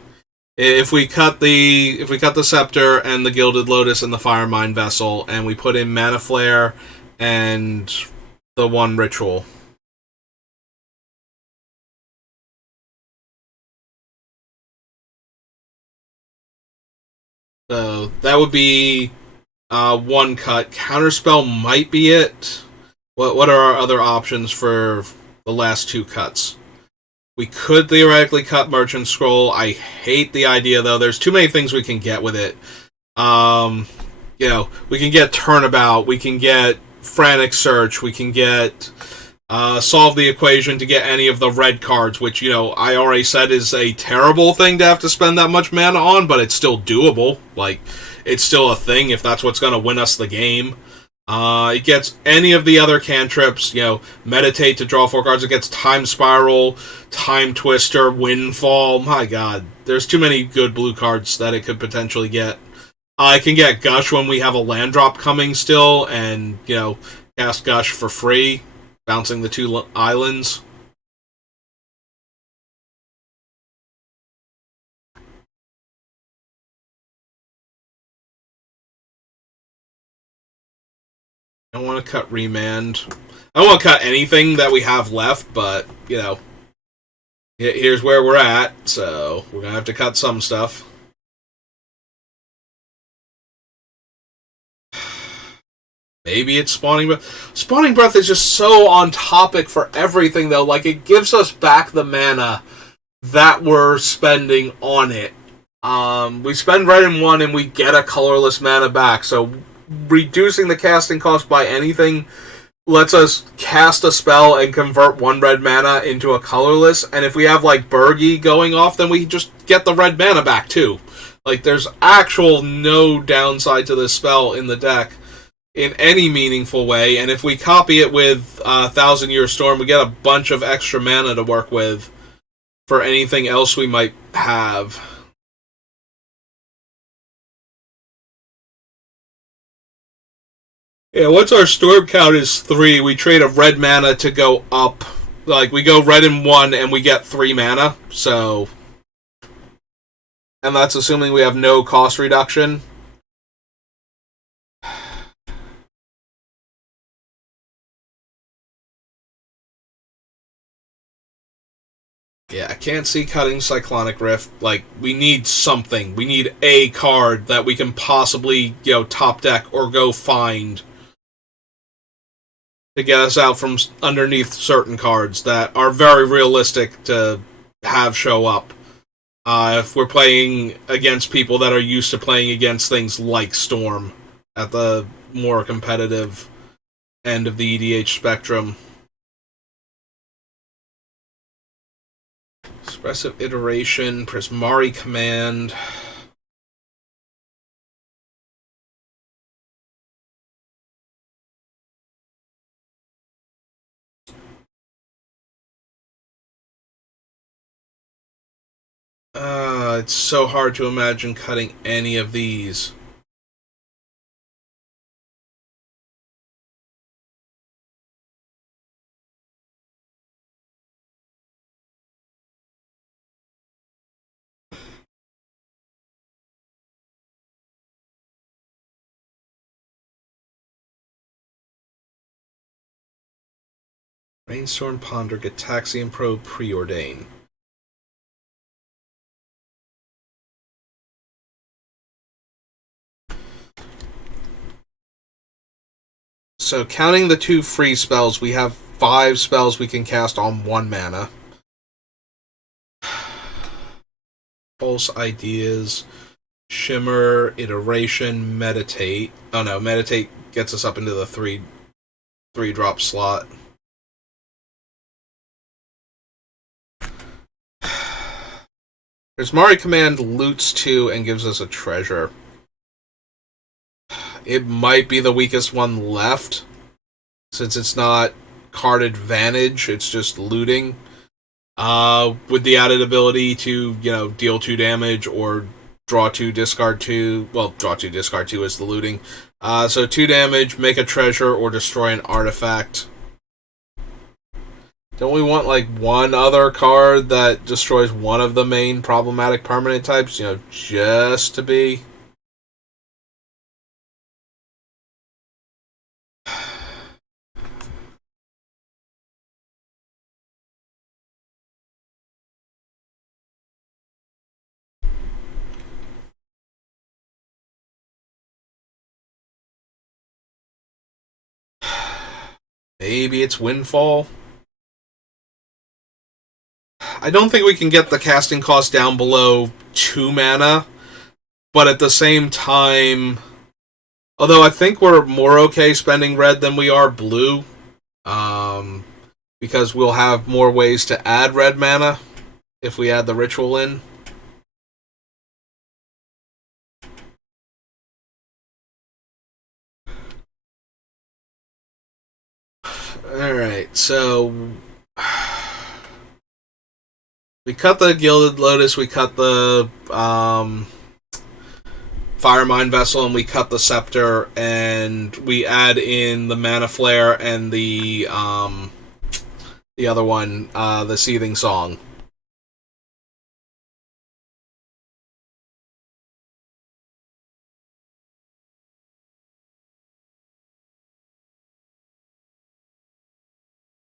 if we cut the Scepter and the Gilded Lotus and the Firemind Vessel, and we put in Mana Flare and the 1 ritual. So that would be 1 cut. Counterspell might be it. What are our other options for the last 2 cuts? We could theoretically cut Merchant Scroll. I hate the idea, though. There's too many things we can get with it. We can get Turnabout. We can get Frantic Search. We can get Solve the Equation to get any of the red cards, which, I already said is a terrible thing to have to spend that much mana on, but it's still doable. Like, it's still a thing if that's what's going to win us the game. It gets any of the other cantrips, Meditate to draw 4 cards. It gets Time Spiral, Time Twister, Windfall. My god, there's too many good blue cards that it could potentially get. I can get Gush when we have a land drop coming still, and, cast Gush for free, bouncing the 2 islands. I don't want to cut Remand. I don't want to cut anything that we have left, but, Here's where we're at, so we're gonna have to cut some stuff. Maybe it's spawning breath. Spawning breath is just so on topic for everything, though. Like, it gives us back the mana that we're spending on it. We spend red in one and we get a colorless mana back. So reducing the casting cost by anything lets us cast a spell and convert one red mana into a colorless. And if we have like Burgi going off, then we just get the red mana back too. Like, there's actual no downside to this spell in the deck in any meaningful way. And if we copy it with Thousand Year Storm, we get a bunch of extra mana to work with for anything else we might have. Yeah, once our storm count is 3, we trade a red mana to go up. Like, we go red in 1 and we get 3 mana, so. And that's assuming we have no cost reduction. Yeah, I can't see cutting Cyclonic Rift. Like, we need something. We need a card that we can possibly, top deck or go find to get us out from underneath certain cards that are very realistic to have show up. If we're playing against people that are used to playing against things like Storm at the more competitive end of the EDH spectrum. Expressive Iteration, Prismari Command. It's so hard to imagine cutting any of these. Brainstorm, Ponder, Gitaxian Probe, Preordain. So, counting the 2 free spells, we have 5 spells we can cast on 1 mana. Pulse, Ideas, Shimmer, Iteration, Meditate. Oh no, Meditate gets us up into the 3 drop slot. Prismari Command loots 2 and gives us a treasure. It might be the weakest one left, since it's not card advantage, it's just looting. With the added ability to, deal 2 damage or draw 2, discard 2. Well, draw 2, discard 2 is the looting. So 2 damage, make a treasure, or destroy an artifact. Don't we want, like, one other card that destroys one of the main problematic permanent types, just to be? Maybe it's Windfall? I don't think we can get the casting cost down below 2 mana, but at the same time, although I think we're more okay spending red than we are blue, because we'll have more ways to add red mana if we add the ritual in. Alright, so we cut the Gilded Lotus, we cut the Firemind Vessel, and we cut the Scepter, and we add in the Mana Flare and the other one, the Seething Song.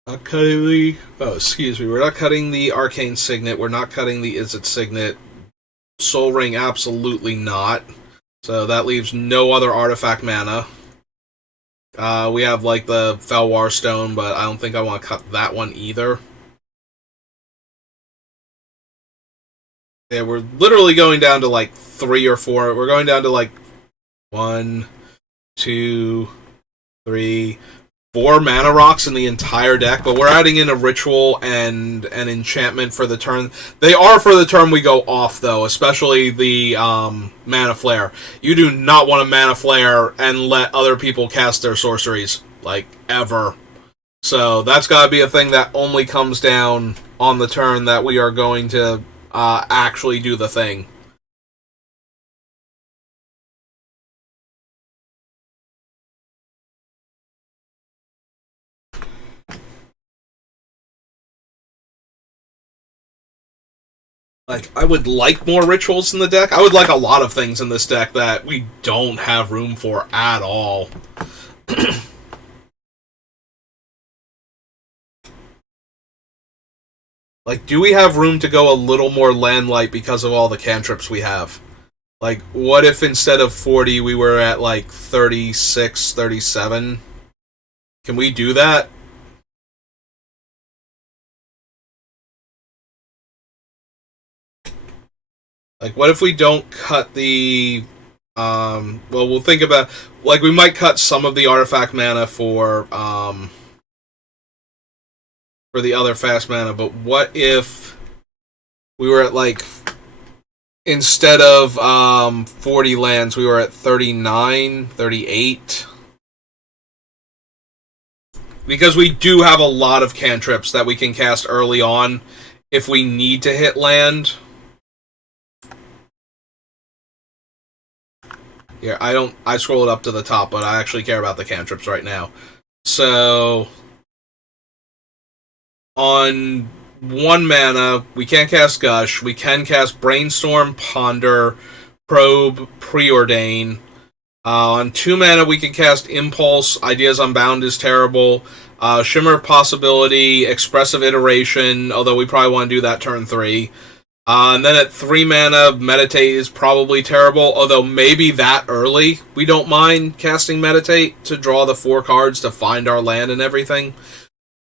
Not cutting the. Oh, excuse me. We're not cutting the Arcane Signet. We're not cutting the Izzet Signet. Soul Ring, absolutely not. So that leaves no other artifact mana. We have like the Felwar Stone, but I don't think I want to cut that one either. Yeah, we're literally going down to like 3 or 4. We're going down to like 1, 2, 3, 4 mana rocks in the entire deck, but we're adding in a ritual and an enchantment for the turn. They are for the turn we go off, though, especially the mana flare. You do not want to mana flare and let other people cast their sorceries, like, ever. So that's got to be a thing that only comes down on the turn that we are going to actually do the thing. Like, I would like more rituals in the deck. I would like a lot of things in this deck that we don't have room for at all. Like, do we have room to go a little more land light because of all the cantrips we have? Like, what if instead of 40 we were at, like, 36, 37? Can we do that? Like, what if we don't cut the... well, we'll think about... Like, we might cut some of the artifact mana for the other fast mana, but what if we were at, like... Instead of 40 lands, we were at 39, 38. Because we do have a lot of cantrips that we can cast early on if we need to hit land. Yeah, I scrolled up to the top, but I actually care about the cantrips right now. So, on 1 mana, we can't cast Gush. We can cast Brainstorm, Ponder, Probe, Preordain. On 2 mana, we can cast Impulse. Ideas Unbound is terrible. Shimmer of Possibility, Expressive Iteration, although we probably want to do that turn 3. And then at 3 mana, Meditate is probably terrible, although maybe that early we don't mind casting Meditate to draw the 4 cards to find our land and everything.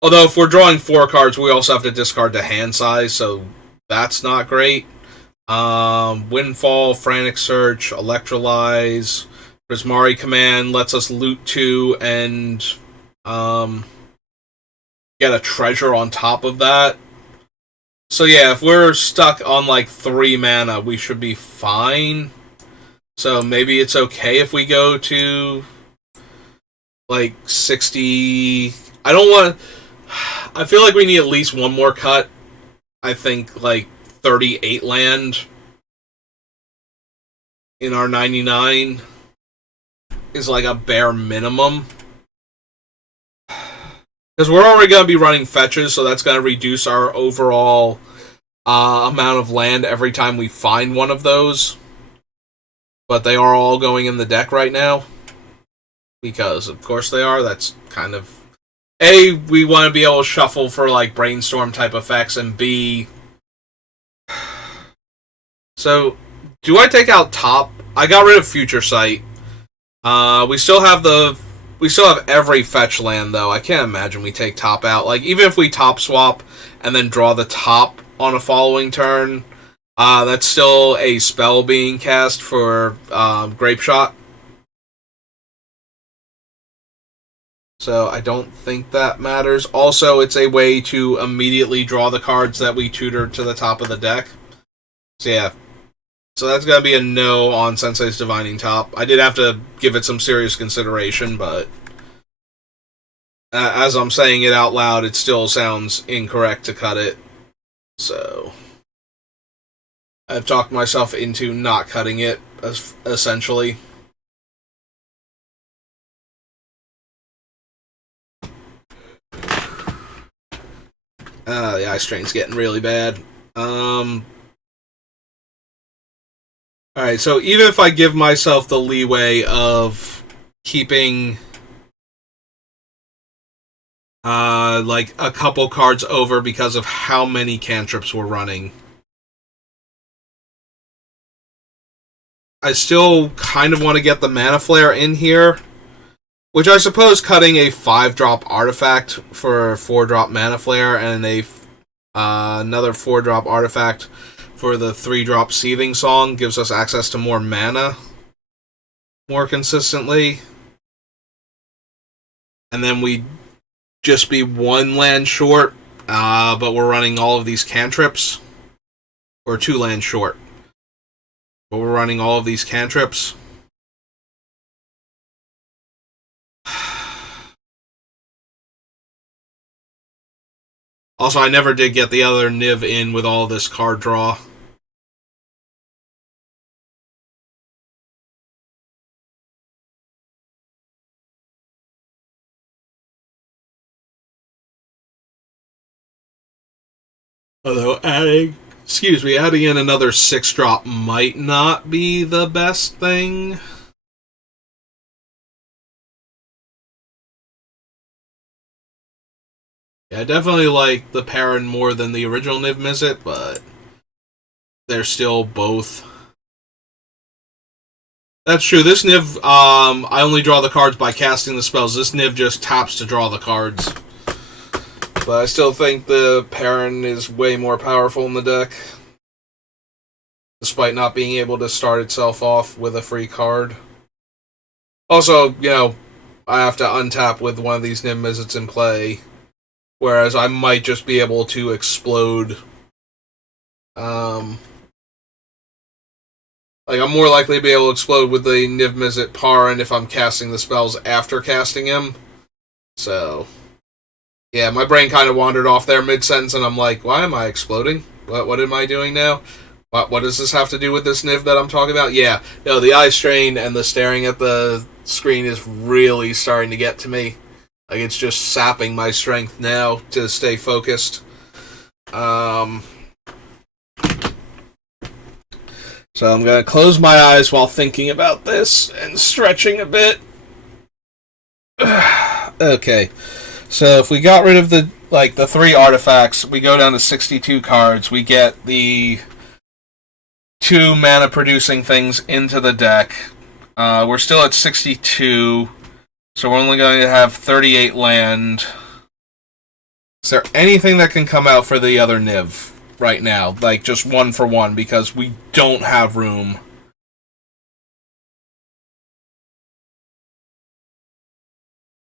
Although if we're drawing 4 cards, we also have to discard the hand size, so that's not great. Windfall, Frantic Search, Electrolyze, Prismari Command lets us loot 2 and get a treasure on top of that. So yeah, if we're stuck on like 3 mana, we should be fine. So maybe it's okay if we go to like 60. I feel like we need at least one more cut. I think like 38 land in our 99 is like a bare minimum. Because we're already going to be running fetches, so that's going to reduce our overall amount of land every time we find one of those. But they are all going in the deck right now. Because, of course they are. That's kind of... A, we want to be able to shuffle for, like, brainstorm type effects, and B... So, do I take out top? I got rid of Future Sight. We still have every fetch land, though. I can't imagine we take top out. Like, even if we top swap and then draw the top on a following turn, that's still a spell being cast for Grape Shot. So I don't think that matters. Also, it's a way to immediately draw the cards that we tutor to the top of the deck. So yeah. So that's going to be a no on Sensei's Divining Top. I did have to give it some serious consideration, but as I'm saying it out loud, it still sounds incorrect to cut it. So I've talked myself into not cutting it, essentially. The eye strain's getting really bad. Alright, so even if I give myself the leeway of keeping like a couple cards over because of how many cantrips we're running. I still kind of want to get the Mana Flare in here, which I suppose cutting a 5-drop artifact for a 4-drop Mana Flare and another 4-drop artifact for the 3-drop Seething Song gives us access to more mana more consistently. And then we just be 1 land short, but we're running all of these cantrips. Or 2 land short. But we're running all of these cantrips. Also, I never did get the other Niv in with all this card draw. Although adding in another 6-drop might not be the best thing. Yeah, I definitely like the Perrin more than the original Niv Mizzet, but they're still both. That's true. This Niv, I only draw the cards by casting the spells. This Niv just taps to draw the cards. But I still think the Perrin is way more powerful in the deck. Despite not being able to start itself off with a free card. Also, I have to untap with one of these Niv Mizzets in play. Whereas I might just be able to explode. I'm more likely to be able to explode with the Niv Mizzet Perrin if I'm casting the spells after casting him. So, yeah, my brain kind of wandered off there mid-sentence, and I'm like, why am I exploding? What am I doing now? What does this have to do with this Niv that I'm talking about? Yeah, no, the eye strain and the staring at the screen is really starting to get to me. Like, it's just sapping my strength now to stay focused. So I'm going to close my eyes while thinking about this and stretching a bit. Okay. So if we got rid of the 3 artifacts, we go down to 62 cards. We get the 2 mana producing things into the deck. We're still at 62. So we're only going to have 38 land. Is there anything that can come out for the other Niv right now? Like, just 1 for 1, because we don't have room.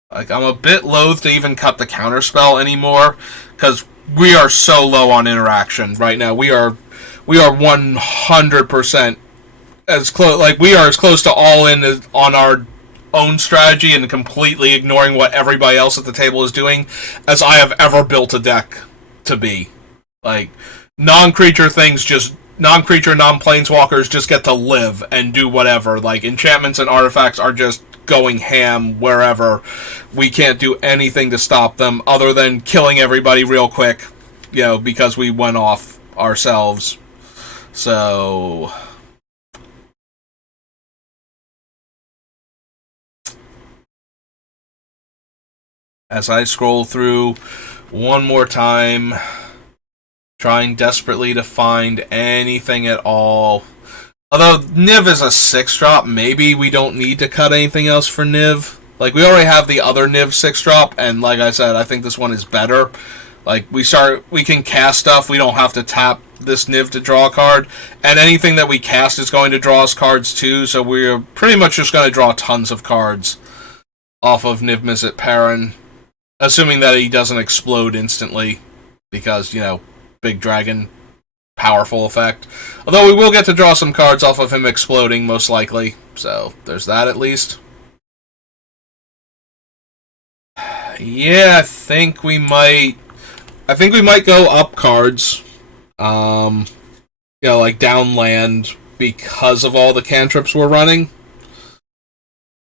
Like, I'm a bit loath to even cut the counterspell anymore, because we are so low on interaction right now. We are 100% as close. Like, we are as close to all in on our own strategy and completely ignoring what everybody else at the table is doing as I have ever built a deck to be. Like, non-creature, non-planeswalkers just get to live and do whatever. Like, enchantments and artifacts are just going ham wherever. We can't do anything to stop them other than killing everybody real quick, because we went off ourselves. So, as I scroll through one more time, trying desperately to find anything at all. Although Niv is a 6-drop, maybe we don't need to cut anything else for Niv. Like, we already have the other Niv 6-drop, and like I said, I think this one is better. Like, we can cast stuff, we don't have to tap this Niv to draw a card, and anything that we cast is going to draw us cards too, so we're pretty much just going to draw tons of cards off of Niv Mizzet Perrin. Assuming that he doesn't explode instantly, because, big dragon, powerful effect. Although we will get to draw some cards off of him exploding, most likely. So, there's that at least. Yeah, I think we might go up cards. Like down land because of all the cantrips we're running.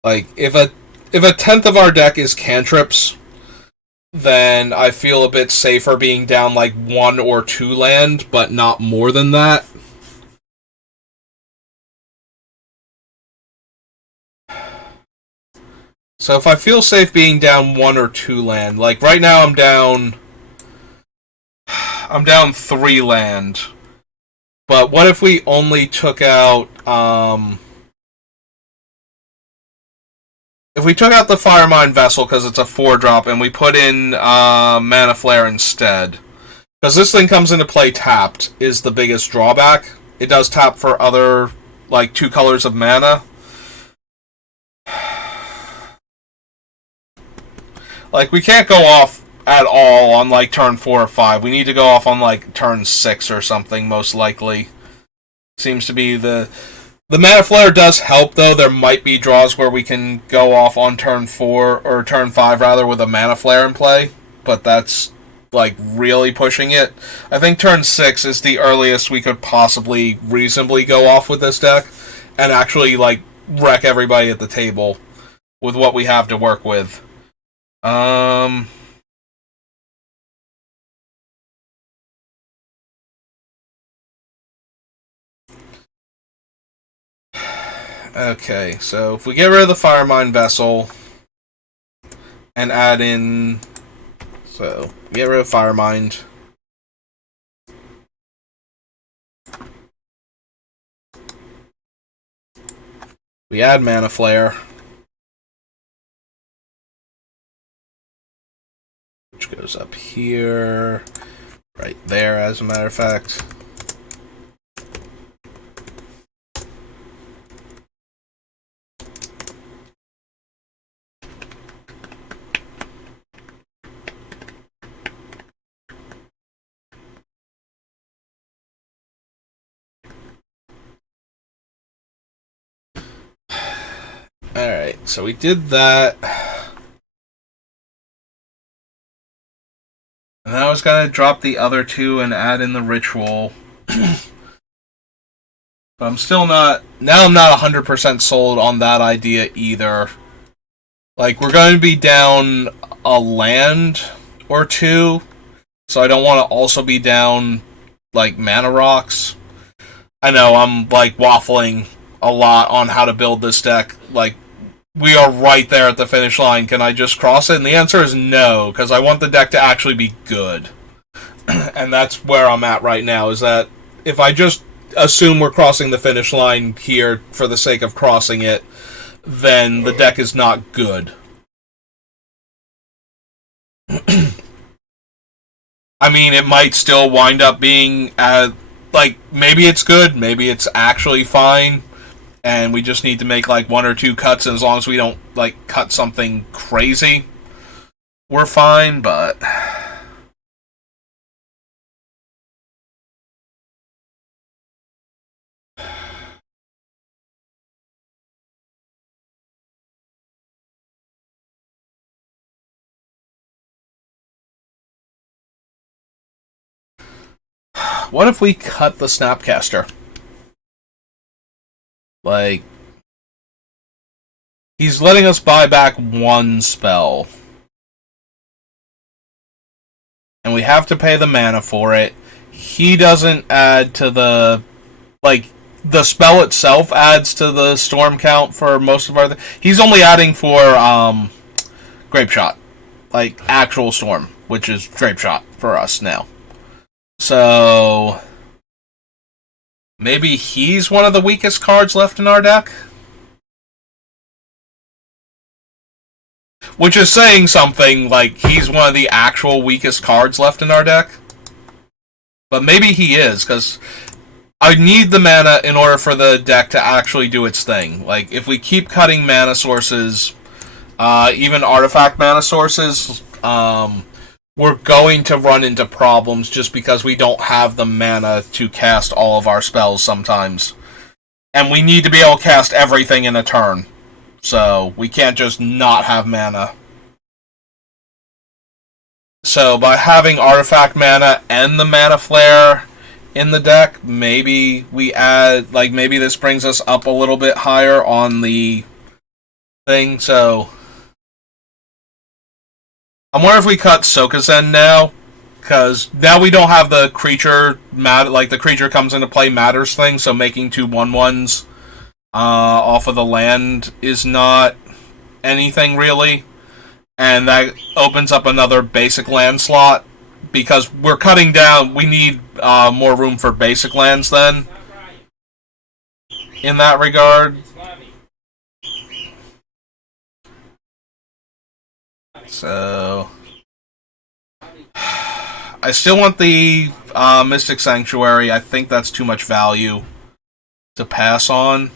Like, if a 10th of our deck is cantrips, then I feel a bit safer being down like 1 or 2 land, but not more than that. So if I feel safe being down 1 or 2 land, like right now I'm down 3 land. But what if we only took out, if we took out the Firemine Vessel because it's a 4-drop and we put in Mana Flare instead? Because this thing comes into play tapped is the biggest drawback. It does tap for other, like, 2 colors of mana. Like, we can't go off at all on, like, turn 4 or 5. We need to go off on, like, turn 6 or something, most likely. Seems to be the Mana Flare does help, though. There might be draws where we can go off on turn 4, or turn 5, rather, with a Mana Flare in play. But that's, like, really pushing it. I think turn 6 is the earliest we could possibly reasonably go off with this deck and actually, like, wreck everybody at the table with what we have to work with. Okay, so if we get rid of the Firemine Vessel and add in... So, get rid of Firemind. We add Mana Flare. Which goes up here. Right there, as a matter of fact. Alright, so we did that. And I was gonna drop the other 2 and add in the ritual. But I'm still not... Now I'm not 100% sold on that idea either. Like, we're going to be down a land or 2. So I don't want to also be down, like, mana rocks. I know, I'm, like, waffling a lot on how to build this deck. Like, we are right there at the finish line. Can I just cross it? And the answer is no, because I want the deck to actually be good. And that's where I'm at right now, is that if I just assume we're crossing the finish line here for the sake of crossing it, then the deck is not good. I mean, it might still wind up being, like, maybe it's good, maybe it's actually fine, and we just need to make, like, 1 or 2 cuts, and as long as we don't, like, cut something crazy, we're fine, but... What if we cut the Snapcaster? Like, he's letting us buy back 1 spell. And we have to pay the mana for it. He doesn't add to the... Like, the spell itself adds to the storm count for most of our... He's only adding for, Grape Shot. Like, actual storm, which is Grape Shot for us now. So... maybe he's one of the weakest cards left in our deck? Which is saying something, like, he's one of the actual weakest cards left in our deck. But maybe he is, because I need the mana in order for the deck to actually do its thing. Like, if we keep cutting mana sources, even artifact mana sources, we're going to run into problems just because we don't have the mana to cast all of our spells sometimes. And we need to be able to cast everything in a turn. So, we can't just not have mana. So, by having artifact mana and the Mana Flare in the deck, maybe we add... like, maybe this brings us up a little bit higher on the thing, so... I'm wondering if we cut Sokazen now, because now we don't have the creature, like, the creature comes into play matters thing, so making 2 1/1s off of the land is not anything really, and that opens up another basic land slot because we're cutting down. We need more room for basic lands then. In that regard, so I still want the Mystic Sanctuary. I think that's too much value to pass on.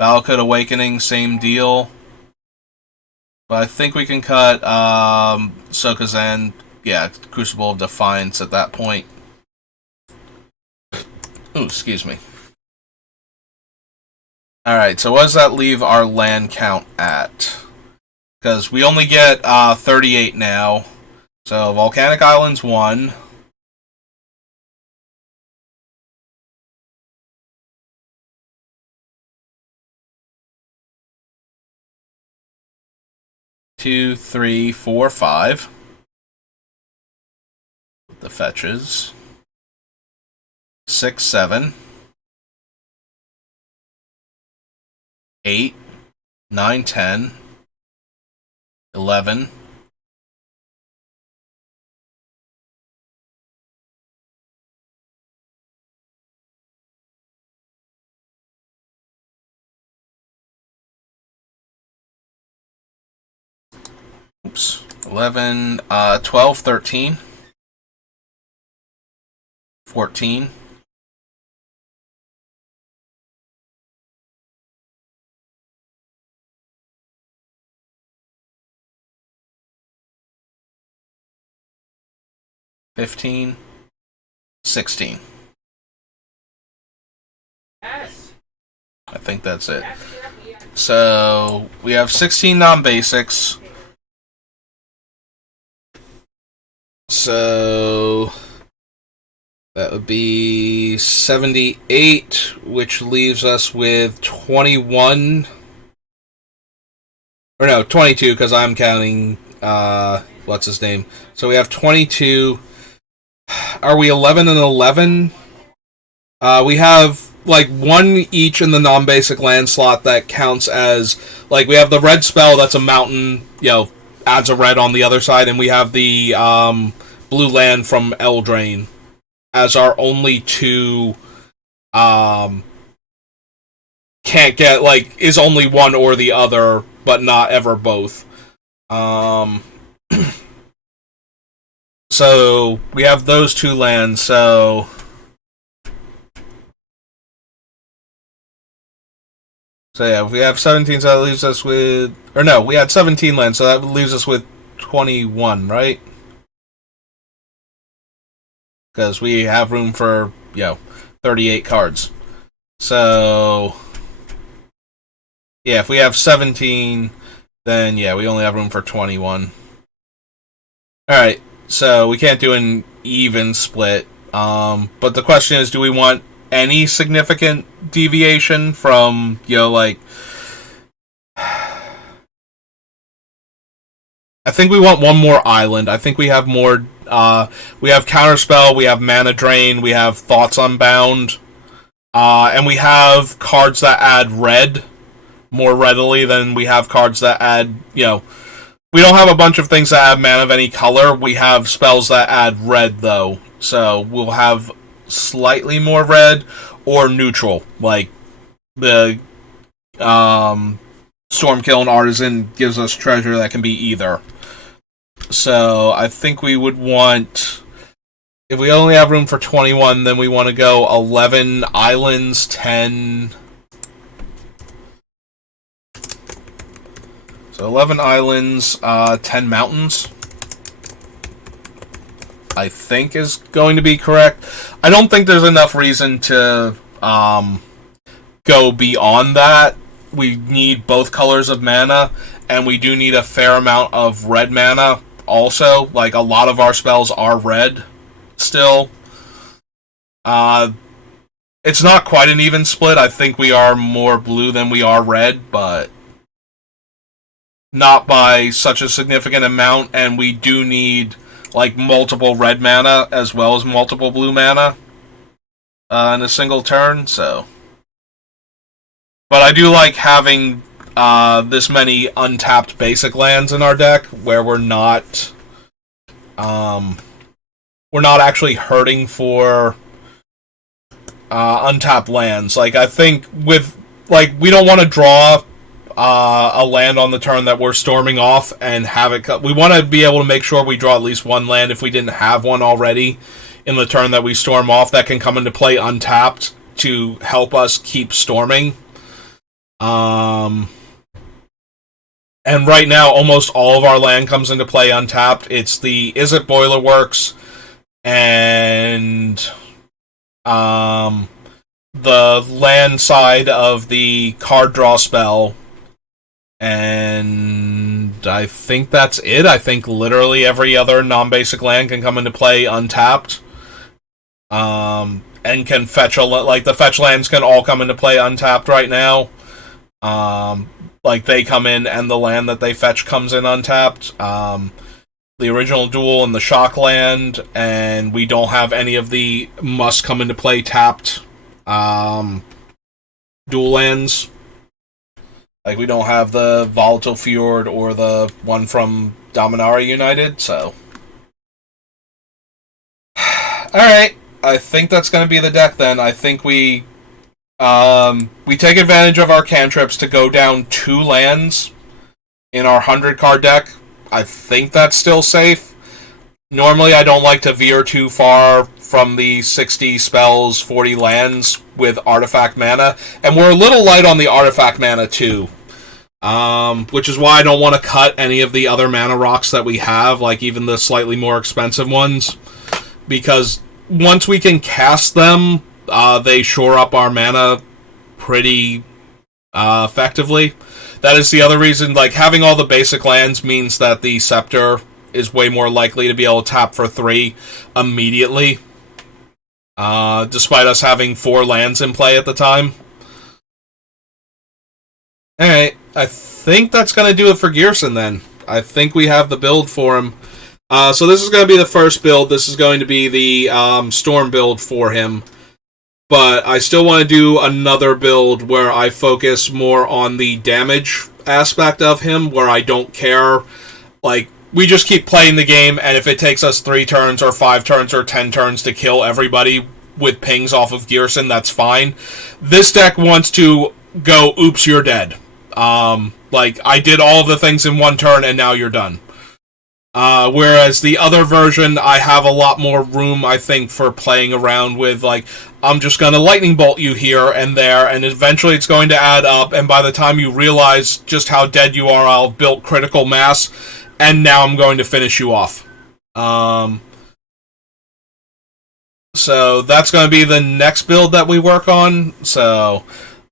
Valakut Awakening, same deal. But I think we can cut Sokazan, Crucible of Defiance at that point. Ooh, excuse me. Alright, so what does that leave our land count at? Because we only get 38 now. So, Volcanic Islands 1. Two, three, four, five. The fetches. 6, 7. 8, 9, 10. 11. Oops. 11, 12, 13. 14. 15. 16. I think that's it. So, we have 16 non-basics. So, that would be 78, which leaves us with 21. Or no, 22, because I'm counting, what's his name? So we have 22. Are we 11 and 11? We have, like, one each in the non-basic land slot that counts as, like, we have the red spell that's a mountain, adds a red on the other side, and we have the, blue land from Eldraine as our only two, can't get, like, is only one or the other, but not ever both. So, we have those two lands, so... So yeah, if we have 17, so that leaves us with... Or no, we had 17 lands, so that leaves us with 21, right? Because we have room for, 38 cards. So... Yeah, if we have 17, then yeah, we only have room for 21. Alright, so we can't do an even split. But the question is, do we want any significant deviation from, I think we want one more island. I think we have more, we have Counterspell, we have Mana Drain, we have Thoughts Unbound, and we have cards that add red more readily than we have cards that add, we don't have a bunch of things that add mana of any color. We have spells that add red, though. So we'll have slightly more red or neutral. Like the Stormkill and Artisan gives us treasure that can be either. So I think we would want... If we only have room for 21, then we want to go 11 islands, 10... So 11 islands, 10 mountains, I think is going to be correct. I don't think there's enough reason to go beyond that. We need both colors of mana, and we do need a fair amount of red mana also. Like, a lot of our spells are red still. It's not quite an even split. I think we are more blue than we are red, but... not by such a significant amount, and we do need, like, multiple red mana as well as multiple blue mana in a single turn, so... But I do like having this many untapped basic lands in our deck, where we're not actually hurting for untapped lands. Like, I think with, like, we don't want to draw a land on the turn that we're storming off and have it we want to be able to make sure we draw at least one land if we didn't have one already in the turn that we storm off that can come into play untapped to help us keep storming. And right now, almost all of our land comes into play untapped. It's the Is It Boiler Works and the land side of the card draw spell, and I think that's it. I think literally every other non-basic land can come into play untapped, and can fetch like the fetch lands can all come into play untapped right now. Like they come in, and the land that they fetch comes in untapped. The original duel and the shock land, and we don't have any of the must come into play tapped dual lands. Like, we don't have the Volatile Fjord or the one from Dominaria United, so. Alright, I think that's going to be the deck then. I think we take advantage of our cantrips to go down 2 lands in our 100-card deck. I think that's still safe. Normally, I don't like to veer too far from the 60 spells, 40 lands with artifact mana, and we're a little light on the artifact mana too, which is why I don't want to cut any of the other mana rocks that we have, like even the slightly more expensive ones, because once we can cast them, they shore up our mana pretty effectively. That is the other reason, like, having all the basic lands means that the Scepter is way more likely to be able to tap for 3 immediately, despite us having 4 lands in play at the time. Alright, I think that's going to do it for Ghyrson then. I think we have the build for him. So this is going to be the first build. This is going to be the Storm build for him. But I still want to do another build where I focus more on the damage aspect of him, where I don't care. Like, we just keep playing the game, and if it takes us 3 turns or 5 turns or 10 turns to kill everybody with pings off of Ghyrson, that's fine. This deck wants to go, oops, you're dead. Like, I did all of the things in 1 turn, and now you're done. Whereas the other version, I have a lot more room, I think, for playing around with, like, I'm just going to lightning bolt you here and there, and eventually it's going to add up, and by the time you realize just how dead you are, I'll build critical mass, and now I'm going to finish you off. So that's going to be the next build that we work on, so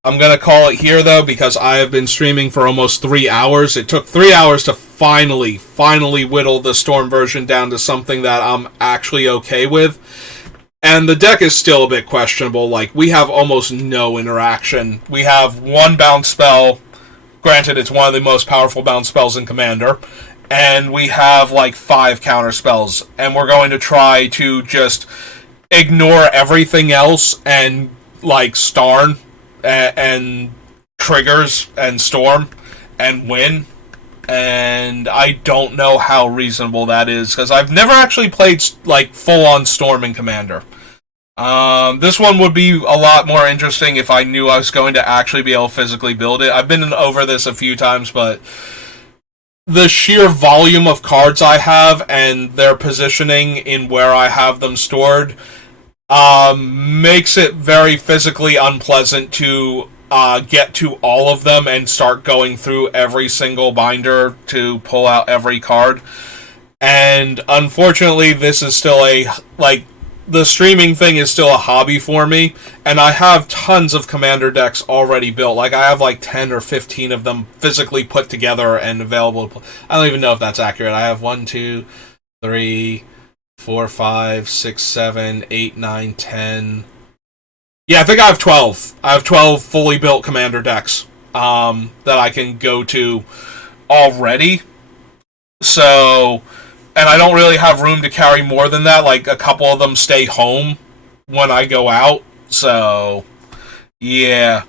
I'm going to call it here, though, because I have been streaming for almost 3 hours. It took 3 hours to finally whittle the Storm version down to something that I'm actually okay with. And the deck is still a bit questionable. Like, we have almost no interaction. We have 1 bounce spell. Granted, it's one of the most powerful bounce spells in Commander. And we have, like, 5 counter spells. And we're going to try to just ignore everything else and, like, Starn and triggers and Storm and win. And I don't know how reasonable that is, because I've never actually played, like, full-on Storm in Commander. This one would be a lot more interesting if I knew I was going to actually be able to physically build it. I've been over this a few times, but the sheer volume of cards I have and their positioning in where I have them stored makes it very physically unpleasant to get to all of them and start going through every single binder to pull out every card. And unfortunately, this is still the streaming thing is still a hobby for me, and I have tons of Commander decks already built. Like, I have like 10 or 15 of them physically put together and available to play. I don't even know if that's accurate. I have 1, 2, 3, 4, 5, 6, 7, 8, 9, 10. Yeah, I think I have 12. I have 12 fully built Commander decks that I can go to already. So, and I don't really have room to carry more than that. Like, a couple of them stay home when I go out. So, yeah.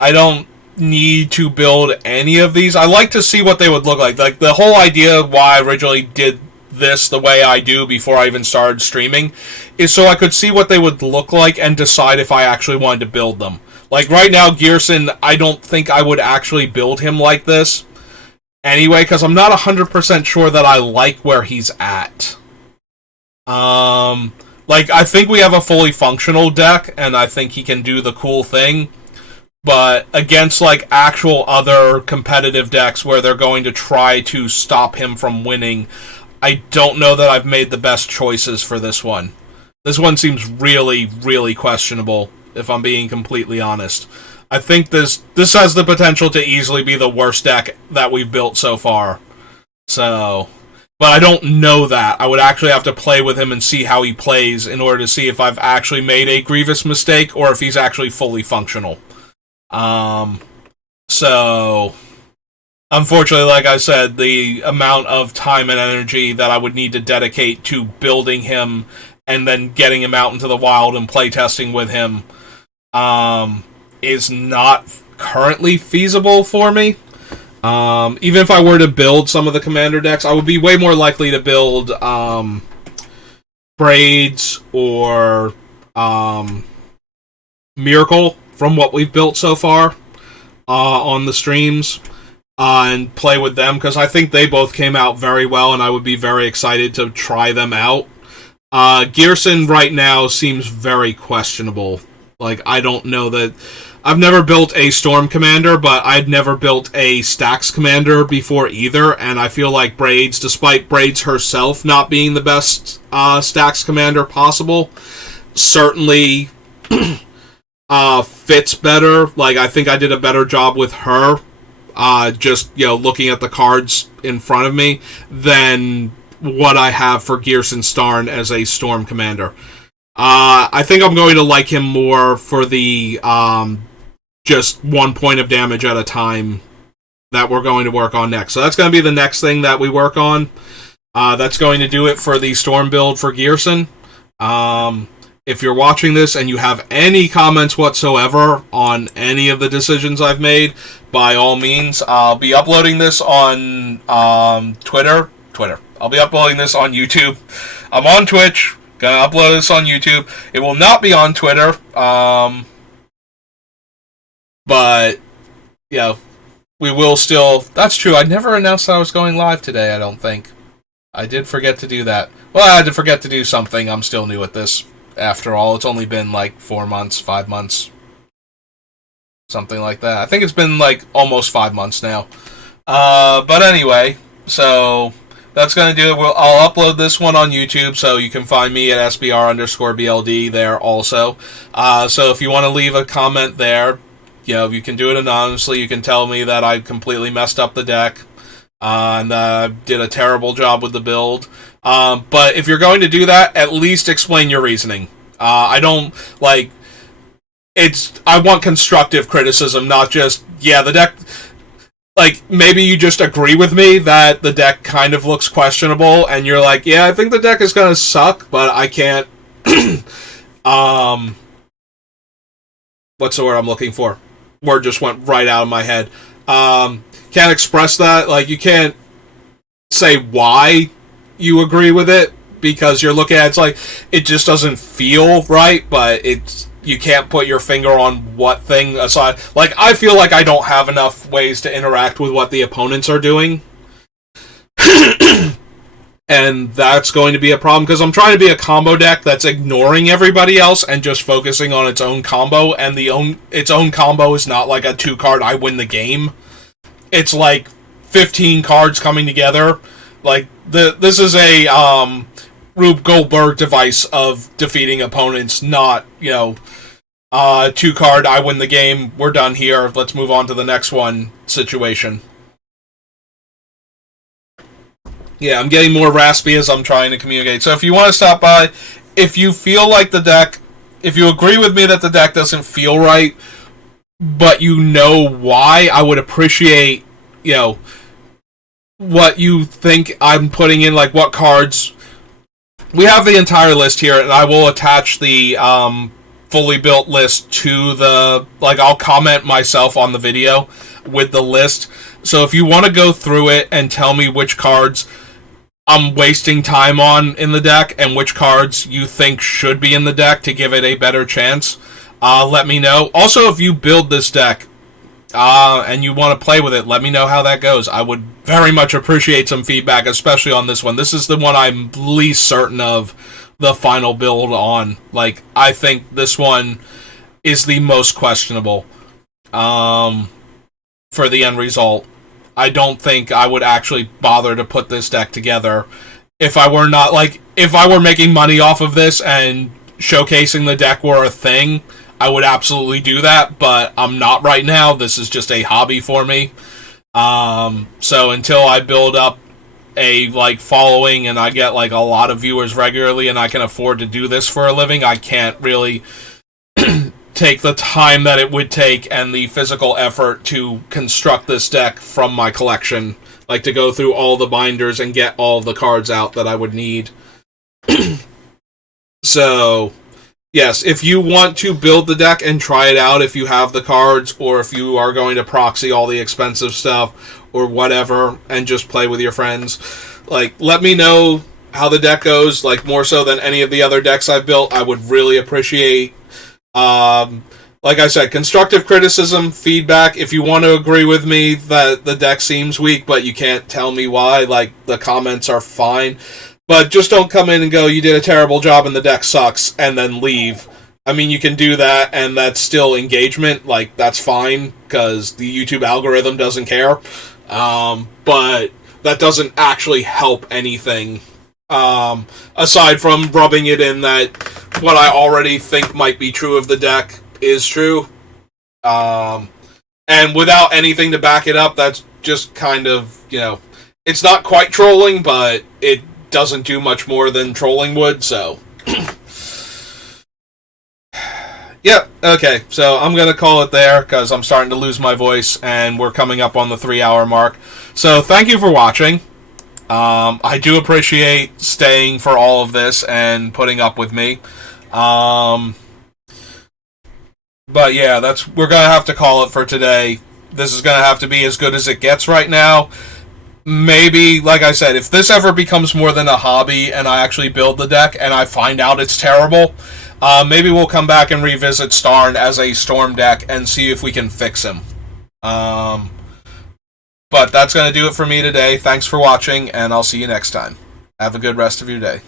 I don't need to build any of these. I like to see what they would look like. Like, the whole idea why I originally did this the way I do before I even started streaming is so I could see what they would look like and decide if I actually wanted to build them. Like, right now, Ghyrson, I don't think I would actually build him like this anyway, because I'm not 100% sure that I like where he's at. Like, I think we have a fully functional deck, and I think he can do the cool thing, but against, like, actual other competitive decks where they're going to try to stop him from winning, I don't know that I've made the best choices for this one. This one seems really, really questionable, if I'm being completely honest. I think this has the potential to easily be the worst deck that we've built so far. So, but I don't know that. I would actually have to play with him and see how he plays in order to see if I've actually made a grievous mistake or if he's actually fully functional. So, unfortunately, like I said, the amount of time and energy that I would need to dedicate to building him and then getting him out into the wild and playtesting with him, is not currently feasible for me. Even if I were to build some of the commander decks, I would be way more likely to build Braids or Miracle from what we've built so far on the streams and play with them, because I think they both came out very well and I would be very excited to try them out. Ghyrson right now seems very questionable. Like, I don't know that... I've never built a Storm Commander, but I'd never built a Stax Commander before either, and I feel like Braids, despite Braids herself not being the best Stax Commander possible, certainly fits better. Like, I think I did a better job with her, just, you know, looking at the cards in front of me, than what I have for Ghyrson Starn as a Storm Commander. I think I'm going to like him more for the just 1 point of damage at a time that we're going to work on next. So that's going to be the next thing that we work on. That's going to do it for the Storm build for Ghyrson. If you're watching this and you have any comments whatsoever on any of the decisions I've made, by all means, I'll be uploading this on Twitter. I'll be uploading this on YouTube. I'm on Twitch. Gonna upload this on YouTube. It will not be on Twitter. But, you know, we will still... That's true. I never announced I was going live today, I don't think. I did forget to do that. Well, I had to forget to do something. I'm still new at this. After all, it's only been like 4 months, 5 months. Something like that. I think it's been like almost 5 months now. But anyway, so... That's going to do it. I'll upload this one on YouTube, so you can find me at SBR_BLD there also. So if you want to leave a comment there, you know, you can do it anonymously. You can tell me that I completely messed up the deck and did a terrible job with the build. But if you're going to do that, at least explain your reasoning. I don't, like, I want constructive criticism, not just, yeah, the deck... Like, maybe you just agree with me that the deck kind of looks questionable, and you're like, yeah, I think the deck is gonna suck, but I can't... what's the word I'm looking for? Word just went right out of my head. Can't express that. Like, you can't say why you agree with it, because you're looking at it's like, it just doesn't feel right, but you can't put your finger on what thing aside. Like, I feel like I don't have enough ways to interact with what the opponents are doing. And that's going to be a problem, because I'm trying to be a combo deck that's ignoring everybody else and just focusing on its own combo, and its own combo is not like a 2-card I win the game. It's like 15 cards coming together. Like, this is a Rube Goldberg device of defeating opponents, not, you know, 2-card, I win the game, we're done here, let's move on to the next one situation. Yeah, I'm getting more raspy as I'm trying to communicate. So if you want to stop by, if you feel like the deck, if you agree with me that the deck doesn't feel right, but you know why, I would appreciate, you know, what you think I'm putting in, like what cards. We have the entire list here, and I will attach the fully built list to the, like, I'll comment myself on the video with the list. So if you want to go through it and tell me which cards I'm wasting time on in the deck and which cards you think should be in the deck to give it a better chance, let me know. Also, if you build this deck and you want to play with it, let me know how that goes. I would very much appreciate some feedback, especially on this one. This is the one I'm least certain of the final build on. Like, I think this one is the most questionable for the end result. I don't think I would actually bother to put this deck together if I were not, like, if I were making money off of this and showcasing the deck were a thing, I would absolutely do that, but I'm not right now. This is just a hobby for me. So until I build up a, like, following and I get, like, a lot of viewers regularly and I can afford to do this for a living, I can't really take the time that it would take and the physical effort to construct this deck from my collection, like to go through all the binders and get all the cards out that I would need. So, yes, if you want to build the deck and try it out, if you have the cards, or if you are going to proxy all the expensive stuff or whatever and just play with your friends, like, let me know how the deck goes, like, more so than any of the other decks I've built. I would really appreciate like I said, constructive criticism, feedback. If you want to agree with me that the deck seems weak, but you can't tell me why, like, the comments are fine. But just don't come in and go, you did a terrible job and the deck sucks, and then leave. I mean, you can do that, and that's still engagement. Like, that's fine, because the YouTube algorithm doesn't care. But that doesn't actually help anything. Aside from rubbing it in that what I already think might be true of the deck is true. And without anything to back it up, that's just kind of, you know, it's not quite trolling, but it doesn't do much more than trolling would, so. Yep, okay, so I'm going to call it there, because I'm starting to lose my voice, and we're coming up on the 3-hour mark. So thank you for watching. I do appreciate staying for all of this and putting up with me. But yeah, we're going to have to call it for today. This is going to have to be as good as it gets right now. Maybe, like I said, if this ever becomes more than a hobby and I actually build the deck and I find out it's terrible, maybe we'll come back and revisit Starn as a Storm deck and see if we can fix him. But that's going to do it for me today. Thanks for watching, and I'll see you next time. Have a good rest of your day.